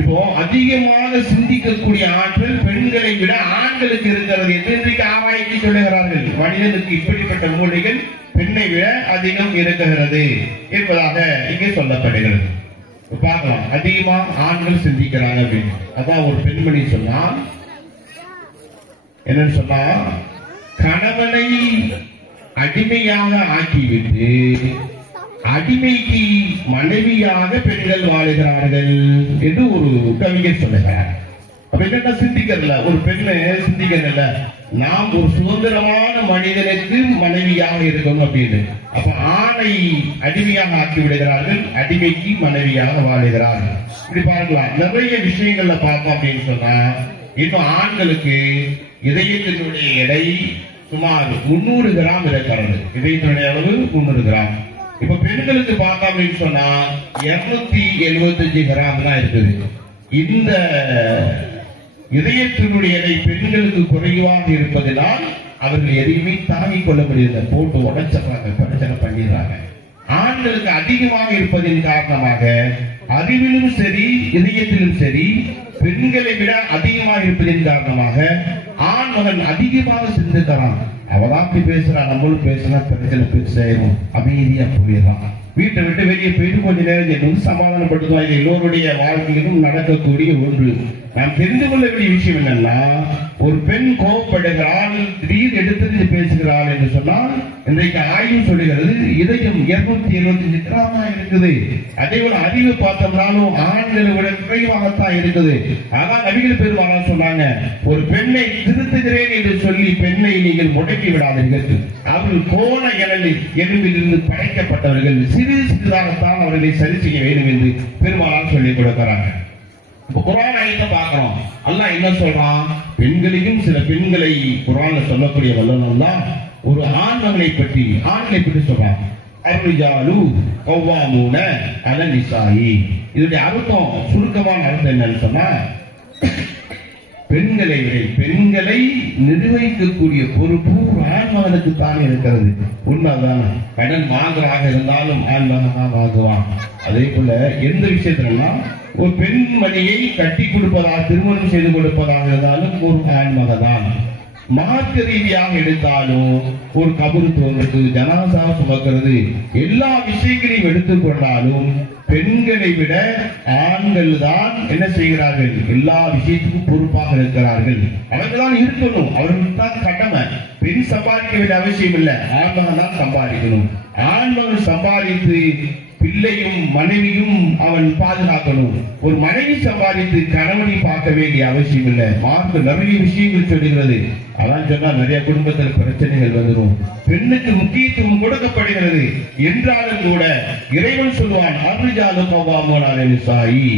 இப்போ அதிகமாக சிந்திக்கக்கூடிய ஆற்றல் பெண்களை விட ஆண்களுக்கு இருக்கிறது என்று இன்றைக்கு ஆராய்ச்சி சொல்லுகிறார்கள். மனிதனுக்கு இப்படிப்பட்ட மூளைகள் பெண்ணை விட அதிகம் இருக்கிறது என்பதாக இங்கே சொல்லப்படுகிறது. பார்க்கலாம், அதிகமா ஆண்கள் சிந்திக்கிறாங்க அப்படின்னு. அதான் ஒரு பெண்மணி சொன்னா என்னன்னு சொன்னா, கணவனை அடிமையாக ஆக்கிவிட்டு அடிமைக்கு மனைவியாக பெண்கள் வாழுகிறார்கள் என்று ஒரு கவிஞர் சொல்லுகிறார். அப்ப என்ன சிந்திக்கிறதுல ஒரு பெண்ணை சிந்திக்கிறதுல நாம் ஒரு சுதந்திரமான மனிதனுக்கு மனைவியாக இருக்கணும் அப்படின்னு. அப்ப ஆணை அடிமையாக ஆக்கி விடுகிறார்கள், அடிமைக்கு மனைவியாக வாழுகிறார்கள். இப்படி பார்க்கலாம், நிறைய விஷயங்கள்ல பார்ப்போம் அப்படின்னு சொன்னா, இன்னும் ஆண்களுக்கு இதயத்தினுடைய எடை சுமார் 300 கிராம் இருக்கிறது. இதயத்தினுடைய அளவு 300 கிராம். இப்ப பெண்களுக்கு பார்த்தோம் அப்படின்னு சொன்னா 275 கிராம் தான் இருக்குது. இந்த இதயத்தினுடைய எடை பெண்களுக்கு குறைவாக இருப்பதனால் அவர்கள் எதையுமே தாங்கிக் கொள்ள முடியல, போட்டு உடைச்சிடறாங்க, பிரச்சனை பண்ணிடுறாங்க. ஆண்களுக்கு அதிகமாக இருப்பதின் காரணமாக அறிவிலும் சரி இதயத்திலும் சரி பெண்களை விட அதிகமாக இருப்பதின் காரணமாக ஆண் மகன் அதிகமாக சிந்திக்கிறான். அவதாப்பி பேசுறான், நம்மளும் பேசுனா பிரச்சனை பேசும், அமைதியா போயிடறான். வீட்டை விட்டு வெளியே போயிட்டு கொஞ்ச நேரம் என்னும் சமாதானப்படுத்துவாங்க. எல்லோருடைய வாழ்க்கையிலும் நடக்கக்கூடிய ஒன்று. நாம் தெரிந்து கொள்ள வேண்டிய விஷயம் என்னன்னா, ஒரு பெண் கோபப்படுகிறாள், திடீர் எடுத்து பேசுகிறார். இருக்கிறாள் என்று சொன்னால் இன்றைக்கு ஆய்வு சொல்லுகிறது இதயம் 275 கிராமா இருக்குது. அதே போல அறிவு பார்த்தோம்னாலும் ஆண்களை விட குறைவாகத்தான் இருக்குது. ஆனால் நபிகள் பெருமானார் சொன்னாங்க, ஒரு பெண்ணை திருத்துகிறேன் என்று சொல்லி பெண்ணை நீங்கள் முடக்கி விடாதீர்கள். அவர்கள் கோண எலும்பில் இருந்து படைக்கப்பட்டவர்கள், சிறு சிறிதாகத்தான் அவர்களை சரி செய்ய வேண்டும் என்று பெருமானார் சொல்லிக் கொடுக்கிறாங்க. குர்ஆன் ஆயத்தை பார்க்கிறோம். அல்லாஹ் என்ன சொல்றான்? பெண்களையும் சில பெண்களை குர்ஆன்ல சொல்லக்கூடிய வல்லவன் அல்லாஹ் ஒரு ஆண்களை பற்றி சொல்றான். அர்ரிஜாலு கவ்வாமூன அலன் நிசாயி. இதனுடைய அர்த்தம், சுருக்கமான அர்த்தம் என்னன்னு சொன்னா, பெண்களை நிர்வகிக்கக்கூடிய பொறுப்பு ஆண்மகனுக்கு தான் இருக்கிறது. உண்மைதான். கடன் வாங்குறாக இருந்தாலும் ஆண்மகன் தான் வாங்குவான். அதே போல எந்த விஷயத்துலன்னா, ஒரு பெண்மணியை கட்டி கொடுப்பதாக, திருமணம் செய்து கொடுப்பதாக இருந்தாலும் ஒரு ஆண்மகதான். மார்க்க ரீதியாக எடுத்தாலும் ஒரு கபரு தோன்றது, ஜனாசா சுமக்கிறது, எல்லா விஷயங்களையும் எடுத்துக்கொண்டாலும் பெண்களை விட ஆண்கள் தான் என்ன செய்கிறார்கள்? எல்லா விஷயத்துக்கும் பொறுப்பாக இருக்கிறார்கள். அவர்கள் தான் இருக்கணும், அவர்களுக்கு தான் கடமை. பெண் சம்பாதிக்க வேண்டிய அவசியம் இல்லை, ஆண்மகன் தான் சம்பாதிக்கணும். ஆண்மகன் சம்பாதித்து பிள்ளையும் மனைவியும் அவன் பாதுகாக்கணும். ஒரு மனைவி சம்பாதித்து கணவனை பார்க்க வேண்டிய அவசியம் இல்லை. மார்க்க நிறைய விஷயங்கள் சொல்லுகிறது. அதான் சொன்னா நிறைய குடும்பத்தில் பிரச்சனைகள் வந்துடும். பெண்ணுக்கு முக்கியத்துவம் கொடுக்கப்படுகிறது என்றாலும் கூட இறைவன் சொல்லுவான், அர்ரிஜாலு கவ்வாமூன அலன் நிசாயி.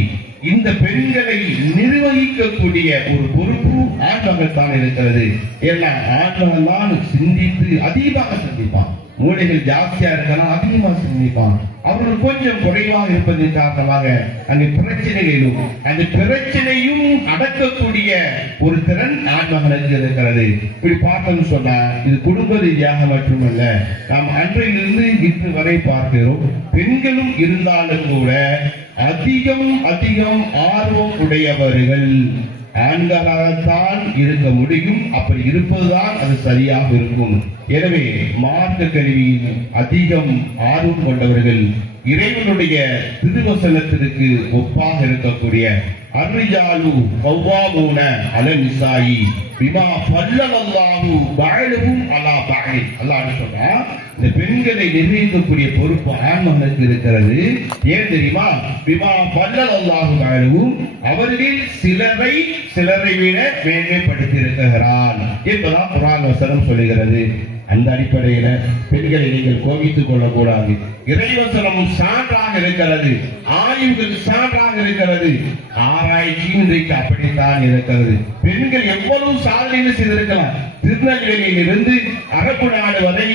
இந்த பெண்களை நிர்வகிக்கக்கூடிய ஒரு பொறுப்பு ஆண்மகன் தான் இருக்கிறது. ஏன்னா ஆண்மகன் தான் சிந்தித்து அதிகமாக சிந்திப்பான். மூளைகள் ஜாஸ்தியா இருக்கலாம், அதிகமாக சிந்திப்பான். அவர்கள் கொஞ்சம் குறைவாக இருப்பதன் காரணமாக அந்த பிரச்சனைகளும் அந்த பிரச்சனையும் அடக்கக்கூடிய ஒரு திறன் ஆண்மகனுக்கு இருக்கிறது. இப்படி பார்த்தோம்னு சொன்னா இது குடும்ப ரீதியாக மட்டுமல்ல, நாம் அன்றையிலிருந்து இன்று வரை பார்க்கிறோம். பெண்களும் இருந்தாலும் கூட அதிகம் ஆர்வம் உடையவர்கள் ஆண்களாகத்தான் இருக்க முடியும். அப்படி இருப்பதுதான் அது சரியாக இருக்கும். எனவே மார்க்க கல்வியில் அதிகம் ஆர்வம் கொண்டவர்கள் இறைவனுடைய திருவசனத்திற்கு ஒப்பாக இருக்கக்கூடிய அர்ரிஜாலு கவ்வாமூன அலன் நிசாயி பிமா ஃபல்லல்லாஹு பஅலஹும் அலா பஅல். அல்லாஹ் சொல்றா, இந்த பெண்களை நிர்வகிக்கக்கூடிய பொறுப்பு ஆண்மகனுக்கு இருக்கிறது. ஏன் தெரியுமா? பிமா ஃபல்லல்லாஹு பஅலஹும், அவர்கள் சிலரை விட மேன்மைப்படுத்தி இருக்கிறான் என்பதான் குர்ஆன் வசனம் சொல்லுகிறது. அந்த அடிப்படையில பெண்களை நீங்கள் கோபித்துக் கொள்ளக்கூடாது. இறைவசனம் சான்றாக இருக்கிறது, ஆய்வுகள் சான்றாக இருக்கிறது, ஆராய்ச்சியும் இன்றைக்கு அப்படித்தான் இருக்கிறது. பெண்கள் எவ்வளவு சாதனைகள் செய்திருக்கலாம். திருநெல்வேலியில் இருந்து அரபு நாடு வரை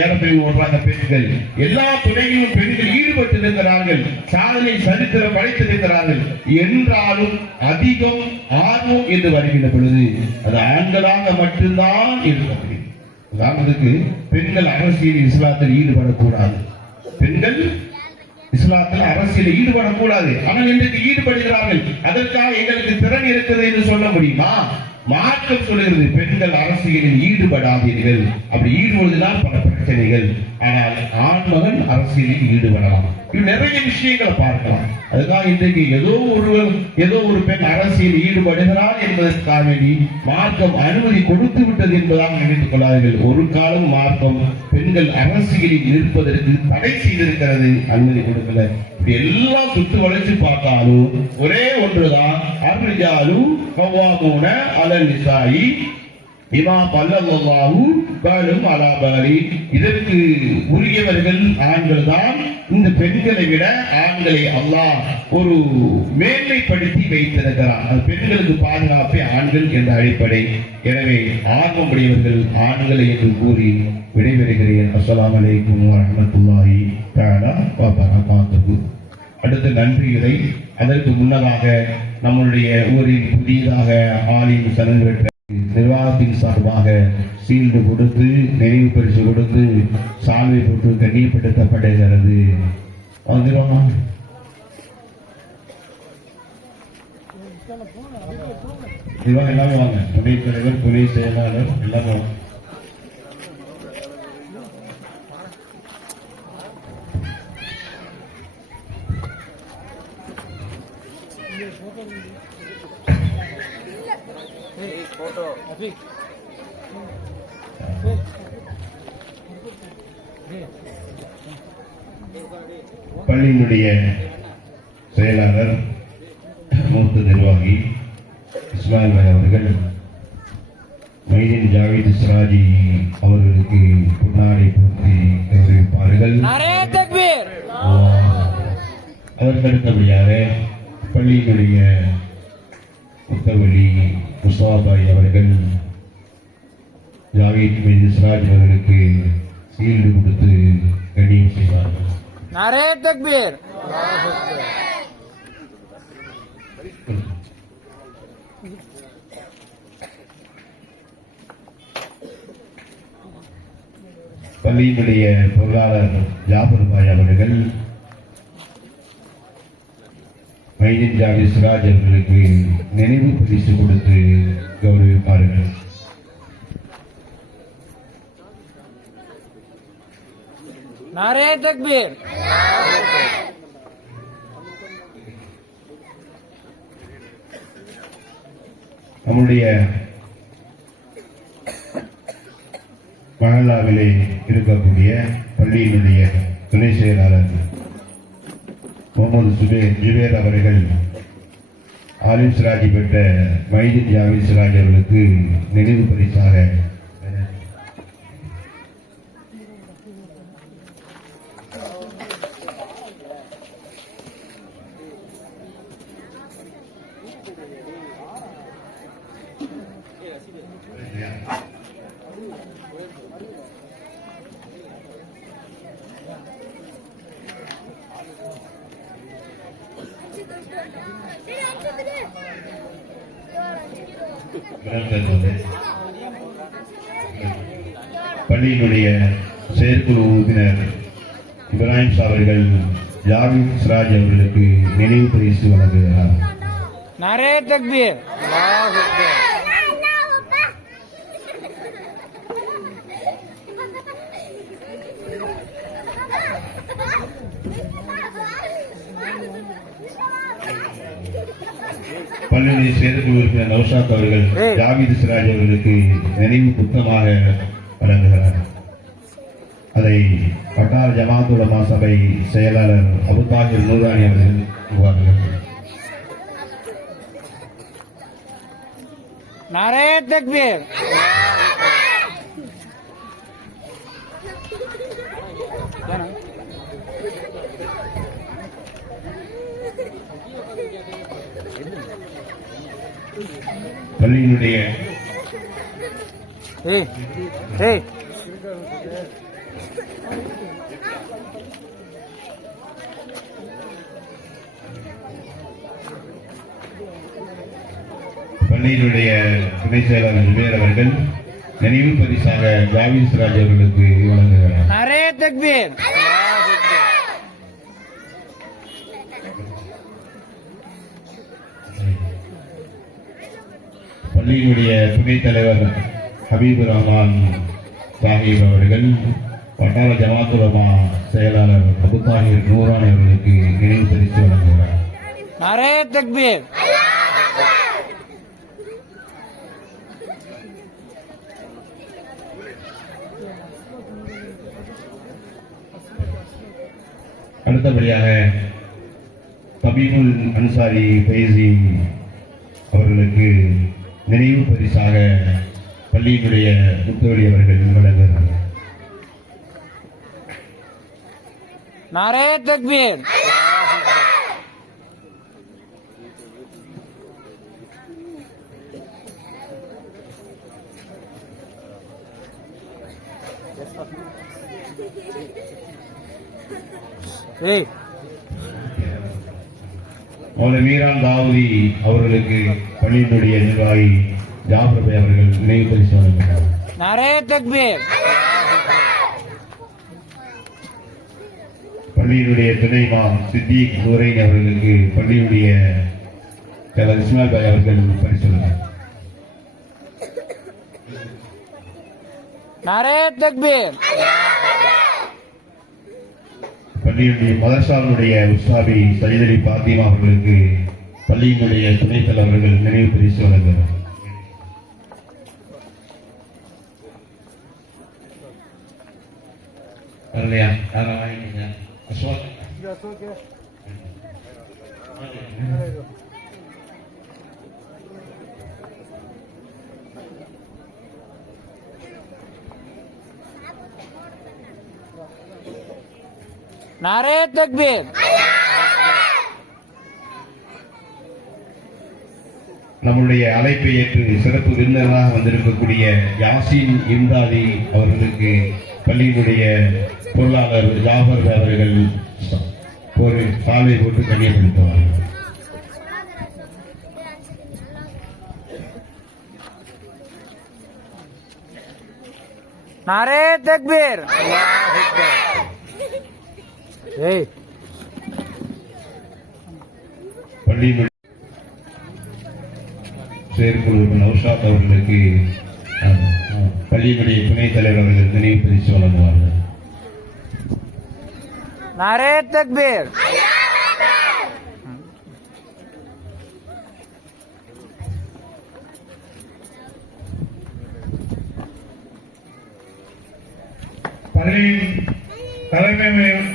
ஏரோப்ளேன் ஓடுறாங்க பெண்கள். எல்லா துறையிலும் பெண்கள் ஈடுபட்டு இருக்கிறார்கள், சாதனை சரித்திரம் படைத்திருக்கிறார்கள். என்றாலும் அதிகம் ஆர்வம் என்று வருகின்ற பொழுது அது ஆண்களாக மட்டும்தான் இருக்க முடியும். உதாரணத்துக்கு பெண்கள் அரசியல் இஸ்லாத்தில் ஈடுபடக்கூடாது. பெண்கள் இஸ்லாத்தில் அரசியல் ஈடுபடக்கூடாது. ஆனால் இன்றைக்கு ஈடுபடுகிறார்கள். அதற்காக எங்களுக்கு திறன் இருக்கிறது என்று சொல்ல முடியுமா? மார்க்கம் சொல்லுகிறது, பெண்கள் அரசியலில் ஈடுபடாதீர்கள். அப்படி ஈடுபடுவதால் பல பிரச்சனைகள். ஆனால் ஆண்மகன் அரசியலில் ஈடுபடலாம். இது நிறைய விஷயங்களை பார்க்கலாம். அதுக்காக இன்றைக்கு ஏதோ ஒரு பெண் அரசியல் ஈடுபடுகிறாள் என்பதற்காக வேண்டி மார்க்கம் அனுமதி கொடுத்து விட்டது என்பதாக நினைத்துக் கொள்ளாதீர்கள். ஒரு காலம் மார்க்கம் பெண்கள் அரசியலில் இருப்பதற்கு தடை செய்திருக்கிறது, அனுமதி கொடுக்கல. இப்படி எல்லாம் சுற்று வளைச்சு பார்த்தாலும் ஒரே ஒன்றுதான், அர்ரிஜாலு கவ்வாமூன அலன் நிசாயி பிமா ஃபல்லல்லாஹு பஅலஹும் அலா பஅல். இதற்கு உரியவர்கள் ஆண்கள் தான். இந்த பெண்களை விட ஆண்களை அல்லாஹ் ஒரு மேன்மைப்படுத்தி வைத்திருக்கிறார். அது பெண்களுக்கு பாதுகாப்பே ஆண்கள் என்ற அடிப்படை. எனவே ஆர்வமுடையவர்கள் ஆண்களை என்று கூறி விடைபெறுகிறேன். அஸ்ஸலாமு அலைக்கும் வரஹ்மத்துல்லாஹி தஆலா வ பரகாத்துஹு. அடுத்து நன்றியுரை. அதற்கு முன்னதாக நம்முடைய ஊரில் புதியதாக ஆலிம் சனல் பெற்ற நிர்வாகத்தின் சார்பாக சீல்டு கொடுத்து, நினைவு பரிசு கொடுத்து, சால்வை போட்டு கண்ணியப்படுத்தப்படுகிறது. எல்லாமே வாங்க. துணைத் தலைவர், துணை செயலாளர் எல்லாமே வாங்க. फोटो பள்ளியினுடைய செயலாளர் மூத்த நிர்வாகி இஸ்மாயில் பாய் அவர்கள் மைதீன் ஜாவீத் சிராஜி அவர்களுக்கு பொன்னாடை போர்த்தி கௌரவிப்பார்கள். அதற்கடுத்தபடியாக பள்ளியினுடைய முத்தவழி முஸ்தாபாய் அவர்கள் ஜாவீத் மைதீன் சிராஜ் அவர்களுக்கு ஈல்டு கொடுத்து கண்ணியம் செய்வார்கள். नारे तकबीर பள்ளியினுடைய பொருளாளர் ஜாபர் பாய் அவர்கள் மைதீன் ஜாவீத் சிராஜ் அவர்களுக்கு நினைவு பரிசு கொடுத்து கௌரவிப்பார்கள். नारे तकबीर நம்முடைய மஹல்லாவிலே இருக்கக்கூடிய பள்ளியினுடைய துணை செயலாளர் முகமது ஜுபேர் அவர்கள் ஆலிம் சிராஜி பெற்ற மைதீன் ஜாவீத் சிராஜ் அவர்களுக்கு நினைவு பரிசாக பள்ளியினுடைய செயற்குழு உறுப்பினர் இப்ராஹிம் அவர்கள் ஜாவீத் சிராஜ் அவர்களுக்கு நினைவு பரிசு வழங்குகிறார். नारे तकबीर பள்ளியினுடைய செயற்குழு உறுப்பினர் நௌஷாத் அவர்கள் ஜாவீத் சிராஜ் அவர்களுக்கு நினைவு புத்தகமாக வழங்குகிறார். அதை வட்டார ஜமாத் உலமா சபை செயலாளர் அபு தாஹிர் நூரானி அவர்கள் உருவாக்குகிறார். नारे तकबीर பள்ளியினுடைய பள்ளியினுடைய துணை செயலாளர் ஜுபேர் அவர்கள் நினைவு பரிசாக ஜாவீத் சிராஜ் அவர்களுக்கு வழங்குகிறார். नारे तकबीर பள்ளியினுடைய துணைத் தலைவர் ஹபீபுர் ரஹ்மான் சாஹிப் அவர்கள் வட்டார ஜமாத் உலமா செயலாளர் அபு தாஹிர் நூரானி அவர்களுக்கு நினைவு பரிசு வழங்குகிறார். नारे तकबीर அடுத்தபடியாக தபீபுல் அன்சாரி பைசி அவர்களுக்கு நினைவு பரிசாக பள்ளியினுடைய முத்தவழி அவர்கள் வழங்குகிறார். नारे तकबीर மீரான் தாவூதி அவர்களுக்கு பள்ளியினுடைய நிர்வாகி ஜாஃபர் பாய் அவர்கள் நினைவு பரிசு வழங்குகிறார். नारे तकबीर பள்ளியினுடைய துணை இமாம் சித்திக் நூரைன் அவர்களுக்கு பள்ளியினுடைய தலைவர் இஸ்மாயில் பாய் அவர்கள் பரிசு வழங்குகிறார். नारे तकबीर பள்ளியினுடைய மதரசாவினுடைய உஸ்தாபி சையத் அலி பாத்திமா அவர்களுக்கு பள்ளியினுடைய துணைத் தலைவர்கள் நினைவு பரிசு வழங்குகிறார். வரலையா? யாரும் வாங்கிக்கீங்க. அசோக் नारे तकबीर நம்முடைய அழைப்பை ஏற்று சிறப்பு விருந்தினராக வந்திருக்கக்கூடிய யாசின் இம்தாதி அவர்களுக்கு பள்ளியினுடைய பொருளாளர் ஜாபர் அவர்கள் ஒரு சாலை போட்டு கண்ணியப்படுத்துவார்கள். नारे तकबीर பள்ளியினுடைய செயற்குழு நௌஷாத் அவர்களுக்கு பள்ளியினுடைய துணைத் தலைவர் அவர்கள் நினைவு பரிசு வழங்குவார்கள். नारे तकबीर பள்ளியின்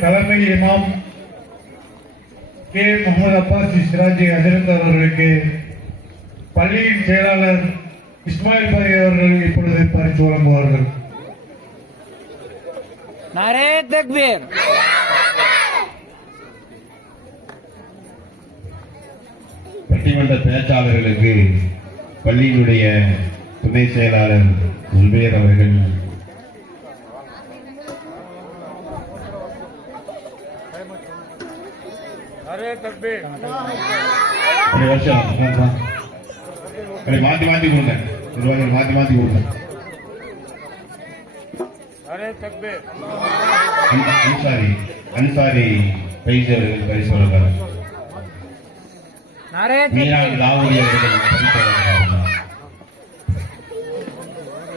தலைமை இமாம் கே முகமது அப்பாஸ் சிராஜி ஹசரத் அவர்களுக்கு பள்ளியின் செயலாளர் இஸ்மாயில் பாய் அவர்கள் இப்பொழுது பரிசு வழங்குவார்கள். नारे तकबीर பட்டிமன்ற பேச்சாளர்களுக்கு பள்ளியினுடைய துணை செயலாளர் ஜுபேர் அவர்கள் ஒரு வருஷம் மாத்தி மாத்தி கொடுங்க. நிர்வாகிகள் மாத்தி மாத்தி கொடுங்க. அன்சாரி பைசி அவர்கள் பரிசு வழங்குகிறார். नारे மீரான் तकबीर தாவூதி அவர்கள் பரிசு வழங்குகிறார்.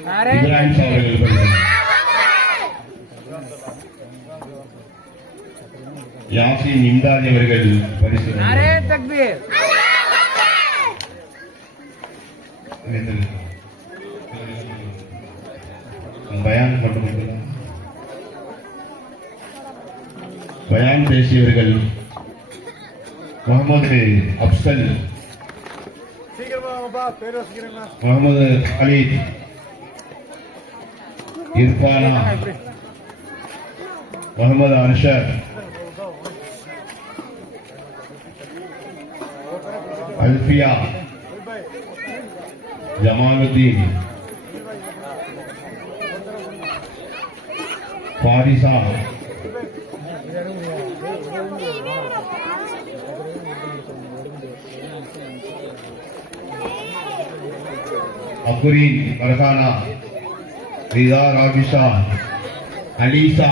नारे இப்ராஹிம் ஷா அவர்கள் பரிசு. யாசின் இம்தாதி அவர்கள் பரிசு नारे तकबीर பயான் மட்டும் பயான் பேசியவர்கள் முகமது அப்சல், முகமது அலீத், இர்ஃபானா, முகமது அன்ஷர், அல்ஃபியா, ஜமாலுddin, फारिसा, अफरीन फरखाना, रिजा राबिशा, अलीसा,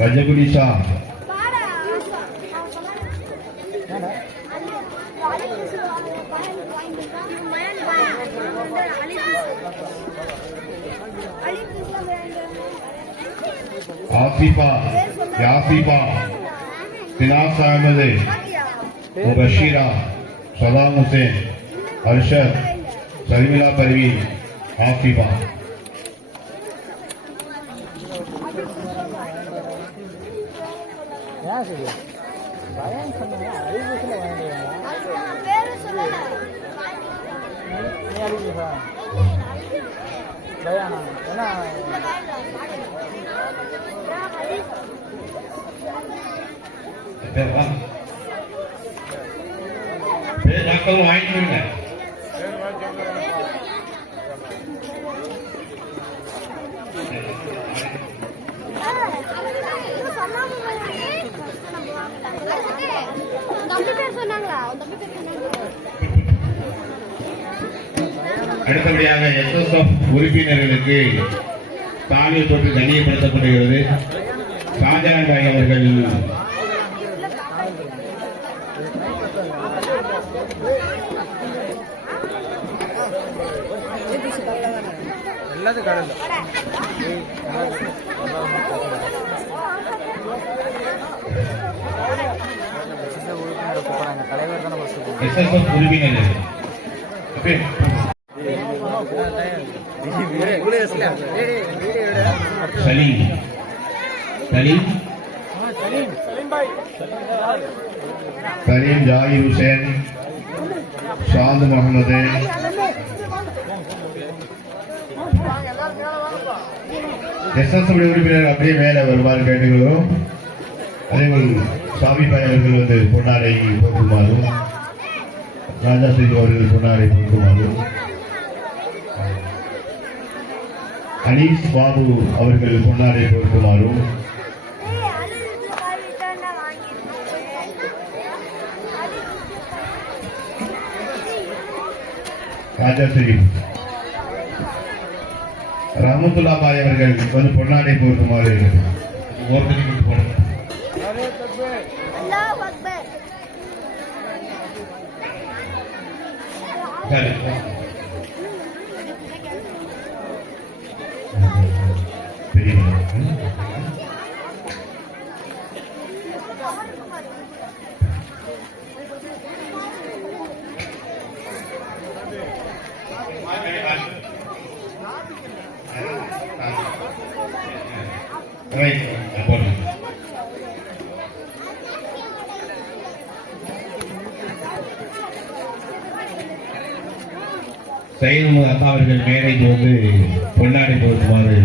रजबुलिसा, आसिफा, यासिफा, सिनास अहमद, मुबशीरा, सलाम हुसैन, अरशद, शर्मिला परवीन, आसिफा. வாங்கிக்கோங்க. அடுத்தபடியாக எஸ்எஸ்எஃப் உறுப்பினர்களுக்கு சாலை போட்டு கண்ணியப்படுத்தப்படுகிறது. ஷாஜகான் பாய் அவர்கள் எஸ்எஸ்எஃப் உறுப்பினர்கள் சலீம் சலீம் சலீம் ஜாகிர் ஹுசேன் ஷாது முகமது எஸ்எஸ்பி உறுப்பினர் அப்படியே மேலே வருமாறு கேட்டுக்கிறோம். அதேபோல் சாமிபாய் அவர்கள் வந்து பொன்னாடை போக்குமாறும், ராஜா சிங் அவர்கள் பொன்னாடை போக்குமாறும், அனீஸ் பாபு அவர்கள் பொன்னாடை போக்குமாறும், ராஜா சிங் ரஹமத்துல்லா பாய் அவர்கள் வந்து பொன்னாடை போக்குமாறு ஓர்த்தனை போடுங்க. சையது முகமது அப்பா அவர்கள் மேடைக்கு வந்து பொன்னாடை போக்குமாறு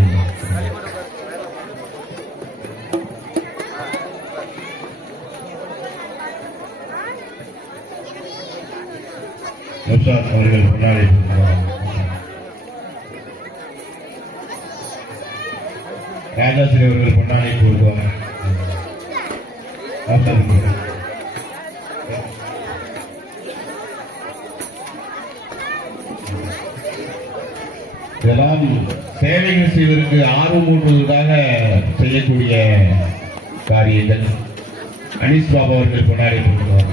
நௌஷாத் அவர்கள் பொன்னாடை போக்குமாறு, ராஜாஸ்ரீ அவர்கள் பொன்னாடை போக்குவார். இதெல்லாம் சேவைகள் செய்வதற்கு ஆர்வம் ஊட்டுவதற்காக செய்யக்கூடிய காரியங்கள். அனீஸ் பாபா அவர்கள் கொண்டாடி கொள்கிறார்.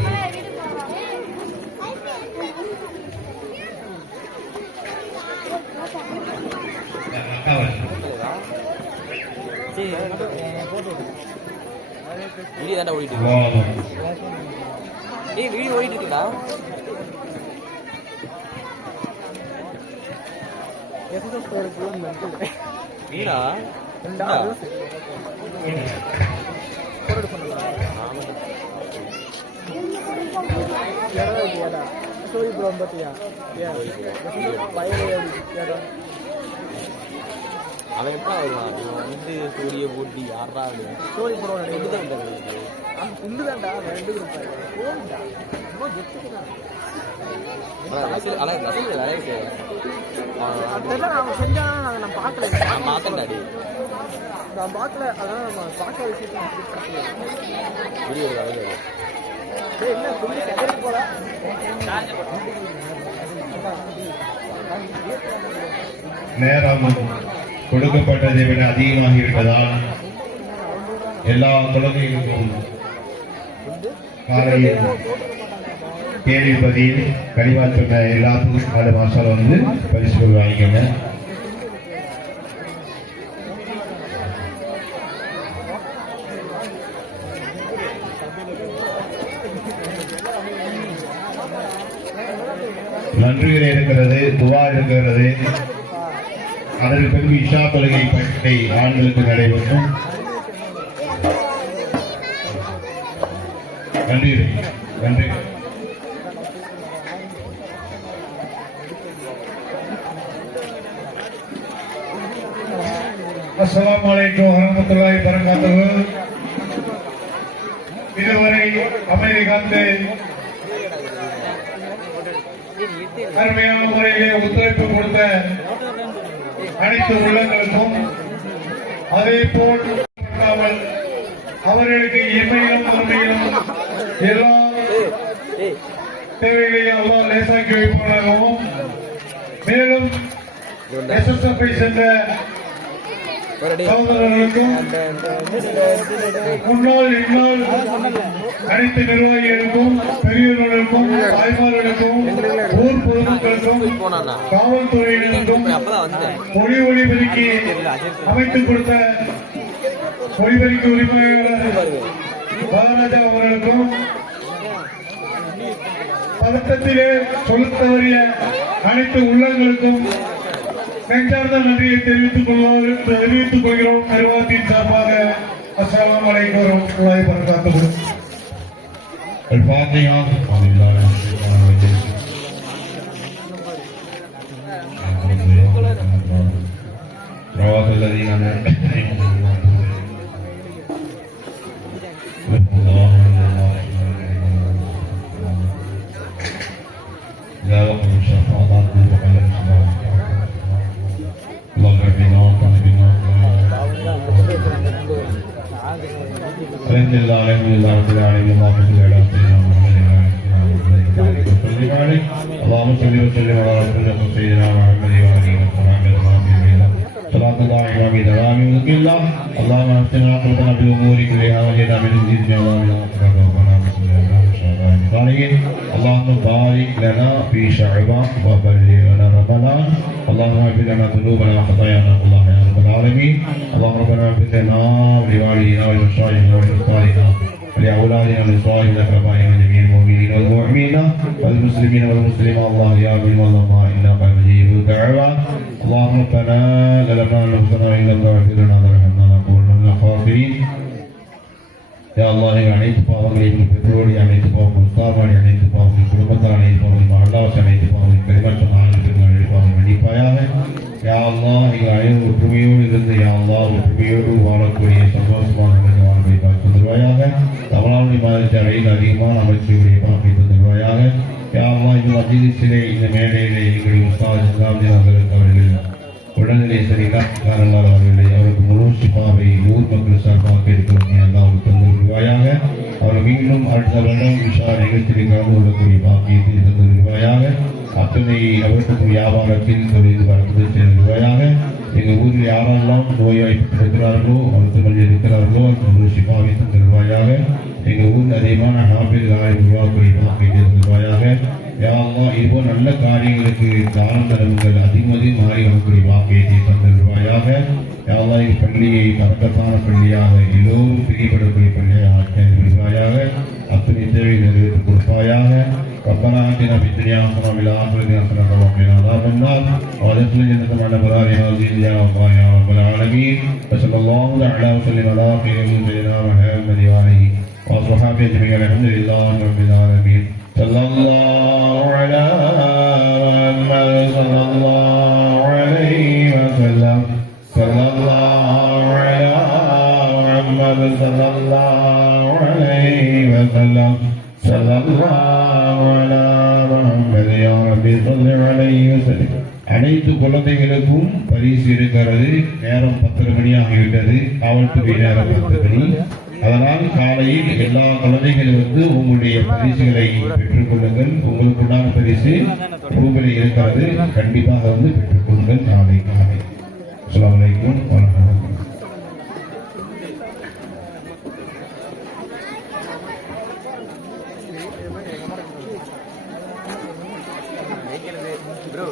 வீடியோ ஓடிட்டு இருக்குடா. வீடா அவன் எப்ப வருவான்? வந்து ஸ்டோரிய போட்டி யாரா ஸ்டோரி போடுவான். நேரம் கொடுக்கப்பட்டதை விட அதிகமாக இருப்பதால் எல்லா குழந்தைகளுக்கும் காலையில் கேள்வி பதில் கனிவா சொன்ன எல்லாத்துக்கும் நாலு மாசம் வந்து பரிசு வாங்கிக்கோங்க. நன்றிகள் இருக்கிறது, துவா இருக்கிறது. அதற்கு பிறகு இஷா தொழுகை பற்றி ஆண்களுக்கு நடைபெறும். நன்றி நன்றி. அஸ்ஸலாமு அலைக்கும் வரஹ்மத்துல்லாஹி வபரகாத்துஹு. இதுவரை அமைதி காத்து அருமையான முறையிலே ஒத்துழைப்பு கொடுத்த அனைத்து உள்ளங்களுக்கும், அதே போல் அவர்களுக்கு இன்மையிலும் உண்மையிலும் எல்லா தேவைகளையும் அல்லாஹ் லேசாக்கி வைப்பதாகவும், மேலும் SSF-ஐ சேர்ந்த சகோதரர்களுக்கும் முன்னாள் இந்நாள் அனைத்து நிர்வாகிகளுக்கும், பெரியவர்களுக்கும், தாய்மார்களுக்கும், ஊர் பொதுமக்களுக்கும், காவல்துறையினருக்கும், ஒளிபெருக்கி அமைத்துக் கொடுத்த ஒளிபெருக்கி உரிமையாளர் பாலராஜா அவர்களுக்கும், பதட்டத்திலே சொல்ல தவறிய அனைத்து உள்ளங்களுக்கும் நெஞ்சார்ந்த நன்றியை தெரிவித்துக் கொள்கிறோம். நிர்வாகத்தின் சார்பாக அஸ்ஸலாமு அலைக்கும் வரஹ்மத்துல்லாஹி வபரகாத்துஹு. الفاتحة صراط الذين أنعمت اللهم صل وسلم على سيدنا محمد وعلى اله وصحبه صلاة الله عليه دوام ملك الله. اللهم احسن عاقبتنا في الامور كلها واجعلنا من الجن ومن الصالحين. اللهم بارك لنا في شعبان وبلغنا رمضان. اللهم اغفر لنا ذنوبنا وخطايانا الله يا رب العالمين. اللهم ربنا اغفر لنا ولوالدينا ولمشايخنا ولأصحابنا ولأولادنا ولصالح الأقرباء وجميع المؤمنين والمؤمنين والمسلمين والمسلمات. الله يا رب الله إنك مجيب الدعوات. اللهم ربنا ظلمنا أنفسنا وإن لم تغفر لنا وترحمنا لنكونن من الخاسرين. يا الله அனைத்து பாவங்களையும் பெற்றோடி அனைத்து பாவங்கள் உஸ்தாமாடி அனைத்து பாவங்கள் குடும்பத்தார் அனைத்து பாவங்கள் அல்லாஹ் அனைத்து பாவங்கள் பெருமற்ற நாளுக்கு அழைப்பாக மன்னிப்பாயாக. யா அல்லாஹ் எங்கள் அனைவரும் ஒற்றுமையோடு இருந்து யா அல்லாஹ் ஒற்றுமையோடு வாழக்கூடிய சந்தோஷமான வாழ்வை தந்துருவாயாக. தமிழ்நாடு மாதத்தை அடையில் அதிகமான அமைச்சர்களுடைய பாக்கை தந்துருவாயாக. யா அல்லாஹ் இந்த மஜ்லிஸிலே இந்த மேடையிலே எங்களுடைய உஸ்தாத் இஸ்லாமிய அவர்கள் உடல்நிலை சரியில்லாமல் அவர்களை அவருக்கு முழு சிபாவை ஊர் மக்கள் சார்பாக இருக்கிறோம் அவருக்கு தந்துருவாயாக. அவர் மீண்டும் அடுத்த வருடம் விஷா நிகழ்ச்சியில் கலந்து கொள்ளக்கூடிய பாக்கியத்தை தந்துருவாயாக. அத்தனை அவருக்கு வியாபாரத்தில் தொழில் வளர்ந்து செல்வாயாக. எங்கள் ஊரில் யாரெல்லாம் நோய்வாய்ப்பட்டிருக்கிறார்களோ மருத்துவமனையில் இருக்கிறார்களோ முழு சிபாவை தந்துருவாயாக. எங்கள் ஊரில் அதிகமான ஹாபில்களை உருவாக்கக்கூடிய பாக்கியத்தை தந்துருவாயாக. யா அல்லாஹ் இதுபோல் நல்ல காரியங்களுக்கு தானம் தரவுகள் அதிகமதி மாறி வரக்கூடிய வாக்கியத்தை தந்துருவாயாக. யா அல்லாஹ் இந்த பள்ளியை பறக்கத்தான பள்ளியாக எல்லோரும் பிரியப்படக்கூடிய பள்ளியாக ஆக்கியவாயாக. அத்தனை தேவை நிறைவேற்றிக் கொடுப்பாயாக. ربنا آتنا في الدنيا حسنة وفي الآخرة حسنة وقنا عذاب النار وادخلنا جنة مع الأبرار يا عزيز يا غفار يا رب العالمين. وصلى الله تعالى وسلم على خير سيدنا محمد وآله وصحبه أجمعين. الحمد لله رب العالمين. صلى الله على محمد صلى الله عليه وسلم. صلى الله على محمد صلى الله عليه وسلم. صلى الله على محمد يا ربي صل عليه وسلم. அனைத்து குழந்தைகளுக்கும் பரிசு இருக்கிறது. நேரம் 10 மணி ஆகிவிட்டது. காவல்துறை நேரம் 10 மணி. அதனால் காலையில் எல்லா குழந்தைகளும் உங்களுடைய பரிசுகளை பெற்றுக் கொள்ளுங்கள். உங்களுக்குண்டான பரிசு ரூபாய் இருக்கிறது. கண்டிப்பாக பெற்றுக் கொள்ளுங்கள். நாளை காலை. அஸ்ஸலாமு அலைக்கும் வரஹ்மத்துல்லாஹி. bro